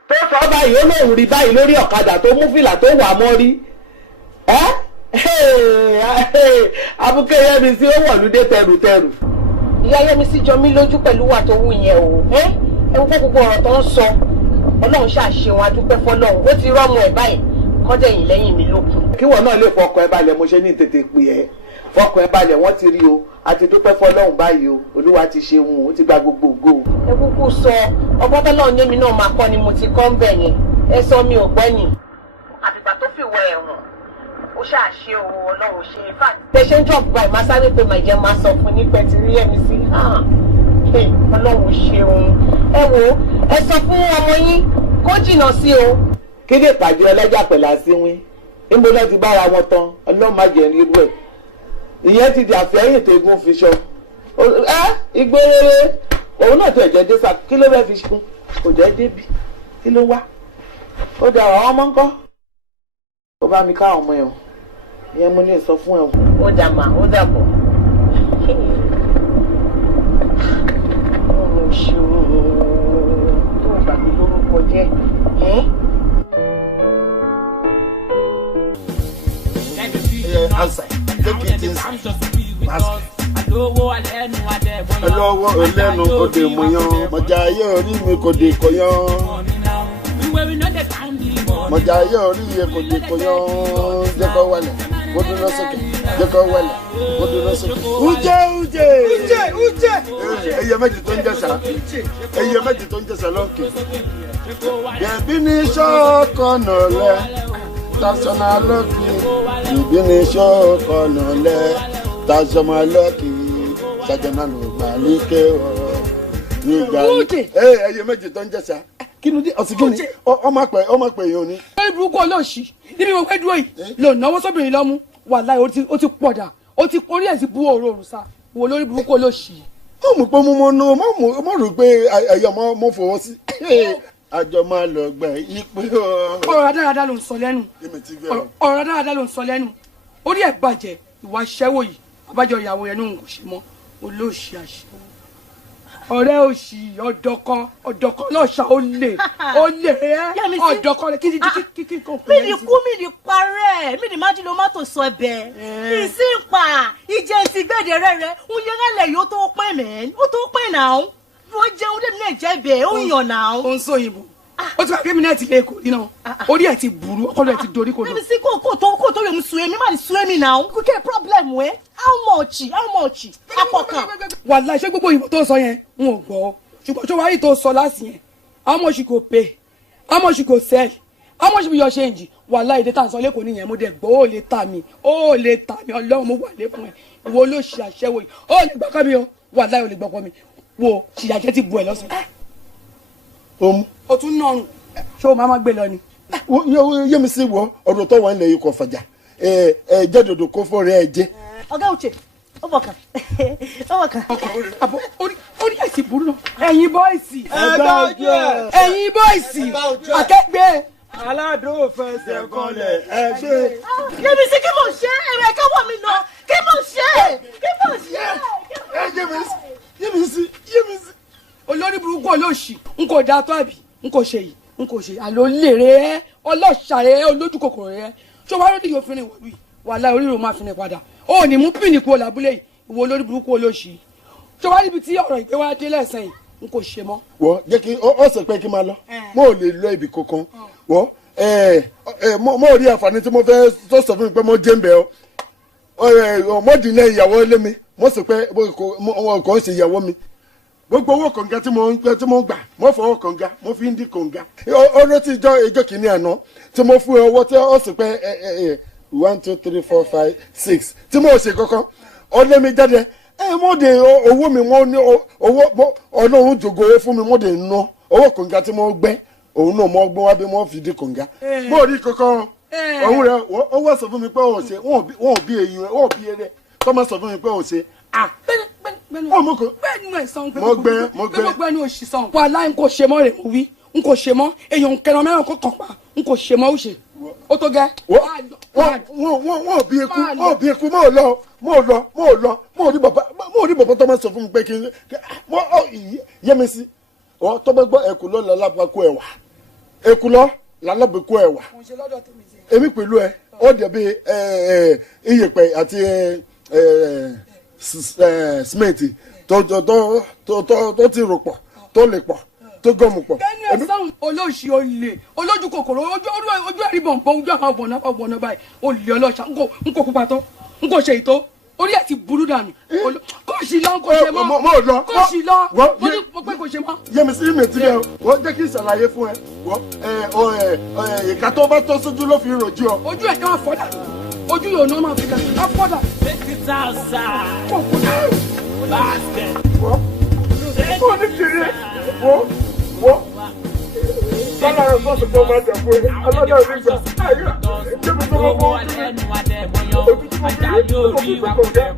tó sọ báyìí ó lóun rí báyìí lórí ọ̀kadà tó mú fìlà tó wà mọ́ rí. abúké Yẹ́misí ó wọ̀lúdé tẹrùtẹrù. ìyá Yẹ́misí jọ mí lójú pẹ̀lú wà tó wù yẹn o. ẹ wọ́n gbogbo ọ̀rọ̀ tó ń sọ ọlọ́run ṣàṣeun adúpẹ́ fọlọ́run ó ti rọ́mọ ẹ̀ báyìí kọ́dẹ̀yìn lẹ́yìn mi lókun. kíwọ náà lè fọkàn ẹ balẹ̀ mo ṣe ní tètè pè ẹ́ fọkàn ẹ balẹ̀ wọ́n ti rí o a ti dúpẹ́ fọlọ́run báyìí o olúwa ti ṣe wọn ó ti gba gbogbo ògo. ẹ kúkú sọ ọgbọ́n tọ́lọ́run lémi náà máa kọ́ ni mo ti kọ́ ń bẹ̀ yẹn ẹ sọ mi ò gbọ́ ni. àfìgbà tó fìwọ ẹ̀wọ̀n ó ṣàṣe o ọlọ́run ṣe é fà. tẹ ṣe ń drop by máa sáré pé màá jẹ́ máa sọ fún ní pẹ̀tì rí Yẹ́misí ọlọ́run ṣeun. ẹ wo ẹ sọ fún ọmọ yín kó jìnnà sí o. kí lè pàdé ọlọ́jà pẹ̀lú àsínwín níbo ló ti bára wọn tán ọlọ́run má jẹ́ irú ẹ̀ ìyẹn ti di àfẹ́yìn tó egun fi ṣọ igbó rere òun náà tó ẹ̀jẹ̀ dé sá kí ló fẹ́ fi ṣkún kò jẹ́ débi kí ló wá ó da àwọn ọmọ ńkọ́ ó bá mi ká ọmọ ẹ̀ ìyẹn mo ní sọ fún ẹ̀. ó dà mà ó dà bọ̀. ọ̀rọ̀ ṣòro tó gbàgbé lórúkọ jẹ́. Answer. Take it inside. Olówó olẹ́nu kò dé mú yan. Mọ̀jà ayé orí mi kò dé kò yan. Mọ̀jà ayé orí mi kò dé kò yan. Jẹ́ kó wẹlẹ̀, kó dúró sókè. Jẹ́ kó wẹlẹ̀, kó dúró sókè. Uje. Ẹyẹ méjì tó ń jẹ̀sà. Ẹyẹ méjì tó ń jẹ̀sà lọ́nkè. Bẹ̀bí ní ṣọ́ọ̀kọ̀nà lẹ̀. Tasọ̀nà lọ́kì. Bẹ̀bí ní ṣọ́ọ̀kọ̀nà lẹ̀. Tasọ̀nà lọ́kì. Ṣàjọ̀nà ló gbà lékè ọ̀rọ̀. Nígbà yìí. Ẹyẹ méjì tó ń jẹ̀sà. Kí ló dé ọ̀sìn kí ni? Ọmọ pè yín o ní. Ẹ burúkú olóòṣì níbi mo fẹ́ dúró yìí lò náwó sóbìnrin lọ́mú wàláhì ó ti pọ̀dà ó ti orí ẹ̀ ti bú òórùn sá wò lórí burúkú olóòṣì. Ó mú pé mo mọ nù mo rò pé ẹ̀yọ̀ mo fọwọ́ sí. Àjọ máa lọ gbà yí pé ọ. Ọ̀rọ̀ rádaràda ló ń sọ lẹ́nu. Ọ̀rọ̀ rádaràda ló ń sọ lẹ́nu. Orí ẹ̀ bàjẹ́ ìwà aṣẹ́wó yìí àbájọ ìyàwó yẹn lóhùn kò ṣe mọ́ olóòṣì aṣẹ́wó. Ọ̀rẹ́ òṣì ọ̀dọ́kọ lọ́ọ̀ṣà ó lè ọ̀dọ́kọ rẹ̀ kí kò pè é. Mídìí kú mídìí parẹ́ mídìí má jí ló má tó sọ ẹbẹ̀. Ìsìnpà ìjẹ́ ti gbèdé rẹ̀ ń yẹ́rẹ́lẹ̀ yóò tó pẹ́ mẹ́ ó tó pẹ́ náà ó jẹun dé mi náà jẹ́ bẹ́ẹ̀ ó yàn náà. Ó ń sọ òyìnbó ó ti wà pé mi náà ti lé èkó nínú orí ẹ̀ ti burú ọkọ rẹ̀ ti dorí kodò. Bíbí sí kò tó lè mú suemi má ní suemi náà kò kẹ́ problem wẹ́ how much apọ̀kan. Wàláhì ṣé gbogbo òyìnbó tó sọ yẹn n ò gbọ́ ṣùgbọ́n tó wáyé tó sọ láti yẹn how much you go pay, how much you go sell, how much be your change. Wàláhì èdè tá sọ leko nìyẹn mo dẹ̀ gbọ́ ó lè tà mí Ọlọ́run mo wà lé fún ẹ wo ló ṣe àṣẹwò yìí ó lè gbọ́kọ́ mi o wàláhì ó lè gbọ́kọ́ mi wo ṣìyàjẹ́ ti bu ẹ lọ́sùn. O tún nọrùn ṣé o máa gbé lọ ni. Yẹ́misí wọ ọ̀rọ̀ tó wà ń lẹ̀ yìí kò fàjà jẹ́ dòdò kó fọ́ rẹ̀ jẹ́. Ọ̀gá Uche ọmọ kan. Orí ẹ̀sìn burú náà. Ẹ̀yin bọ́ìsì. Ẹ̀yin bọ́ìsì. Akẹgbẹ́. Aládùn fẹsẹ̀ kanlẹ̀ ẹgbẹ́. Yẹ́misí kí mo ṣe ẹ̀rẹ̀ ẹ̀ka wọ̀ mí lọ kí mo ṣe. Yẹ́misí. Olórí burúkú olóòṣì n kò dá tó àbí n kò ṣe yìí n kò ṣe àlọ́ lèrè ẹ́ ọlọ́ṣàrẹ́ olójú kòkòrò rẹ́ ṣé wàá lóde yóò fi rìn wọ̀lú yìí wàhálà orí rò máa fi rìn padà ó ní mú pínì kú lábúlé yìí ìwọ olórí burúkú olóòṣì ṣé wàá níbi tí ọ̀rọ̀ ìgbé wá dé lẹ́sẹ̀ yìí n kò ṣe mọ́. wọ́n jẹ́ kí ọ sọ pé kí n máa lọ mo ò lè lọ ibì kankan wọ́n mo rí àǹfààní tí mo fẹ́ tó sọ fún mi pé mo jẹ́ ń bẹ̀ ọ́ mo dìnnà ìyàwó ilé mi mo sì pé wọn kò ń ṣe ìyàwó mi gbogbo owó kànga tí mo ń gbà mo fọwọ́ kànga mo fi ń dín kànga ọ̀rọ̀ tí ìjọ kìíní àná tí mo fún owó tí ó sì pé 1 2 3 4 5 6 tí mo ṣe kankan ọlẹ́ mi jáde mo de owó mi mo ní owó ọlọ́run jògo owó fún mi mo de ná owó kànga tí mo gbẹ́ òun náà mo gbọ́n wá bí mo fi dín kànga mo rí kankan òun rẹ owó sọ fún mi pé ò ṣe wọn ò bí eyín rẹ wọn ò bí eré kọ́ máa sọ fún mi pé ò ṣe bẹ́ẹ̀ni ẹ sàn mo gbẹ ní oṣù sàn wàhálà n kò ṣe mọ́ rẹ̀ mo wí n kò ṣe mọ́ èèyàn kẹran mẹ́rin kò kàn pa n kò ṣe mọ́ ó ṣe ó tó gẹ́. wọ́n bí eku mo rí bàbá tó máa sọ fún mi pé kí n Yẹ́misí tó bá gbọ́ ẹ̀kú lọ lálábàkú ẹ̀wà ẹ̀kú lọ lálábàkú ẹ̀wà èmi pẹ̀lú ẹ ó dẹ̀bi iyẹ̀pẹ̀ àti simenti tó ti rò pọ̀ tó lè pọ̀ tó gọ́ọ̀mù pọ̀. bẹ́ẹ̀ni ẹ̀sán olóòṣì olè olójú kòkòrò ojú ẹ̀rí bọ̀nbọ̀n ojú àwọn ọ̀bọ̀nà báyìí olè ọlọ́ṣà n kò kópa tó n kò ṣe ìtó orí ẹ̀ ti burú dànù kò sí lọ kò ṣe mọ́ kò sí lọ mo pé kò ṣe mọ́. Yẹ́misí mi ti rẹ wọ́n jẹ́ kí n ṣàlàyé fún ẹ ìka tó bá tọ́ sójú ló fi rojú ọ. ojú ẹ̀ ká fọ́dà ojú yóò ná máa fi kà á fọ́dà. wọ́n ní kiri wọ́n sọ́nà rẹ̀ sọ́sọ́ tó máa jẹ̀ fún ẹ alọ́dọ̀ rí gbà ayé jẹ́bi tó máa fọ́ ojú tó máa fi rí ojú tó kọ̀ dẹ́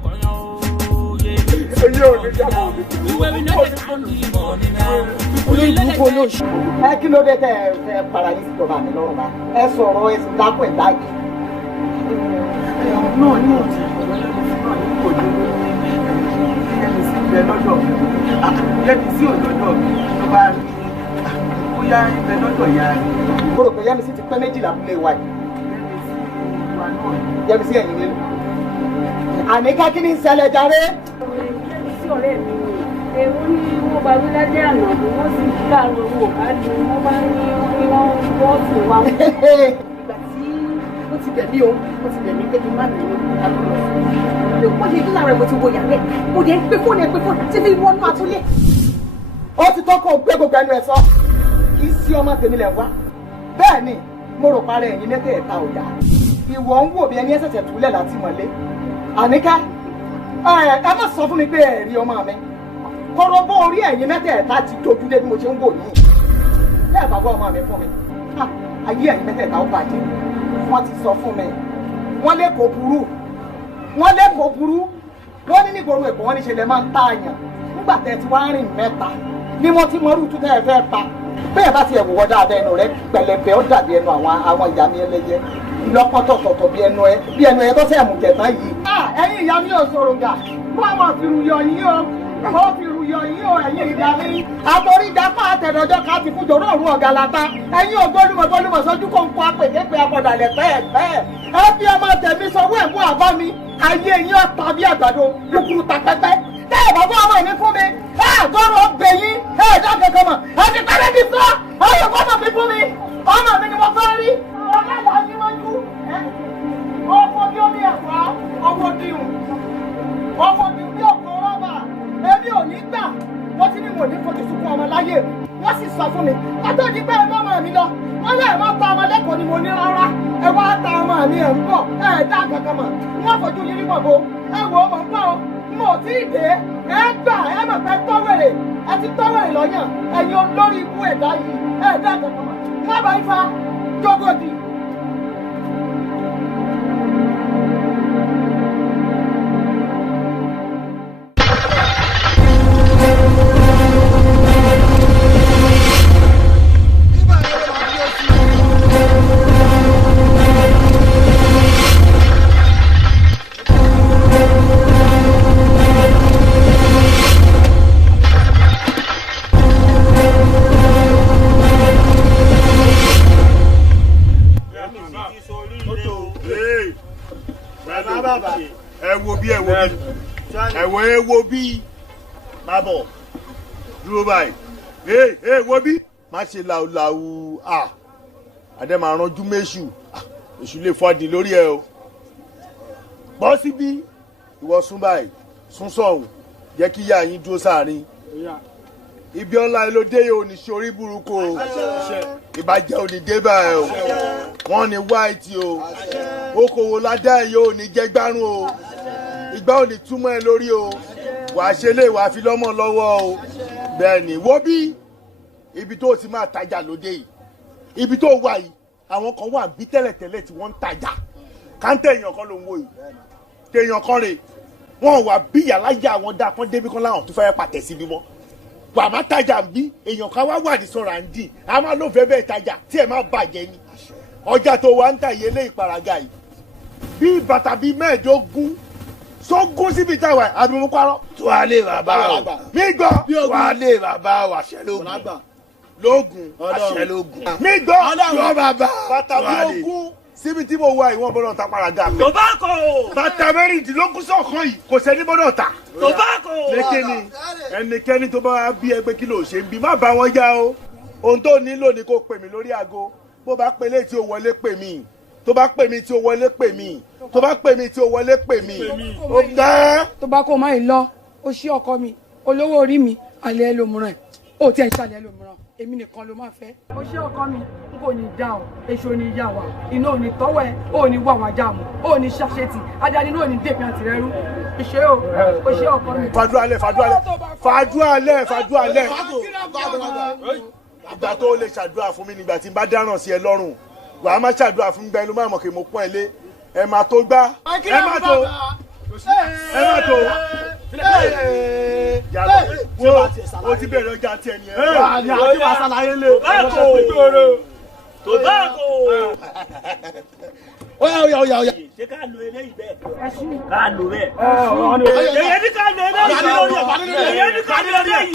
ẹ̀yẹ́ òní jábọ̀ ẹ kí ló dé tẹ ẹ fẹ́ para yín síjọba mi lọ́rùn bá ẹ sọ̀rọ̀ ẹ sì dákọ̀ ẹ̀ dájú. náà ní òtí náà ní kò dé Yẹ́misí ibẹ̀ lọ́dọ̀ Yẹ́misí òdòdó ló bá rí bóyá ibẹ̀ lọ́dọ̀ ya rí. mo rò pé Yẹ́misí ti pẹ́ méjìlá abúlé wa yìí. Yẹ́misí ẹ̀yìn mélòó. àníká kí ni ń ṣẹlẹ̀ jàre. Yẹ́misí ọ̀rẹ́ mi ni èwo ní wọ́n bá wí ládé àná bí wọ́n sì káàrọ̀ owó ká ní wọ́n bá ní wọ́n sì wá. ìgbà tí ó ti bẹ̀ mí o ó ti bẹ̀ mí pé kí n má bẹ̀rẹ̀ àbúrò mo ṣe ìdílé rẹ̀ mo ti wo yàrá ẹ̀ mo dẹ̀ ń pé fóònù tí fi wọnú àtúlẹ̀. ó ti tọ́kọ̀ gbé gbogbo ẹnu ẹ̀ sọ kì í sí ọmọ tèmi lẹ̀ wá bẹ́ẹ̀ ni mo rò parẹ́ ẹ̀yin mẹ́tẹ̀ẹ̀ta ò dáa ìwọ ń wò bí ẹni ẹ̀sẹ̀sẹ̀ túlẹ̀ láti mọ̀lé àníká ẹ má sọ fún mi pé ẹ rí ọmọ mi kọ́rọ́bọ́ orí ẹ̀yin mẹ́tẹ̀ẹ̀ta ti dojú dé bí mo ṣe ń wò yìí bẹ́ẹ̀ bá wá ọmọ mi fún mi ayé ẹ̀yin mẹ́tẹ̀ẹ̀ta ó bàjẹ́ wọ́n ti sọ fún mi wọ́n lé kò burú wọ́n ní nígboro èkó wọ́n ní ṣe lè máa ń tààyàn nígbà tẹ́ ti wá rìn mẹ́ta ni wọ́n ti mọrú tó tẹ́ ẹ fẹ́ pa bẹ́ẹ̀ bá ti ẹ̀wọ̀ dáadáa ẹnu rẹ pẹlẹbẹ ó dàbí ẹnu àwọn ìyá mi ẹlẹ́yẹ ìlọ́pọ̀tọ̀tọ̀tọ̀ bí ẹnu ẹ tó sẹ́ mú jẹ̀tán yìí. ẹ̀yin ìyá mi ò sọ̀rọ̀ gà wọ́n fi ruyọ̀ yín o ẹ̀yin ìdá mi. àtòrí ìdápá àtẹ̀dọ̀jọ́ ká ti fún jòrò òru ọ̀gá lata ẹ̀yin ògbólúmọ̀ sójú kò ń kó apèdépè apọ̀dàlẹ̀ pẹ́ẹ́pẹ́ ẹ fi ọmọ tẹ̀mí sọwọ́ ẹ̀mú àbá mi ayé yín ọ̀tá bí àgbàdo kúkúrú ta pẹ́pẹ́ tẹ́ ẹ̀ bá fún ọmọ mi fún mi gbọ́dọ̀ ọbẹ̀ yín dá kankan mọ̀ ẹ ti pẹ́rẹ́ ti sọ ọyọ gbọ́dọ̀ mi fún mi ọmọ mi ni mo fẹ́ rí ọlọ́lá ní wájú ọmọ bí ó ní ẹ̀fọ́ ọmọ dìrùn bí ọkọ̀ rọ́bà èmi ò ní gbà wọ́n ti ní mo ní fojú sunkún ọmọ láyé wọ́n sì sọ fún mi lẹ́kọ̀ọ́ ni mo ní rárá ẹ wá ta ọmọ mi ẹ̀ ń bọ̀ ẹ dá kankan mọ̀ wọ́n fojú yín ní bọ̀bọ̀ ẹ wò ó mọ̀ ń bọ̀ o mo tí ì dé ẹ gbà ẹ mọ̀ pé tọ́wèrè ẹ ti tọ́wèrè lọ́yàn ẹ̀yin olórí ikú ẹ̀dá yìí ẹ dá kankan mọ̀ wọ́n bá ifá jógòdì. ẹ wo bí má bọ̀ dúró báyìí wo bí má ṣe làwùlàwù àdé máa ránjú méṣù èṣù lè fọdì lórí ẹ o bọ́ síbí ìwọ sún báyìí sún sọ̀hún jẹ́ kí ìyá yín dúró sáàrin ibi ọ̀la ló dé yóò ní sórí burúkú o ìbàjẹ́ ò ní dé báyìí o wọ́n ní white o okòwò ládá ẹ̀ yóò ní jẹ́gbárùn o ìgbà ò ní túmọ̀ ẹ lórí o wàá ṣe lè wàá fi lọ́mọ lọ́wọ́ o bẹ́ẹ̀ ni wo bí ibi tó ti máa tajà lóde yìí ibi tó wà yìí àwọn kan wà bí tẹ́lẹ̀tẹ́lẹ̀ tí wọ́n ń tajà káńtẹ̀ èèyàn kan ló ń wò yìí téèyàn kan rè wọ́n wà bí yàlájà àwọn dá kan débi kan láwọn tó fẹ́ pàtẹ́ síbi mọ́ wà má tajà ń bí èèyàn kan wá wà ní sọ̀rọ̀ à ń dì á máa ló fẹ́ bẹ́ẹ̀ tajà tí ẹ̀ má bàjẹ́ ni ọjà tó wà ń tà yé lé ìparaga yìí bí bàtà bíi mẹ́ẹ̀ẹ́dógún sógún síbi táwa àbí mo parọ́. tó a lè bàbá o mi gbọ́. tó a lè bàbá o àṣẹ lóògùn lóògùn àṣẹ lóògùn. mi gbọ́. tó bàbá bàtà bí ogún síbi tí mo wà ìwọ̀n gbọ́dọ̀ ta paraga. tobacco. bàtà mẹ́rìndínlógún sọ̀kan yìí kò sẹ́ni gbọ́dọ̀ ta. tobacco. lékeni ẹnikẹ́ni tó bá bí ẹgbẹ́ kí ló ṣe ń bí má bá wọn já o ohun tó nílò ni kó pè mí lórí aago bó bá pè létí o wọlé pè mí tó bá pè mí tí o wọlé pè mí tó bá pè mí tí o wọlé pè mí ó gbẹ́. tó bá kó máa ń lọ ó ṣí ọkọ mi olówó orí mi alẹ́ ẹlòmíràn ó tiẹ̀ ń ṣàlẹ́ ẹlòmíràn èmi nìkan ló máa fẹ́. ó ṣí ọkọ mi n kò ní dá ọ èso ní yá wa iná ò ní tọ́wọ́ ẹ ó ní wà wá jáàmù ó ní ṣàṣetì ajáde náà ò ní dèpin àti rẹ́rú ìṣe o ó ṣí ọkọ mi. fàdúrà lẹ̀ ìgbà tó lè ṣàdúrà fún mi nígbà tí n bá dáràn sí ẹ lọ́rùn wàá má ṣàdúrà fún gbẹ ló má mọ̀ kí mo pọ́n ẹ lé ẹ má tó gbá ẹ má tó yàrá wo o ti bẹ̀rẹ̀ ọjà tiẹ̀ ni ẹ. ní àti wàá ṣàlàyé lé. tobacco. Oya. ṣé ká lo eléyìí bẹ́ẹ̀. ká lo bẹ́ẹ̀. èyí ni ká lo eléyìí. èyí ni ká lo eléyìí.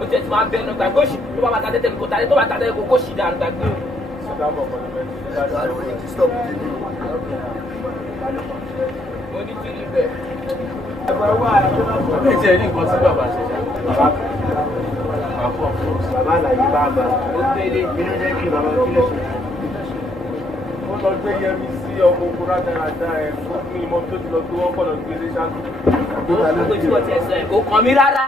ó tẹ̀ tí máa bẹ́ẹ̀ náà gbàgbé òṣì tó bá bàtà tẹ́tẹ́ kò tàlẹ́ tó bàtà tẹ́tẹ́ kò sì dànù gbàgbé o. mo ní kí ni bẹ́ẹ̀. ní ti ẹ̀ ní nǹkan tí bàbá ṣe ṣá. bàbá àlàyé bá bá ó gbélé inú jẹ́ kí bàbá kí lè ṣe. ó lọ gbé Yemisi ọmọ ogun rádaràda ẹ̀ fún ìmọ̀ tó ti lọ gbé wọ́n kọ̀ lọ gbé lé ṣáàtú. ó tí wọ́n ti ẹ̀sọ́ ẹ̀ kò kàn mí rárá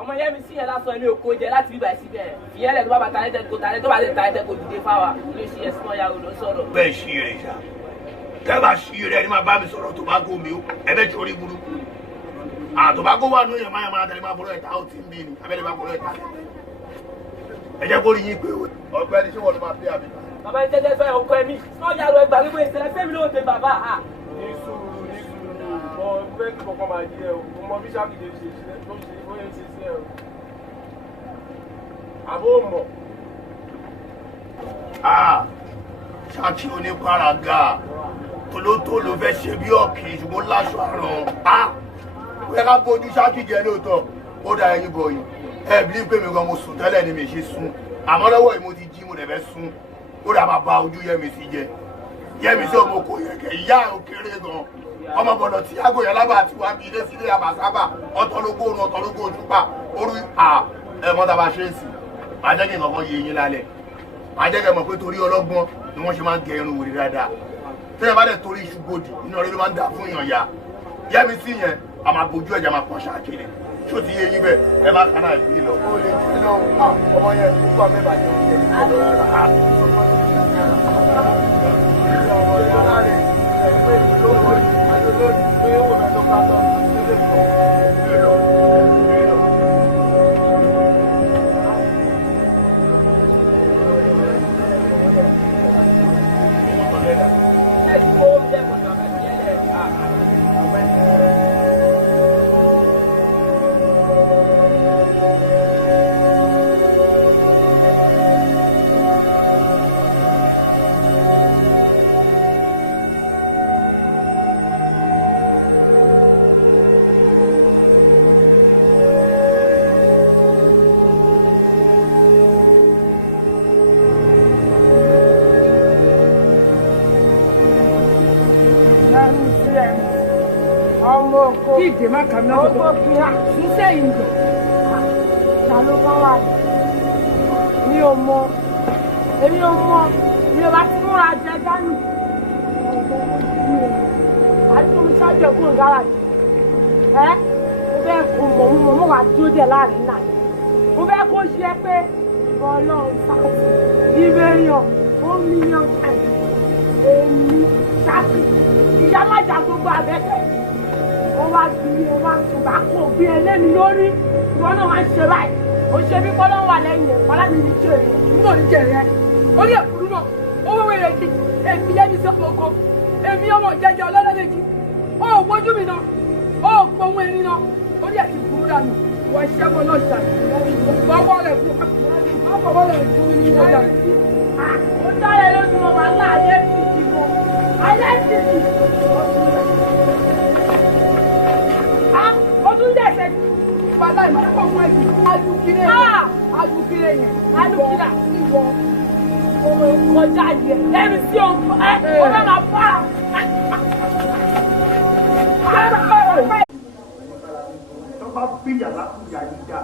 ọmọ Yemisi yẹn lásán ẹni òkò jẹ láti bíbá ẹ̀ síbẹ̀ ìyẹn lẹ̀ tó bá bàtà lẹ́tẹ̀ kò tàlẹ́ tó bá lè tàlẹ́ kò dìde fáwa ló ṣe ẹ̀sìn náà yàwó ló sọ̀rọ̀. bẹ́ẹ̀ ṣí rẹ̀ ṣá tẹ́bà ṣí rẹ̀ ni máa bá mi sọ̀rọ̀ tobacco mi ó ẹbẹ̀ tí orí burúkú tobacco wà ní èèyàn máa tẹ̀lé máa bọ̀rọ̀ ẹ̀ta ó ti ń bí ni abẹ́lẹ̀ máa bọ̀rọ̀ ẹ̀ta ẹ jẹ́ kó rí yín pé ọ̀gbẹ́ni ṣé wọ́n ló máa pé àbí. bàbá yìí tẹ́tẹ́ fẹ́ ọkọ ẹ̀mí náà yàrá ẹgbàá wípé ìṣẹ̀lẹ̀ fẹ́mi ló ń tẹ bàbá. ní sùúrù mọ fẹ́ kí kankan máa yẹ o mọ bí sákìdé ṣe ló ṣe bóyá ṣe sí ẹ o àbó mọ̀. ṣáàkì oníparaga tolótòló fẹ́ ṣe bí ọ̀kì ṣùgbọ́n láṣọ àrùn á ó yẹ ká bójú ṣáàkì jẹ lóòótọ́ ó dá ẹyin bọ̀ yìí ẹ bí pé mi gan mo sùn tẹ́lẹ̀ ni mi ṣe sùn àmọ́ lọ́wọ́ yìí mo ti jí mo dẹ̀ fẹ́ sùn ó dà máa ba ojú Yẹ́misí jẹ Yẹ́misí ọmọ kò yẹ kẹ ìyá ò kéré gan ọmọ bọ̀dọ̀ tí àgọ́ yẹn lábàá tí wàá bí ilé sílé àbàsábà ọ̀tọ̀lógóorun ọ̀tọ̀lógó ojúpa orí ẹ mọ́ta bá ṣe é sí máa jẹ́ kí n kọ́kọ́ yé yín lálẹ́ máa jẹ́ kí n mọ̀ pé torí ọlọ́gbọ́n ni wọ́n ṣe máa ń gẹ irun wèrè dáadáa tẹ́lẹ̀ bá dẹ̀ torí iṣu gbòdì inú ọ̀rẹ́ ló máa ń dà fún èèyàn ya Yẹ́misí yẹn a máa bójú ẹ̀jẹ̀ máa pọ̀ ṣáàkiri ṣó ti yé yín bẹ́ẹ̀ ẹ má kánà ìbí lọ. ó lè jí lọ ọmọ yẹn kó fún abẹ́ bàjẹ́ oúnjẹ ìdè má kà mí lọ́sọ̀ tó kí á ṣiṣẹ́ ìgbọ̀. ta ló bá wà ní. mi ò mọ èmi ò mọ mi ò bá ti múra jẹ dání. àdúgbò mi ṣáájú ẹ̀kún gáràjì. mo fẹ́ kó mo wà dúró dẹ̀ láàrin náà. mo fẹ́ kó ṣe pé ìbọn ọlọ́run sáàtì ìbéèyàn 1 million times. èmi ṣáàtì ìyá má jà gbogbo àbẹ́kẹ́. wọ́n wá bí wọ́n wá tún bá kó bí ẹlẹ́ni lórí ìwọ náà wá ń ṣe báyìí ó ṣe bí kọ́lọ́ wà lẹ́yìn ẹ̀ kọ́lá mi ní ṣe rẹ̀ nígbà ní jẹ̀ rẹ̀ ó ní èkúrú náà ó wéwé rẹ̀ kí èmi Yẹ́misí ọmọkọ èmi ọmọ jẹjẹ ọlọ́dẹ́dẹ́jì ó gbójú mi náà ó gbóhùn ẹni náà ó ní ẹ̀sìn kúrú dànù wọ́n ṣẹ́gun náà ṣàlẹ̀ fọwọ́ rẹ̀ fún mi ní ọjà. ó dáre lójú wọn wà láàyè títì mọ́ ayé títì ọdún dẹ̀sẹ̀ wàhálà ìmọ̀lẹ́kọ̀ fún ẹ̀jẹ̀ alùkìlẹ̀ yẹn alùkìlà ìwọ ọmọ kọjá yẹ Yẹ́misí ọmọ ọmọ máa bá tó bá bí yàrá kúyà yìí dá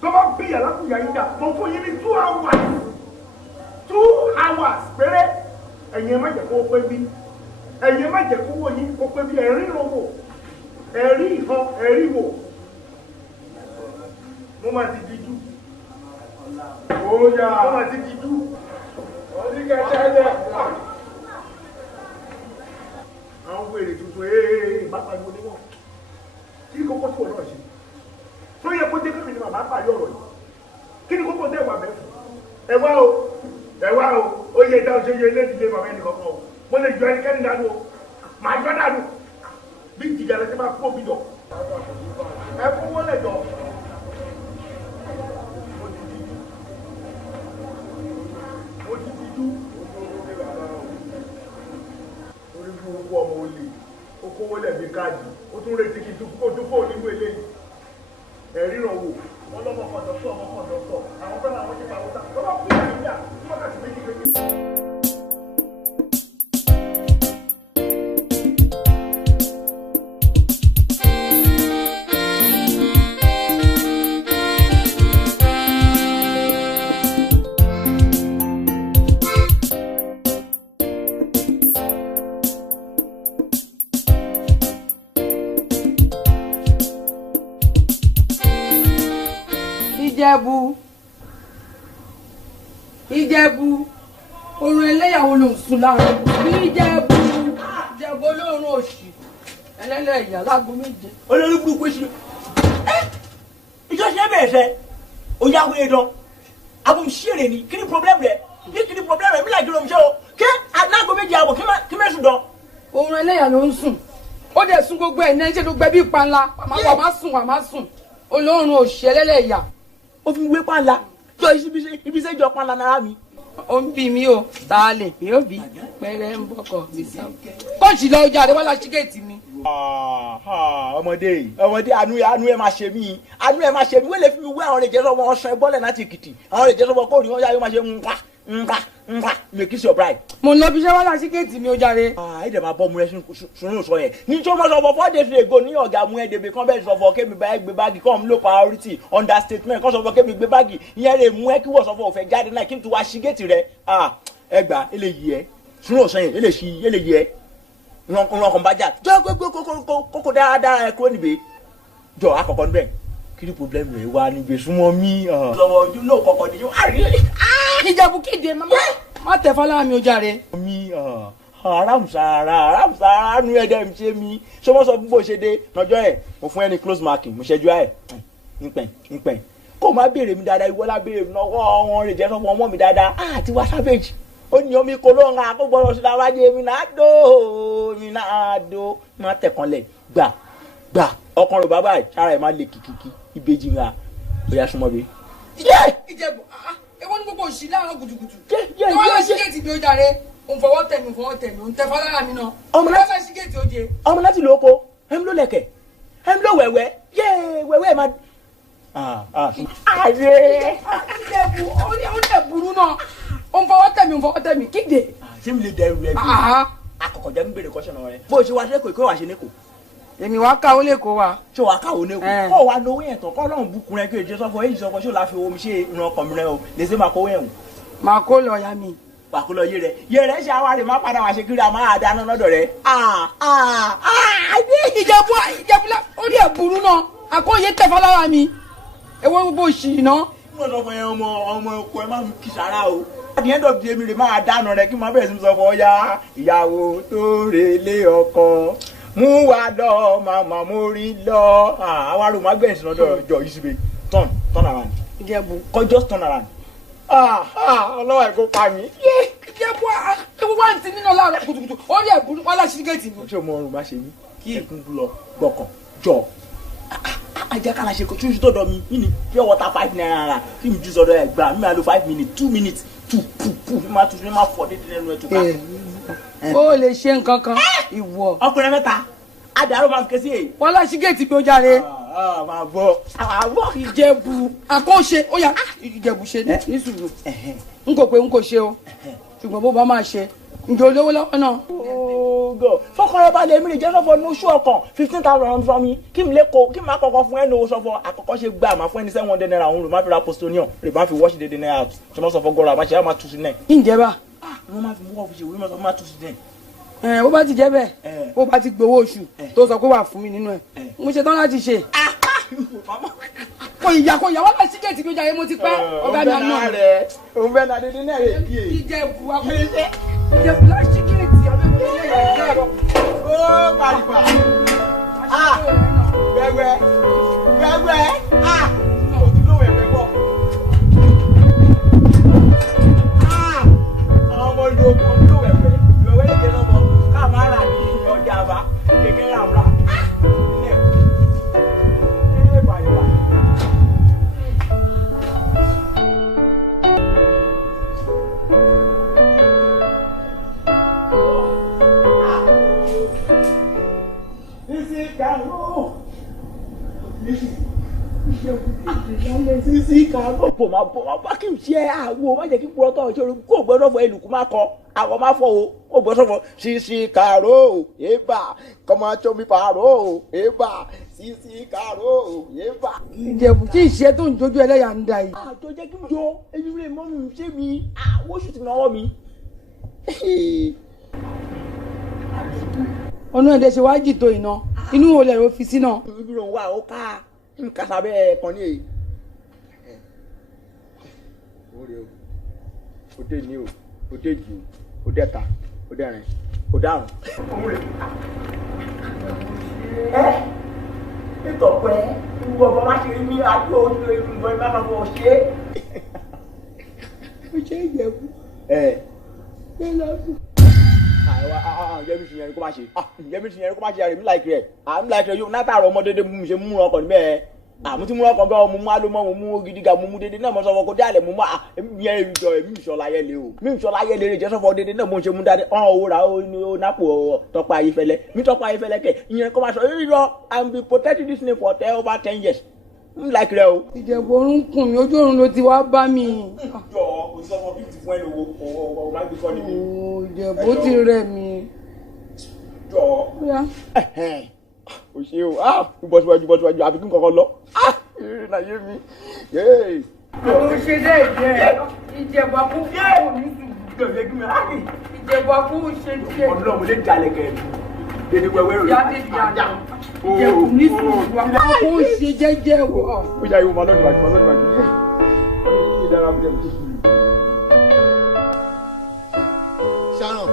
tó bá bí yàrá kúyà yìí dá mo fún yín ní 2 hours 2 hours péré ẹ̀yin ẹ má jẹ́ kó o pé bí ẹ̀yin ẹ má jẹ́ kó o yín kó o pé bí ẹ̀rí ìrànwọ́ ẹ̀rí ìhàn ẹ̀rí wò mo máa ti dijú óyá mo máa ti dijú oníkẹ́kẹ́ àwọn wèrè tuntun ìbápa ìwọ ni wọ́n kí ni kókó tí wọ́n náà ṣe tó yẹ kó dé kí ni màmá pàdé ọ̀rọ̀ yìí kí ni kókó tẹ́ wà bẹ́ẹ̀ fún ẹ wá o ó yẹ dáhùn ṣe yẹ ilé ìdílé màmá ẹnì kankan o mo lè jọ ẹnikẹ́ni dànù o màá jọ dànù bí ìjìjà rẹ ti máa kó bí jọ ẹ fún wọn lẹjọ mo ti dijú orí burúkú ọmọ olè ó kówó lẹbi káàdì ó tún retí kí tún fóònù nínú eléyìí ẹ̀ríran wò wọn lọ́mọ kọ̀dọ̀tọ̀ ọmọ kọ̀dọ̀tọ̀ àwọn fẹ́ràn àwọn ṣe pàwọ́ ta lọ́wọ́ fún ìyá wákàtí méjì méjì. Ìjẹ̀bú orun ẹlẹ́yàwó ló ń sùn láàrin bí Ìjẹ̀bú olóorun òṣì ẹlẹ́lẹ́ ìyá lágbo méje. olórí burúkú sí ìjọ ṣe bẹ̀rẹ̀ sẹ́ òyàwó ẹ̀dán abùsíèrè ni kí ni problem rẹ̀ kí ni problem rẹ̀ mílíọ̀nù kìlọ̀ ṣe o kí alágbo méje àbọ̀ kí mẹ́sùn dán. orun ẹlẹ́yà ló ń sùn ó dẹ̀ sùn gbogbo ẹ̀ náà ṣe ló gbẹ bí panla wà má sùn olóorun òṣì ẹlẹ́lẹ́ ìyá. ó fi wé panla jọ ibi iṣẹ́ jọ panla nára mi ó ń bí mi o ta lè pé ó bí pẹrẹ ń bọkọ mi sá kóòtù lọ ọjà àdéwọlá ṣíkẹ́ẹ̀tì mi. ọmọdé àánú ẹ máa ṣe mí wọ́n lè fi mi wé àwọn lè jẹ́ sọ́mọ ọ̀sán ẹgbọ́lẹ̀ láti Èkìtì àwọn lè jẹ́ sọ́mọ kóòrì wọn yá yóò máa ṣe nǹkan make it your bride. mo lọ bí sẹ́wọ́lá ṣíkẹ́ẹ̀tì mi ó jàre. ẹ dẹ̀ máa bọ́ mu rẹ sunu sọ yẹn ní tí o máa sọ fọ 4 days ago ní ọ̀gá mu ẹ̀dẹ̀bẹ̀ kan bẹ́ẹ̀ sọ fọ kémi bá ẹ gbé báàgì kọ́ mi ló priority understatement kan sọ fọ kémi gbé báàgì ìyẹn lè mú ẹ kí wọ́n sọ fọ òfẹ́ jáde náà kí n tún wá ṣígẹ́ẹ̀tì rẹ ẹ gbà ẹ lè yí ẹ sunu sọ yẹn ẹ lè yí ẹ wọn kàn bá jà jọ gbogbo kókó dáradára ẹ kúrò níbẹ̀ jọ àkọ́kọ́ níbẹ̀ kí ni problem rẹ wá níbi súnmọ́ mi. lọ́wọ́ ojú ló kọ́kọ́ ni yóò Ìjẹ̀bú kéde má tẹ̀ fọlá mi ó jàre. mi aráàmùsára nu ẹ̀dẹ̀ mi ṣe mi ṣé wọ́n sọ fún bó ṣe dé lọ́jọ́ ẹ̀ mo fún ẹ ní close marking mo ṣẹ́jú ẹ̀ nípẹ̀ kó má béèrè mi dáadáa ìwọ́lá béèrè mi lọ́wọ́ wọn rè jẹ́ sọ́mọ́ ọmọ mi dáadáa àti wá savage ó ní omi kò ló ń ra kó gbọ́dọ̀ sí láwájú mi náà dó má tẹ̀kànlẹ̀ gbà ọkàn rẹ̀ bàbá ìṣara ẹ̀ má le kìkìkì ìbejì ńlá bóyá súnmọ́ bí. Ìjẹ̀bú ewo ní gbogbo òsì láàárọ̀ kùtùkùtù wọ́n lọ ṣíkẹ́ẹ̀tì mi ó jàre òun fọwọ́ tẹ̀ mi òun tẹ fọlára mi náà ọmọ láti ṣíkẹ́ẹ̀tì ó jẹ. ọmọ láti lò ó ko ẹm ló lẹ̀kẹ̀ ẹm ló wẹ̀wẹ̀ wẹ̀wẹ̀ má. Ìjẹ̀bú ó lè burú náà òun fọwọ́ tẹ̀ mi kíde. ṣé mi lè dẹ ẹrù ẹ bí akọkọ jẹ ń bèrè kọsán rẹ bó o ṣe wá lẹkọọ ìkó wà ṣe lẹkọọ. èmi wá káwó lẹkọọ wa. ṣé wàá káwó lẹkọọ kó wàá lówó yẹn tán kó lọ́run bùkún rẹ kí o jẹ sọ́fọ́ èyí sọ́fọ́ ṣé o láfi omi ṣe ìran ọkàn mi rẹ o lè ṣe máa kówó yẹn o. máa kó lọ ya mi. wà kó lọ yé rẹ ṣe àwa rẹ má padà wá ṣe kiri àmọ́ àdáná lọ́dọ̀ rẹ. Ìjẹ̀bú ó lè burú náà àkóyè tẹ̀fọ́ lára mi èwo gbogbo òsì náà. mo sọ fún yẹn ọmọ ọkọ ẹ má mi kì sára o. at the end of the day mi rè máa dáná rẹ kí n máa bẹ̀rẹ̀ sí mi sọ fún ọya ìyàwó tó relé ọkọ mú wa lọ màmá mo rí lọ àwa rò má gbẹ̀yìn sí lọ́dọ̀ jọ ìṣubú turn around. Ìjẹ̀bú kọ́ just turn around. ọlọ́wọ́ ẹ̀ kó pa mí. Ìjẹ̀bú ewu wá ní ti nínú láàárọ̀ kùtùkùtù ó rí ẹ̀bùrú wá láti ṣíkẹ́ẹ̀tì mi. ṣé o mọ ọrùn má ṣe mí kí ẹkún lọ gbọkàn jọ ajakala ṣe kò tí o ṣe tọ̀dọ̀ mi yìí ni pure water 5 naira kí mi jù sọ́dọ̀ ẹ̀ gbà mí máa lo 5 minutes 2 minutes pu mi máa tún mi máa fọ dédé lẹ́nu ẹ̀ tó ká. ó lè ṣe nǹkan kan ìwọ. ọkùnrin mẹ́ta adarò máa ń ké sí èyí. wọ́n lọ ṣíkẹ́ẹ̀tì bí ó jáde. máa bọ̀. Ìjẹ̀bú àkọ́ṣe ó yá Ìjẹ̀bú ṣe ní sùúrù n kò pé n kò ṣe o ṣùgbọ́n bó bá máa ṣe ǹjẹ́ olówó lọ́wọ́ náà. fọkànlẹ̀ balẹ̀ mi lè jẹ́ sọ́fọ̀ ní oṣù ọ̀kan 15,000 fún mi kí mi lè kó kí mi máa kọ́kọ́ fún ẹ ní owó sọ́fọ̀ àkọ́kọ́ ṣe gbà máa fún ẹ ní 700 naira òun rè má fi ra postonion rè má fi wọ́ọ̀ṣì dédé náírà tí wọ́n sọ́fọ̀ gọ́ra àbáṣe á máa tú sí náà. ǹjẹ́ bá. wọ́n máa fi wọ́ọ̀ fi ṣe ìwé mọ́tò máa tú sí náà. bó bá ti jẹ́ bẹ́ẹ̀ bó bá ti gbowó oṣù tó sọ pé wà fún mi nínú ẹ̀ mo ṣe tán láti ṣe. kò ìyá wọ́n bá ṣíkẹ́ẹ̀tì bí ó jáde mo ti pẹ́ ọ̀gá mi àná. òun bẹ́ẹ̀ náà dédé náà rè díè. Ìjẹ̀bú akọ́ṣe Ìjẹ̀bú láti ṣíkẹ́ẹ̀tì àbẹ̀wò ilé ẹ̀ ó paripa wẹ́wẹ́ ojúlówó ẹ̀fẹ́ bọ̀ àwọn ọmọ ìlú ojúlówó ẹ̀fẹ́ ìwẹ̀wẹ́ lè jẹ́ lọ́mọ ká máa rà ní ọjà àbá kékeré àwòrán ilé ẹ̀ paripa. Sisi kàró bò máa bá kí n ṣe àwo má jẹ́ kí kúrọ́ tọ̀ ṣe kó gbọ́dọ̀ fọ ìlùkù má kọ àwọn má fọ o kó gbọ́dọ̀ fọ sisi kàró ébà kọ́mọ tó mi pàró ébà sisi kàró ébà. Ìjẹ̀bú tí ìṣe tó ń jojú ẹlẹ́yà ń da yìí. àjọ jẹ́ kí n jọ eyín rẹ̀ mọ́ mi ṣé mi àwọn oṣù tí náwó mi. ọ̀nà ẹ̀dẹ̀ ṣe wáá jìtò iná inú wo lẹ̀ ló fi sí náà. ibi ló ń wá ó ká nǹkan sábẹ́ kan ní èyí. òde ní o òde jù o òde ta òde rìn òde àrùn. nítọ̀pẹ́ ìwọ ọba má ṣe rí ní adó ojú ìgbọ̀n ìgbà kan fún ọ ṣe. ó ṣe Ìjẹ̀bú. ṣé lọ́dún. Yemisi yẹn kó má ṣe Yemisi yẹn kó má ṣe àrèmí láìkiri ẹ̀ àmì láìkiri yóò látàrọ ọmọdé dé mú mi ṣe mú ọkọ̀ níbẹ̀ mo ti mú ọkọ̀ gan mo mú alómọ́ mo mú gidi ga mo mú dédé náà mo sọ fọ kó dálẹ̀ mo mú yẹn ìjọ èmi ìṣọ̀lá yẹn lé o mi ìṣọ̀lá yẹn lè jẹ́ sọ́fọ́ dédé náà mo ń ṣe mú dáadé owó ra ó nápò Tọ́pẹ́ Ayéfẹ́lẹ́ mi Tọ́pẹ́ Ayéfẹ́lẹ́ kẹ̀ ìyẹn kọ́ máa sọ irọ́ I be protecting this name for over 10 years n like rẹ o. Ìjẹ̀bú orun kùn mí ojú oorun ló ti wá bá mi. jọ o sọ fọ bí ti fún ẹ lówó o máa gbé kọ́ níbi. Ìjẹ̀bú ti rẹ̀ mí. jọ o ṣe o bọ́síwájú àbí kí n kọ́kọ́ lọ ìrìn àyè mi. Ó ṣe dé Ìjẹ̀bú akú kò ní sùn. Ìjẹ̀bú akú ṣe díẹ̀. Ọlọ́run lè jalè kẹ́ dédé wẹ́wẹ́ rẹ̀. Ìjẹ̀bú ní sùn akú ṣe jẹ́jẹ́ wọ̀. Ó yà ìwọ̀n lọ́dún àjùmọ̀. Sharon,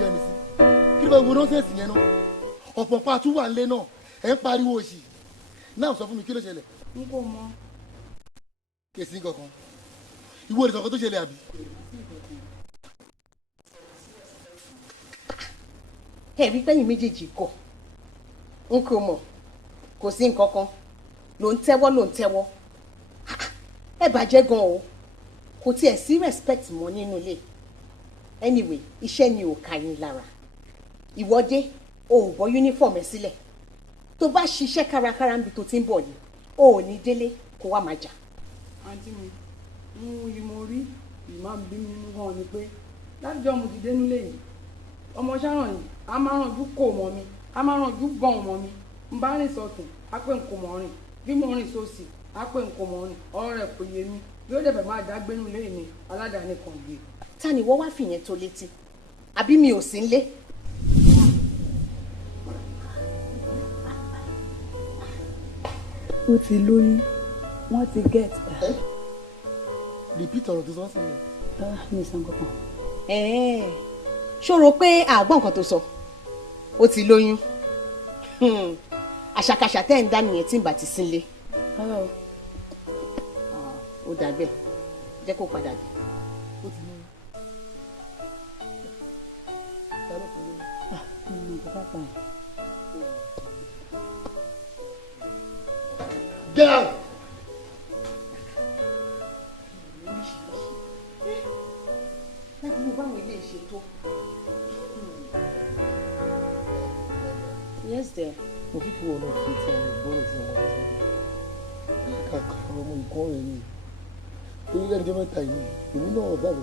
Yemisi, kí ló wo nọ́ọ̀sẹ̀sì yẹn náà? Ọ̀pọ̀ pa tún wà nílé náà, ẹ̀ ń pariwo òṣì. Náà sọ fún mi kí ló ṣẹlẹ̀? N kò mọ̀. Kèsì kankan. Ìwọ ni kankan tó ṣẹlẹ̀ àbí? Ẹ̀rí pẹ́yìn méjèèjì kọ̀. N kò mọ̀. Kò sí nǹkan kan. Ló ń tẹ́wọ́. Ẹ bàjẹ́ gan o. Kò tiẹ̀ sí respect mọ́ nínú ilé. Anyway, iṣẹ́ ni ò ká yín lára. Ìwọ́dé, o ò bọ́ uniform ẹ sílẹ̀. Tó bá ṣiṣẹ́ kárakára níbi tó ti ń bọ̀ ni, o ò ní délé kó wá máa jà. Àǹtí mi, mo rí ìmá bí mi nínú gan ni pé látijọ́ mo ti dénú lẹ́yìn. Ọmọ Sharon yìí, a máa rànjú kò mọ́ mi, a máa rànjú bọ̀n mọ́ mi. N bá rìn sọ̀tún, á pé n kò mọ̀ rìn. Bí mo rìn sósì, á pé n kò mọ̀ rìn. Ọ̀rọ̀ rẹ̀ kò yé mi. Bí ó dẹ̀bẹ̀ máa dágbénú lẹ́yìn ni aládàáni kan gbé. Ta ni wọ́n wá fìyẹn tó létí? Àbí mi ò sí nlé? Ó ti lóyún, wọ́n ti get. Repeat ọ̀rọ̀ tó sọ sí mi. Mi sàn kankan. Ṣòro pé àgbọ̀n nǹkan tó sọ. Ó ti lóyún. Àṣàkáṣà tẹ́ ń dá nìyẹn tí ń bà ti sínlé. Ó dà bẹ́ẹ̀. Jẹ́ kó padà dé. Ó ti lóyún. Get out! Láti mú báwọn ilé ìṣètò. Yes, dear. Mo fi kí wọn náà fi ti àwọn ìgbọ́rọ̀ tí wọ́n sọ. Kàkà ọmọ ìkọ́ rẹ̀ ni. Torí lẹ́nu jẹ́ mẹ́ta yìí, èmi náà dàbí.